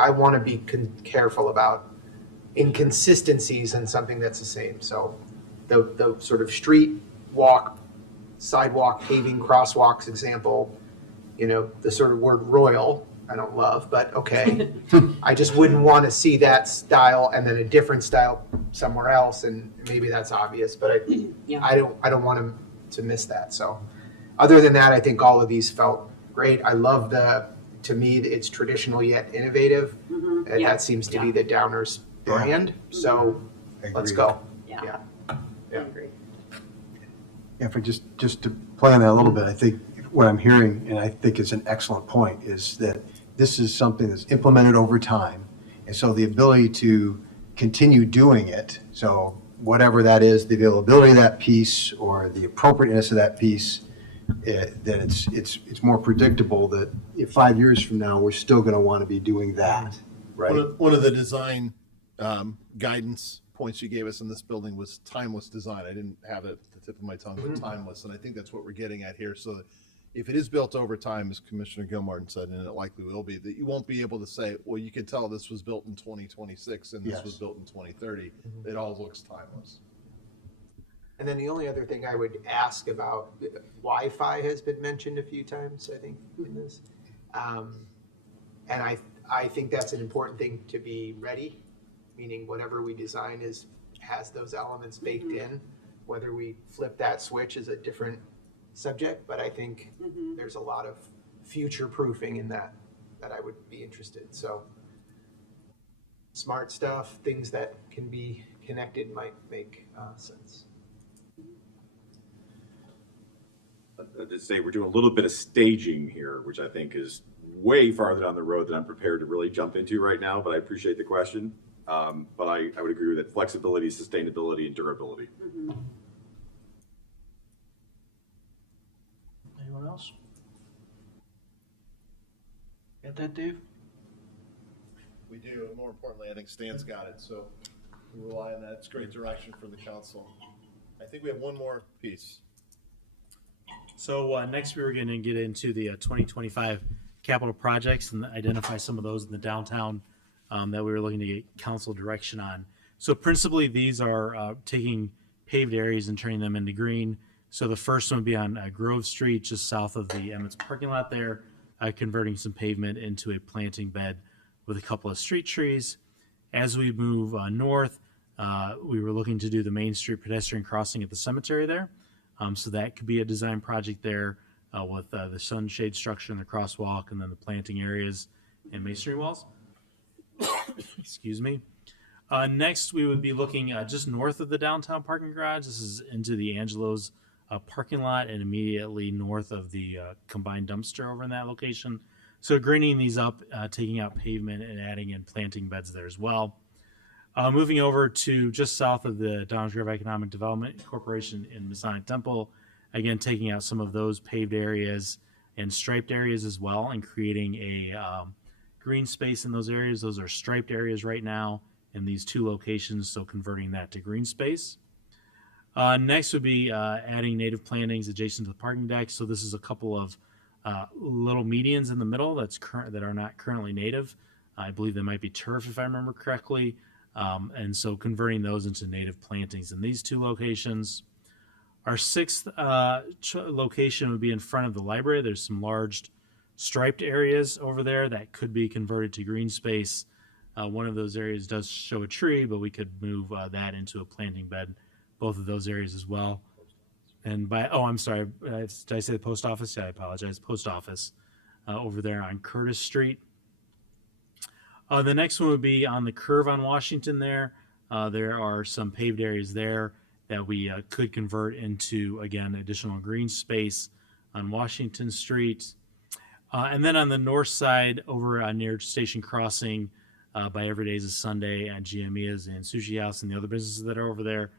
I want to be careful about inconsistencies in something that's the same. So the sort of street walk, sidewalk, paving, crosswalks example, the sort of word royal, I don't love, but okay. I just wouldn't want to see that style and then a different style somewhere else, and maybe that's obvious, but I don't want to miss that. So other than that, I think all of these felt great. I love to me, it's traditional yet innovative. And that seems to be the Downers brand. So let's go. Yeah. I agree. If I just to play on that a little bit, I think what I'm hearing, and I think is an excellent point, is that this is something that's implemented over time. And so the ability to continue doing it, so whatever that is, the availability of that piece or the appropriateness of that piece, that it's more predictable that if 5 years from now, we're still going to want to be doing that, right? One of the design guidance points you gave us in this building was timeless design. I didn't have it at the tip of my tongue, but timeless. And I think that's what we're getting at here. So that if it is built over time, as Commissioner Gilmartin said, and it likely will be, that you won't be able to say, well, you can tell this was built in 2026 and this was built in 2030. It all looks timeless. And then the only other thing I would ask about, Wi-Fi has been mentioned a few times, I think, in this. And I think that's an important thing to be ready, meaning whatever we design has those elements baked in. Whether we flip that switch is a different subject, but I think there's a lot of future proofing in that I would be interested. So smart stuff, things that can be connected might make sense. To say we're doing a little bit of staging here, which I think is way farther down the road than I'm prepared to really jump into right now, but I appreciate the question. But I would agree with it, flexibility, sustainability, and durability. Anyone else? Got that, Dave? We do. And more importantly, I think Stan's got it. So We'll rely on that. It's great direction from the council. I think we have one more piece. So next we were going to get into the 2025 capital projects and identify some of those in the downtown that we were looking to get council direction on. So principally these are taking paved areas and turning them into green. So the first one would be on Grove Street, just south of the Emmets parking lot there, converting some pavement into a planting bed with a couple of street trees. As we move north, we were looking to do the Main Street pedestrian crossing at the cemetery there. So that could be a design project there with the sunshade structure and the crosswalk and then the planting areas and masonry walls. Excuse me. Next, we would be looking just north of the downtown parking garage. This is into the Angelo's parking lot and immediately north of the combined dumpster over in that location. So greening these up, taking out pavement and adding in planting beds there as well. Moving over to just south of the Downers Grove Economic Development Corporation in Masonic Temple, again, taking out some of those paved areas and striped areas as well and creating a green space in those areas. Those are striped areas right now in these two locations, so converting that to green space. Next would be adding native plantings adjacent to the parking deck. So this is a couple of little medians in the middle that are not currently native. I believe they might be turf if I remember correctly. And so converting those into native plantings in these two locations. Our sixth location would be in front of the library. There's some large striped areas over there that could be converted to green space. One of those areas does show a tree, but we could move that into a planting bed, both of those areas as well. And I'm sorry, did I say the post office? Yeah, I apologize. Post office over there on Curtis Street. The next one would be on the curve on Washington there. There are some paved areas there that we could convert into, again, additional green space on Washington Street. And then on the north side over near Station Crossing by Every Day's a Sunday and Giamia's and Sushi House and the other businesses that are over there,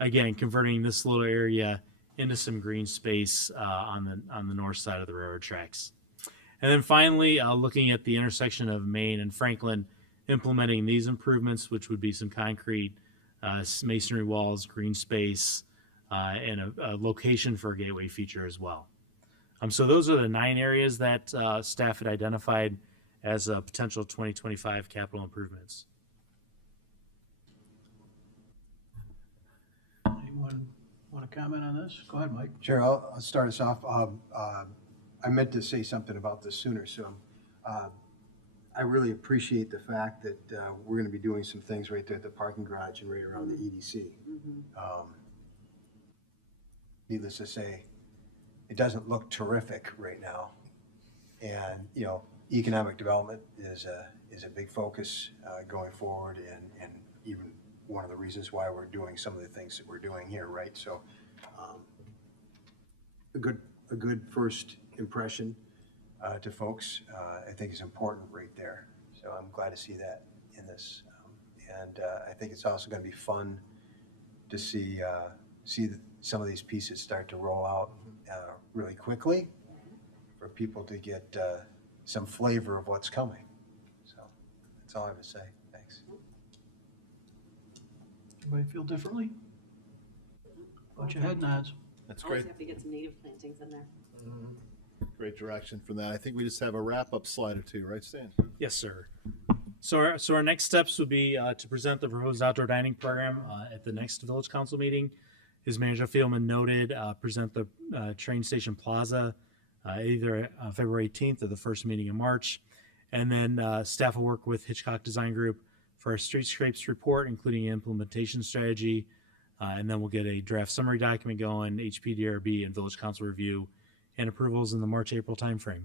again, converting this little area into some green space on the north side of the railroad tracks. And then finally, looking at the intersection of Main and Franklin, implementing these improvements, which would be some concrete, masonry walls, green space, and a location for a gateway feature as well. So those are the 9 areas that staff had identified as potential 2025 capital improvements. Anyone want to comment on this? Go ahead, Mike. Sure, I'll start us off. I meant to say something about this sooner, so I really appreciate the fact that we're going to be doing some things right there at the parking garage and right around the EDC. Needless to say, it doesn't look terrific right now. And, economic development is a big focus going forward and even one of the reasons why we're doing some of the things that we're doing here, right? So a good first impression to folks, I think is important right there. So I'm glad to see that in this. And I think it's also going to be fun to see some of these pieces start to roll out really quickly for people to get some flavor of what's coming. So that's all I have to say. Thanks. Anybody feel differently? Bunch of head nods. That's Always great. have to get some native plantings in there. Great direction from that. I think we just have a wrap-up slide or two, right, Stan? Yes, sir. So our next steps would be to present the proposed outdoor dining program at the next village council meeting. As Manager Fielman noted, present the train station plaza either February 18th or the first meeting in March. And then staff will work with Hitchcock Design Group for our streetscapes report, including an implementation strategy. And then we'll get a draft summary document going, HPDRB and village council review, and approvals in the March-April timeframe.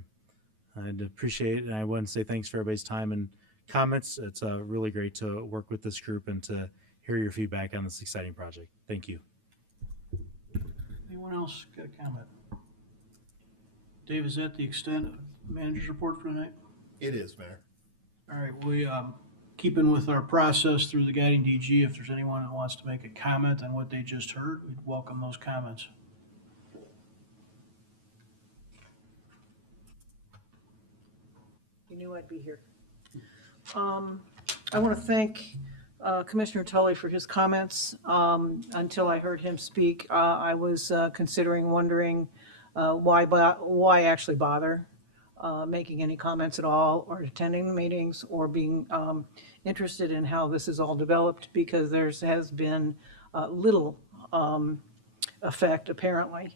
I'd appreciate it, and I want to say thanks for everybody's time and comments. It's really great to work with this group and to hear your feedback on this exciting project. Thank you. Anyone else got a comment? Dave, is that the extent of manager's report for tonight? It is, Mayor. All right, we, keeping with our process through the guiding DG, if there's anyone that wants to make a comment on what they just heard, we'd welcome those comments. You knew I'd be here. I want to thank Commissioner Tully for his comments. Until I heard him speak, I was wondering why actually bother making any comments at all, or attending the meetings, or being interested in how this is all developed, because has been little effect apparently.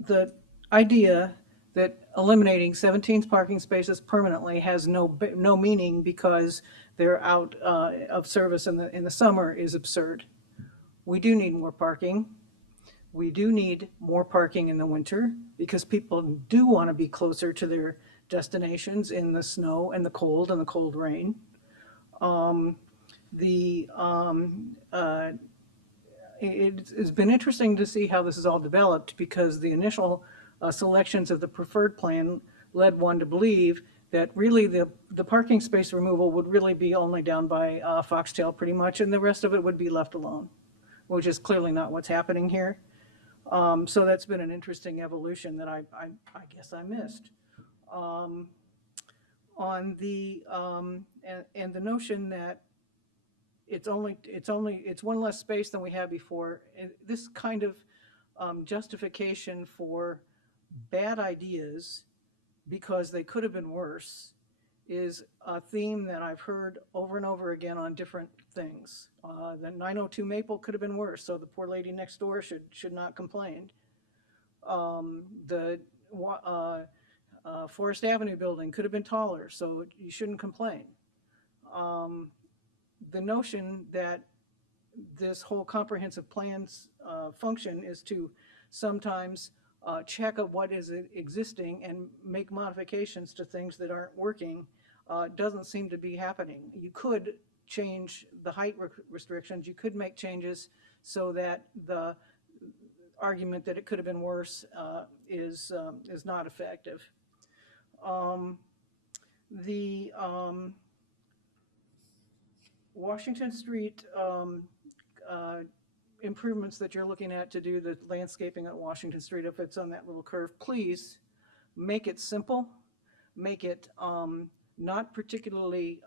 The idea that eliminating 17 parking spaces permanently has no meaning because they're out of service in the summer is absurd. We do need more parking. We do need more parking in the winter because people do want to be closer to their destinations in the snow and the cold rain. It's been interesting to see how this is all developed, because the initial selections of the preferred plan led one to believe that really the parking space removal would really be only down by Foxtail pretty much, and the rest of it would be left alone, which is clearly not what's happening here. So that's been an interesting evolution that I guess I missed. On the and the notion that it's one less space than we had before. This kind of justification for bad ideas because they could have been worse is a theme that I've heard over and over again on different things. The 902 Maple could have been worse, so the poor lady next door should not complain. The Forest Avenue building could have been taller, so you shouldn't complain. The notion that this whole comprehensive plan's function is to sometimes check out what is existing and make modifications to things that aren't working doesn't seem to be happening. You could change the height restrictions. You could make changes so that the argument that it could have been worse is not effective. The Washington Street improvements that you're looking at to do the landscaping at Washington Street, if it's on that little curve, please make it simple, make it not particularly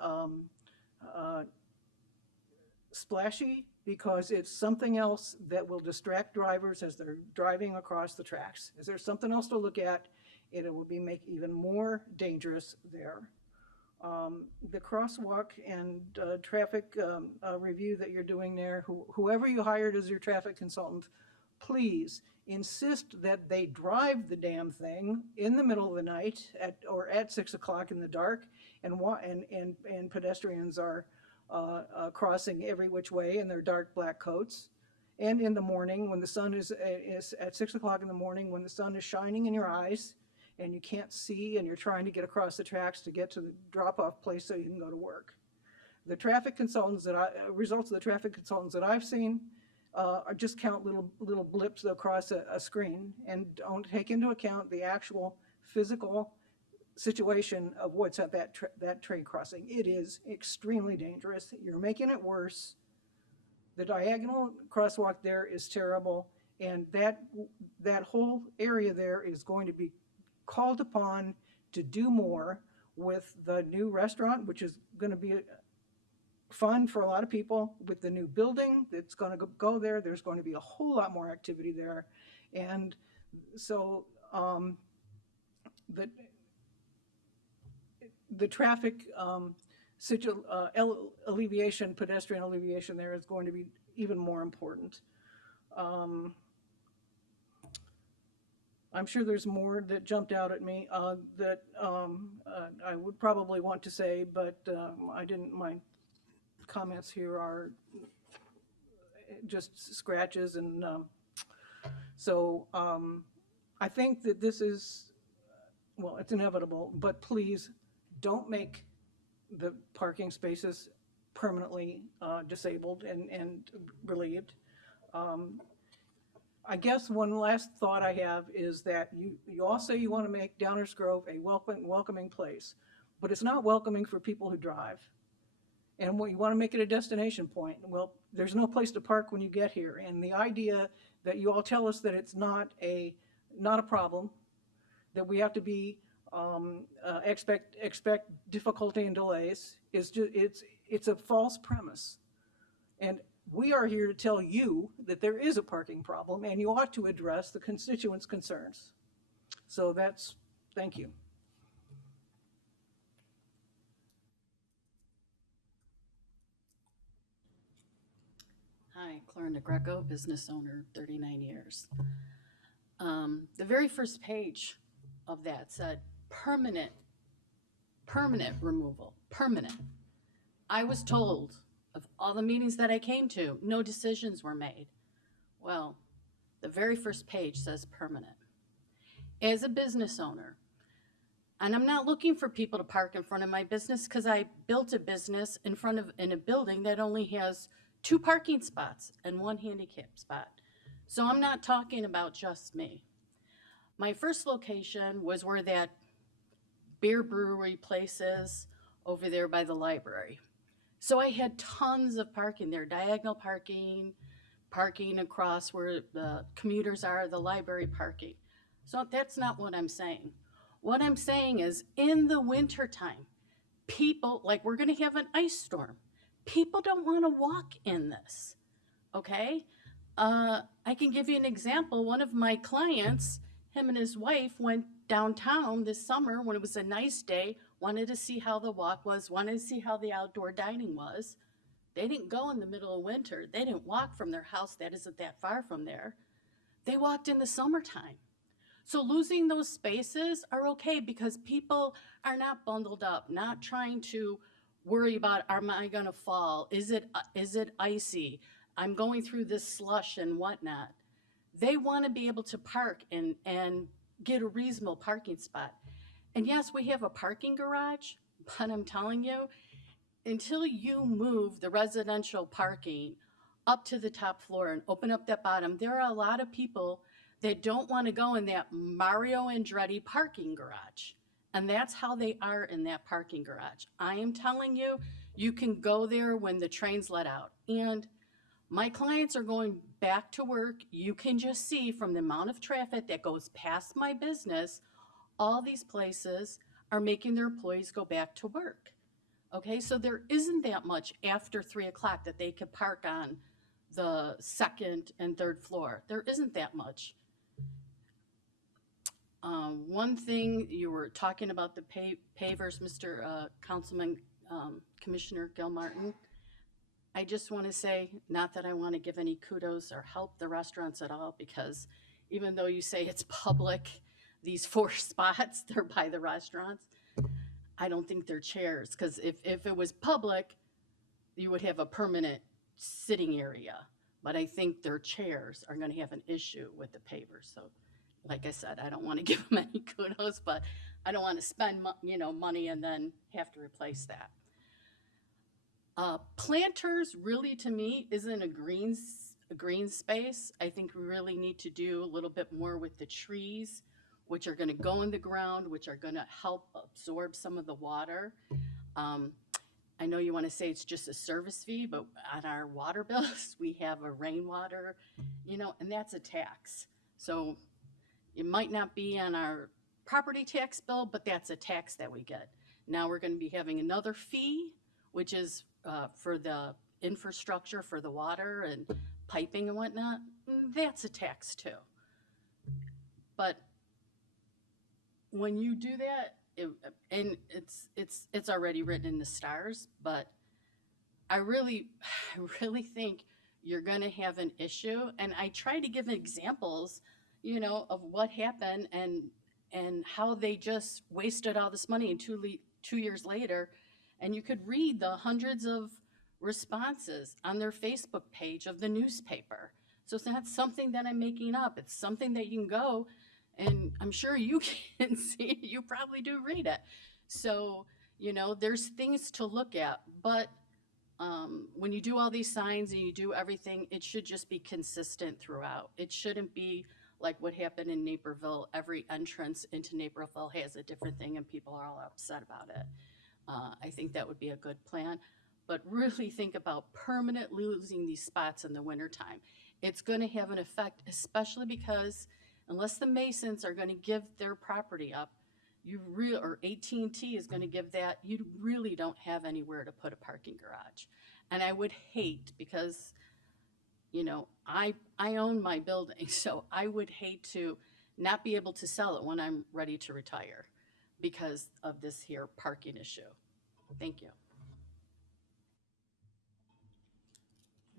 splashy, because it's something else that will distract drivers as they're driving across the tracks. Is there something else to look at? It will make even more dangerous there. The crosswalk and traffic review that you're doing there, whoever you hired as your traffic consultant, please insist that they drive the damn thing in the middle of the night or at 6 o'clock in the dark, and pedestrians are crossing every which way in their dark black coats. And in the morning, when the sun is at 6 o'clock in the morning, when the sun is shining in your eyes, and you can't see, and you're trying to get across the tracks to get to the drop-off place so you can go to work. The traffic consultants results of the traffic consultants that I've seen are just count little blips across a screen and don't take into account the actual physical situation of what's at that trade crossing. It is extremely dangerous. You're making it worse. The diagonal crosswalk there is terrible, and that whole area there is going to be called upon to do more with the new restaurant, which is going to be fun for a lot of people, with the new building that's going to go there. There's going to be a whole lot more activity there. And so the traffic alleviation, pedestrian alleviation there is going to be even more important. I'm sure there's more that jumped out at me that I would probably want to say, but I didn't. My comments here are just scratches, and so I think that this is, well, it's inevitable, but please don't make the parking spaces permanently disabled and relieved. I guess one last thought I have is that you all say you want to make Downers Grove a welcoming place, but it's not welcoming for people who drive. And you want to make it a destination point. Well, there's no place to park when you get here. And the idea that you all tell us that it's not a problem, that we have to be expect difficulty and delays is it's a false premise. And we are here to tell you that there is a parking problem and you ought to address the constituents' concerns. So thank you. Hi, Clorinda Greco, business owner, 39 years. The very first page of that said permanent removal, permanent. I was told of all the meetings that I came to, no decisions were made. Well, the very first page says permanent. As a business owner, and I'm not looking for people to park in front of my business because I built a business in a building that only has 2 parking spots and 1 handicap spot. So I'm not talking about just me. My first location was where that beer brewery place is over there by the library. So I had tons of parking there, diagonal parking, parking across where the commuters are, the library parking. So that's not what I'm saying. What I'm saying is in the wintertime, people, like we're gonna have an ice storm. People don't wanna walk in this, okay? I can give you an example. One of my clients, him and his wife went downtown this summer when it was a nice day, wanted to see how the walk was, wanted to see how the outdoor dining was. They didn't go in the middle of winter. They didn't walk from their house that isn't that far from there. They walked in the summertime. So losing those spaces are okay because people are not bundled up, not trying to worry about, am I gonna fall? Is it icy? I'm going through this slush and whatnot. They wanna be able to park and get a reasonable parking spot. And yes, we have a parking garage, but I'm telling you, until you move the residential parking up to the top floor and open up that bottom, there are a lot of people that don't want to go in that Mario Andretti parking garage. And that's how they are in that parking garage. I am telling you, you can go there when the trains let out. And my clients are going back to work. You can just see from the amount of traffic that goes past my business, all these places are making their employees go back to work. Okay, so there isn't that much after 3 o'clock that they could park on the 2nd and 3rd floor. There isn't that much. One thing, you were talking about the pavers, Mr. Councilman, Commissioner Gilmartin. I just want to say, not that I want to give any kudos or help the restaurants at all, because even though you say it's public, these 4 spots, they're by the restaurants. I don't think they're chairs, because if it was public, you would have a permanent sitting area. But I think their chairs are going to have an issue with the pavers. So like I said, I don't want to give them any kudos, but I don't want to spend money and then have to replace that. Planters really, to me, isn't a green space. I think we really need to do a little bit more with the trees, which are going to go in the ground, which are going to help absorb some of the water. I know you want to say it's just a service fee, but on our water bills, we have a rainwater, and that's a tax. So it might not be on our property tax bill, but that's a tax that we get. Now we're going to be having another fee, which is for the infrastructure for the water and piping and whatnot. That's a tax too. But when you do that, and it's already written in the stars, but I really think you're going to have an issue. And I try to give examples, of what happened and how they just wasted all this money, and 2 years later, and you could read the hundreds of responses on their Facebook page of the newspaper. So it's not something that I'm making up. It's something that you can go, and I'm sure you can see, you probably do read it. So, there's things to look at, but when you do all these signs and you do everything, it should just be consistent throughout. It shouldn't be like what happened in Naperville. Every entrance into Naperville has a different thing and people are all upset about it. I think that would be a good plan, but really think about permanently losing these spots in the wintertime. It's going to have an effect, especially because unless the Masons are going to give their property up, or AT&T is going to give that, you really don't have anywhere to put a parking garage. And I would hate, because, you know, I own my building, so I would hate to not be able to sell it when I'm ready to retire because of this here parking issue. Thank you.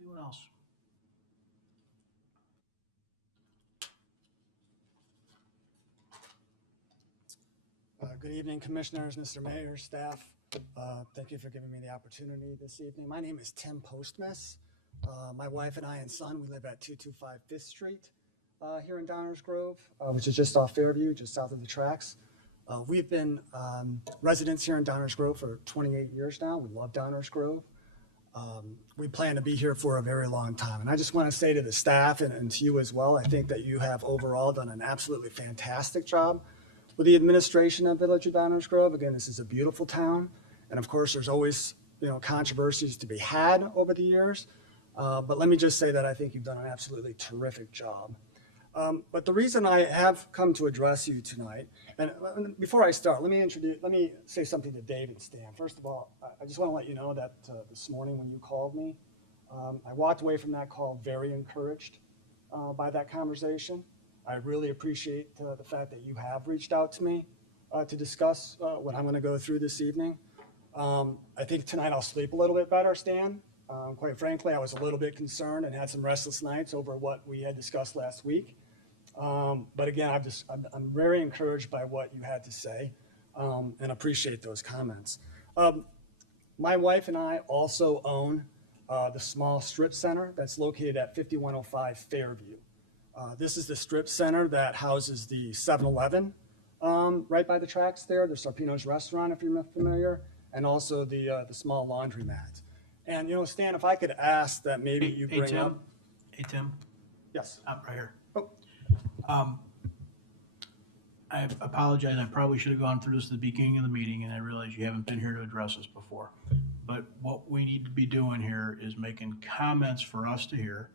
Anyone else? Good evening, Commissioners, Mr. Mayor, staff. Thank you for giving me the opportunity this evening. My name is Tim Postmas. My wife and I and son, we live at 225 Fifth Street here in Downers Grove, which is just off Fairview, just south of the tracks. We've been residents here in Downers Grove for 28 years now. We love Downers Grove. We plan to be here for a very long time. And I just want to say to the staff and to you as well, I think that you have overall done an absolutely fantastic job with the administration of Village of Downers Grove. Again, this is a beautiful town. And of course, there's always, you know, controversies to be had over the years. But let me just say that I think you've done an absolutely terrific job. But the reason I have come to address you tonight, and before I start, let me say something to Dave and Stan. First of all, I just want to let you know that this morning when you called me, I walked away from that call very encouraged by that conversation. I really appreciate the fact that you have reached out to me to discuss what I'm going to go through this evening. I think tonight I'll sleep a little bit better, Stan. Quite frankly, I was a little bit concerned and had some restless nights over what we had discussed last week. But again, I'm very encouraged by what you had to say and appreciate those comments. My wife and I also own the small strip center that's located at 5105 Fairview. This is the strip center that houses the 7-Eleven right by the tracks there, the Sarpino's restaurant, if you're familiar, and also the small laundromat. And, you know, Stan, if I could ask that maybe you bring up. Hey, Tim. Yes. Right here. Oh. I apologize. I probably should have gone through this at the beginning of the meeting, and I realize you haven't been here to address us before. But what we need to be doing here is making comments for us to hear,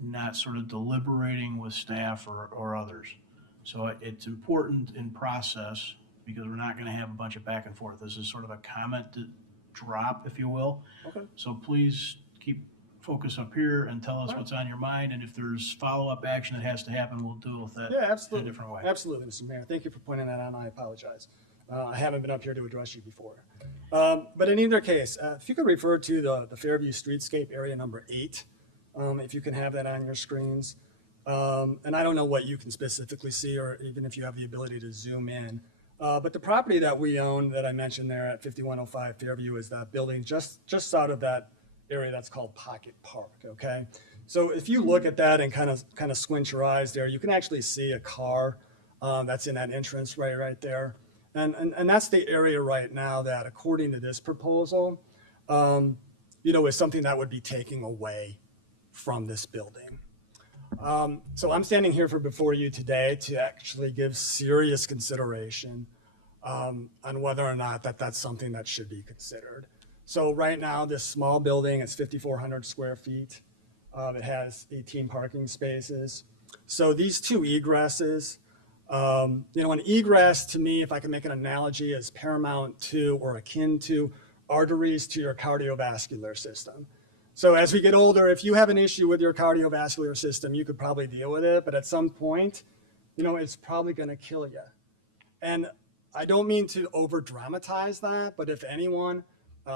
not sort of deliberating with staff or others. So it's important in process because we're not going to have a bunch of back and forth. This is sort of a comment drop, if you will. Okay. So please keep focus up here and tell us what's on your mind. And if there's follow-up action that has to happen, we'll deal with that in a different way. Absolutely, Mr. Mayor. Thank you for pointing that out. I apologize. I haven't been up here to address you before. But in either case, if you could refer to the Fairview Streetscape area number 8, if you can have that on your screens. And I don't know what you can specifically see or even if you have the ability to zoom in. But the property that we own that I mentioned there at 5105 Fairview is that building just out of that area that's called Pocket Park, okay? So if you look at that and kind of squint your eyes there, you can actually see a car that's in that entrance right there. And that's the area right now that, according to this proposal, you know, is something that would be taken away from this building. So I'm standing here before you today to actually give serious consideration on whether or not that's something that should be considered. So right now, this small building is 5,400 square feet. It has 18 parking spaces. So these two egresses, you know, an egress to me, if I can make an analogy, is paramount to or akin to arteries to your cardiovascular system. So as we get older, if you have an issue with your cardiovascular system, you could probably deal with it, but at some point, you know, it's probably going to kill you. And I don't mean to over dramatize that, but if anyone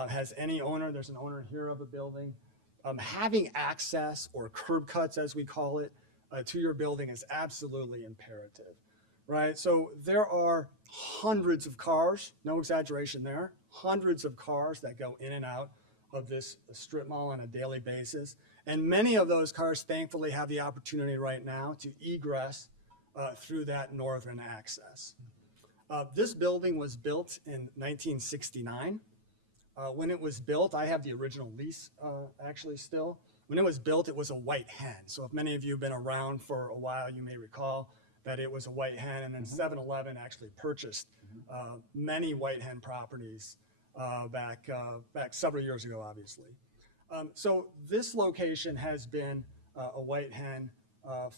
has any owner, there's an owner here of a building, having access or curb cuts, as we call it, to your building is absolutely imperative, right? So there are hundreds of cars, no exaggeration there, hundreds of cars that go in and out of this strip mall on a daily basis. And many of those cars, thankfully, have the opportunity right now to egress through that northern access. This building was built in 1969. When it was built, I have the original lease actually still. When it was built, it was a white hen. So if many of you have been around for a while, you may recall that it was a white hen. And then 7-Eleven actually purchased many white hen properties back several years ago, obviously. So this location has been a white hen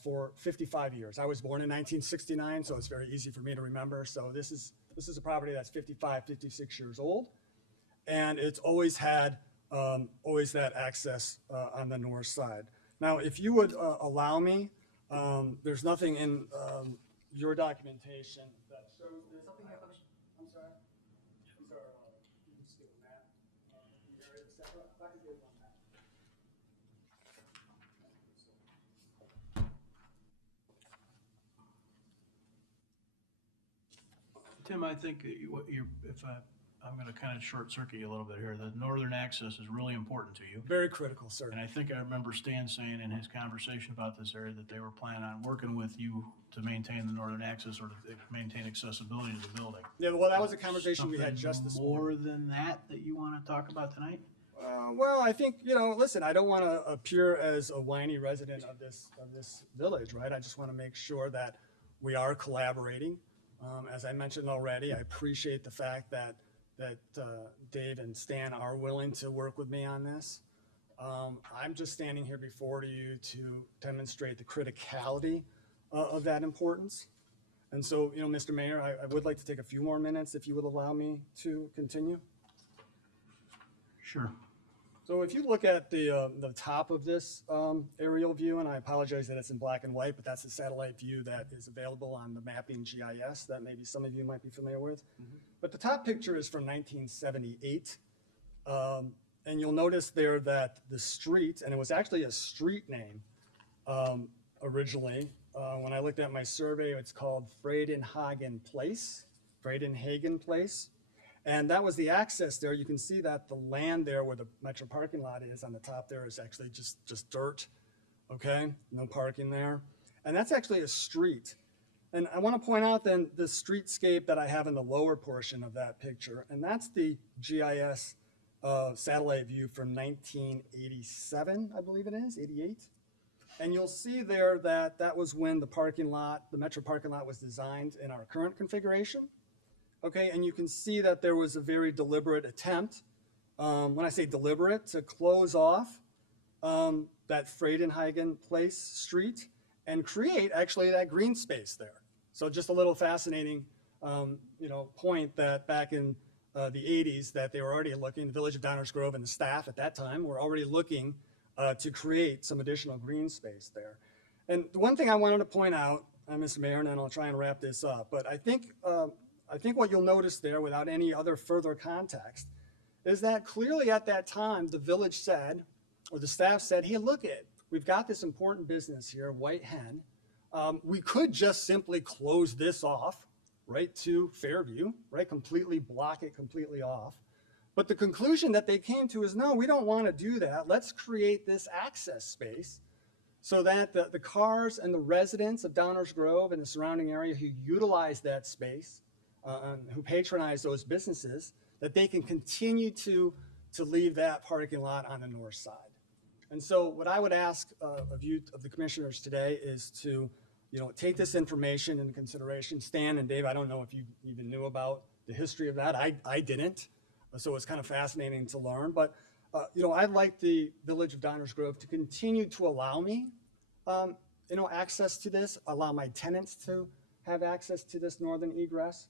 for 55 years. I was born in 1969, so it's very easy for me to remember. So this is This is a property that's 55, 56 years old, and it's always had always that access on the north side. Now, if you would allow me, there's nothing in your documentation that shows this. I'm sorry. I'm sorry. You can just give a map. The area, et cetera. If I could get one map. Tim, I think that I'm going to kind of short circuit you a little bit here. The northern access is really important to you. Very critical, sir. And I think I remember Stan saying in his conversation about this area that they were planning on working with you to maintain the northern access or to maintain accessibility to the building. Yeah, well, that was a conversation we had just this morning. More than that you want to talk about tonight? Well, I think, listen, I don't want to appear as a whiny resident of this village, right? I just want to make sure that we are collaborating. As I mentioned already, I appreciate the fact that Dave and Stan are willing to work with me on this. I'm just standing here before you to demonstrate the criticality of that importance. And so, Mr. Mayor, I would like to take a few more minutes if you would allow me to continue. Sure. So if you look at the top of this aerial view, and I apologize that it's in black and white, but that's the satellite view that is available on the mapping GIS that maybe some of you might be familiar with. But the top picture is from 1978. And you'll notice there that the street, and it was actually a street name originally. When I looked at my survey, it's called Friedenhagen Place. And that was the access there. You can see that the land there where the Metro parking lot is on the top there is actually just dirt, okay? No parking there. And that's actually a street. And I want to point out then the streetscape that I have in the lower portion of that picture, and that's the GIS satellite view from 1987, I believe it is, 88. And you'll see there that that was when the parking lot, the Metro parking lot was designed in our current configuration. Okay, and you can see that there was a very deliberate attempt, when I say deliberate, to close off that Friedenhagen Place street and create actually that green space there. So just a little fascinating, point that back in the 80s that they were already looking, the Village of Downers Grove and the staff at that time were already looking to create some additional green space there. And the one thing I wanted to point out, Mr. Mayor, and then I'll try and wrap this up, but I think what you'll notice there without any other further context is that clearly at that time, the village said, or the staff said, hey, look we've got this important business here, White Hen. We could just simply close this off, right, to Fairview, right, completely block it completely off. But the conclusion that they came to is, no, we don't want to do that. Let's create this access space so that the cars and the residents of Downers Grove and the surrounding area who utilize that space, who patronize those businesses, that they can continue to leave that parking lot on the north side. And so what I would ask of you, of the commissioners today, is to take this information into consideration. Stan and Dave, I don't know if you even knew about the history of that. I didn't, so it's kind of fascinating to learn. But I'd like the Village of Downers Grove to continue to allow me access to this, allow my tenants to have access to this northern egress.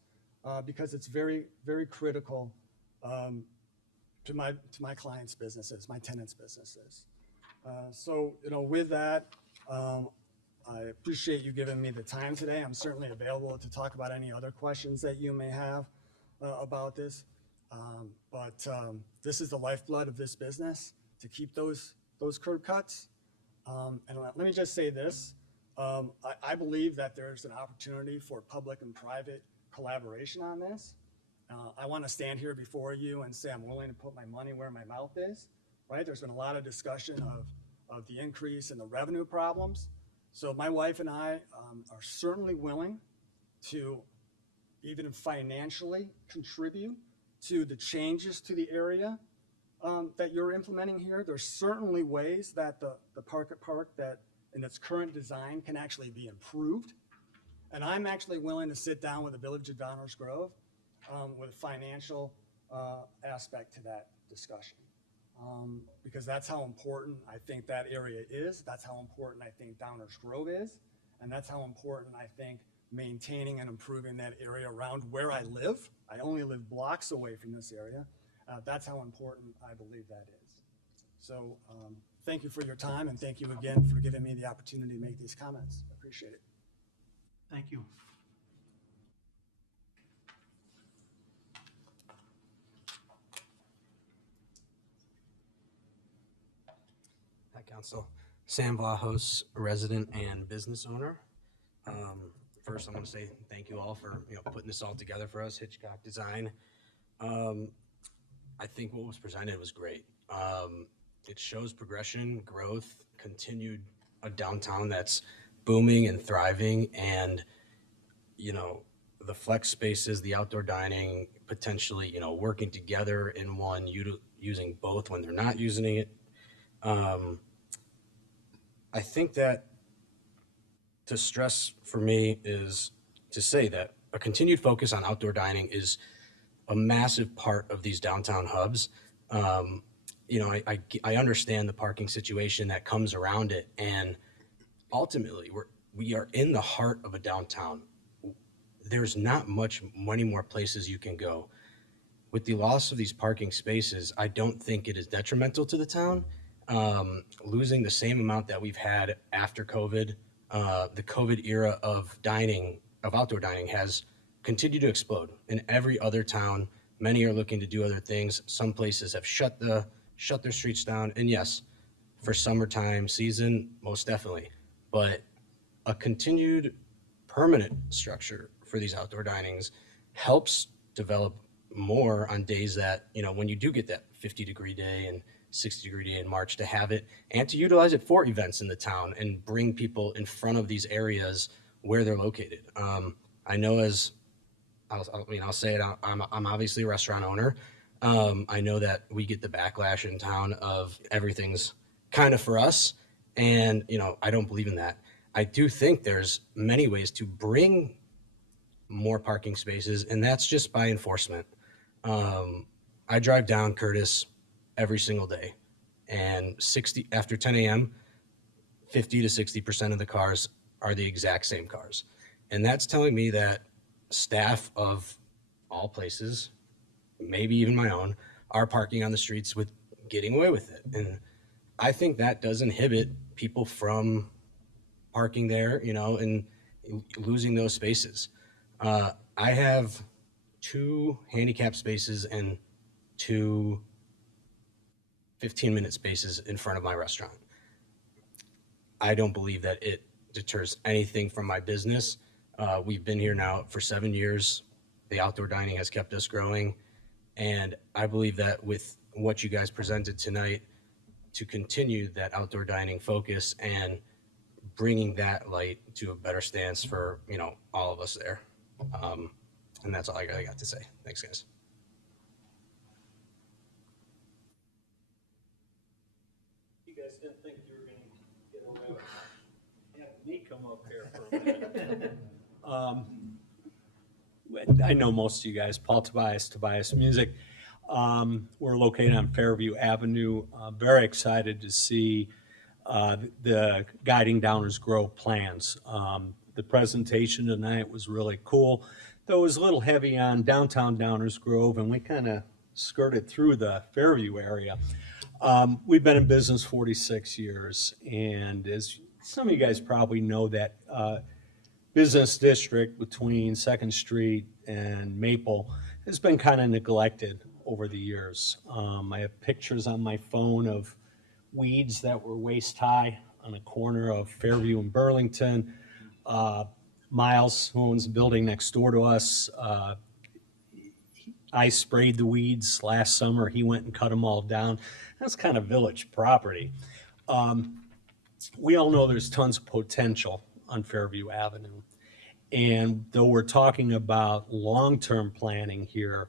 Because it's very, very critical to my clients' businesses, my tenants' businesses. So with that, I appreciate you giving me the time today. I'm certainly available to talk about any other questions that you may have about this. But this is the lifeblood of this business, to keep those curb cuts. And let me just say this. I believe that there's an opportunity for public and private collaboration on this. I want to stand here before you and say I'm willing to put my money where my mouth is, right? There's been a lot of discussion of the increase in the revenue problems. So my wife and I are certainly willing to even financially contribute to the changes to the area that you're implementing here. There's certainly ways that the Park at Park that in its current design can actually be improved. And I'm actually willing to sit down with the Village of Downers Grove with a financial aspect to that discussion. Because that's how important I think that area is. That's how important I think Downers Grove is. And that's how important I think maintaining and improving that area around where I live. I only live blocks away from this area. That's how important I believe that is. So thank you for your time, and thank you again for giving me the opportunity to make these comments. I appreciate it. Thank you. Hi, Council. Sam Vlahos, resident and business owner. First, I want to say thank you all for putting this all together for us, Hitchcock Design. I think what was presented was great. It shows progression, growth, continued a downtown that's booming and thriving, and the flex spaces, the outdoor dining, potentially working together in one, using both when they're not using it. I think that to stress for me is to say that a continued focus on outdoor dining is a massive part of these downtown hubs. I understand the parking situation that comes around it, and ultimately we are in the heart of a downtown. There's not many more places you can go. With the loss of these parking spaces, I don't think it is detrimental to the town. Losing the same amount that we've had after COVID, the COVID era of outdoor dining has continued to explode. In every other town, many are looking to do other things. Some places have shut their streets down. And yes, for summertime season, most definitely. But a continued permanent structure for these outdoor dinings helps develop more on days that, when you do get that 50-degree day and 60-degree day in March, to have it and to utilize it for events in the town and bring people in front of these areas where they're located. I know, as I'll say it, I'm obviously a restaurant owner. I know that we get the backlash in town of everything's kind of for us, and I don't believe in that. I do think there's many ways to bring more parking spaces, and that's just by enforcement. I drive down Curtis every single day, and after 10 a.m., 50 to 60% of the cars are the exact same cars. And that's telling me that staff of all places, maybe even my own, are parking on the streets with getting away with it. And I think that does inhibit people from parking there, and losing those spaces. I have 2 handicap spaces and 2 15-minute spaces in front of my restaurant. I don't believe that it deters anything from my business. We've been here now for 7 years. The outdoor dining has kept us growing. And I believe that with what you guys presented tonight, to continue that outdoor dining focus and bringing that light to a better stance for, all of us there. And that's all I got to say. Thanks, guys. You guys didn't think you were going to get away with having me come up here for a minute. I know most of you guys, Paul Tobias Music. We're located on Fairview Avenue. Very excited to see the Guiding Downers Grove plans. The presentation tonight was really cool, though it was a little heavy on downtown Downers Grove, and we kind of skirted through the Fairview area. We've been in business 46 years, and as some of you guys probably know, that business district between 2nd Street and Maple has been kind of neglected over the years. I have pictures on my phone of weeds that were waist high on a corner of Fairview and Burlington. Miles, who owns the building next door to us, I sprayed the weeds last summer. He went and cut them all down. That's kind of village property. We all know there's tons of potential on Fairview Avenue. And though we're talking about long-term planning here,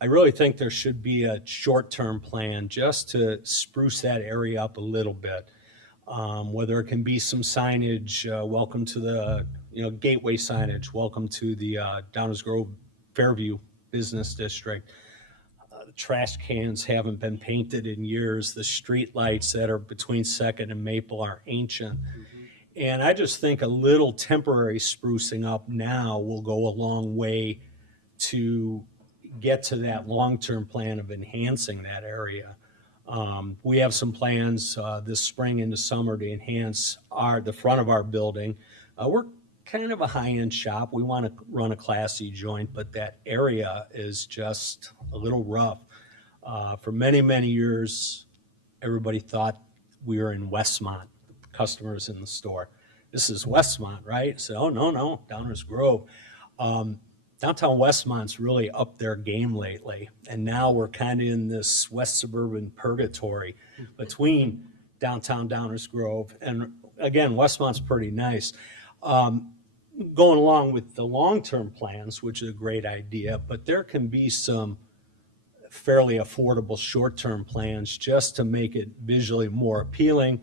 I really think there should be a short-term plan just to spruce that area up a little bit. Whether it can be some signage, welcome to the, gateway signage, welcome to the Downers Grove Fairview Business District. The trash cans haven't been painted in years. The street lights that are between 2nd and Maple are ancient. And I just think a little temporary sprucing up now will go a long way to get to that long-term plan of enhancing that area. We have some plans this spring into summer to enhance the front of our building. We're kind of a high-end shop. We want to run a classy joint, but that area is just a little rough. For many, many years, everybody thought we were in Westmont, customers in the store. This is Westmont, right? So, oh, no, Downers Grove. Downtown Westmont's really upped their game lately, and now we're kind of in this west suburban purgatory between downtown Downers Grove, and again, Westmont's pretty nice. Going along with the long-term plans, which is a great idea, but there can be some fairly affordable short-term plans just to make it visually more appealing,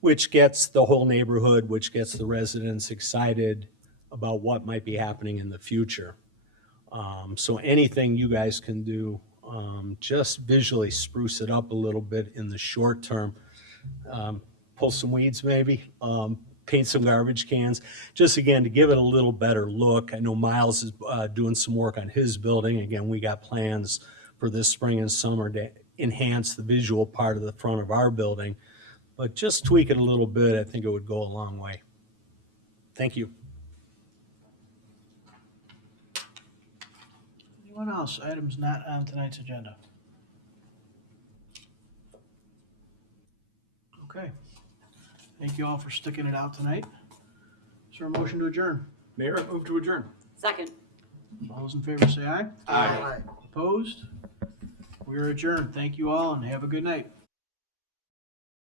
which gets the whole neighborhood, which gets the residents excited about what might be happening in the future. So anything you guys can do, just visually spruce it up a little bit in the short term. Pull some weeds maybe, paint some garbage cans, just again to give it a little better look. I know Miles is doing some work on his building. Again, we got plans for this spring and summer to enhance the visual part of the front of our building. But just tweak it a little bit, I think it would go a long way. Thank you. Anyone else? Items not on tonight's agenda. Okay. Thank you all for sticking it out tonight. Is there a motion to adjourn? Mayor, I move to adjourn. Second. All those in favor say aye. Aye. Opposed? We are adjourned. Thank you all and have a good night.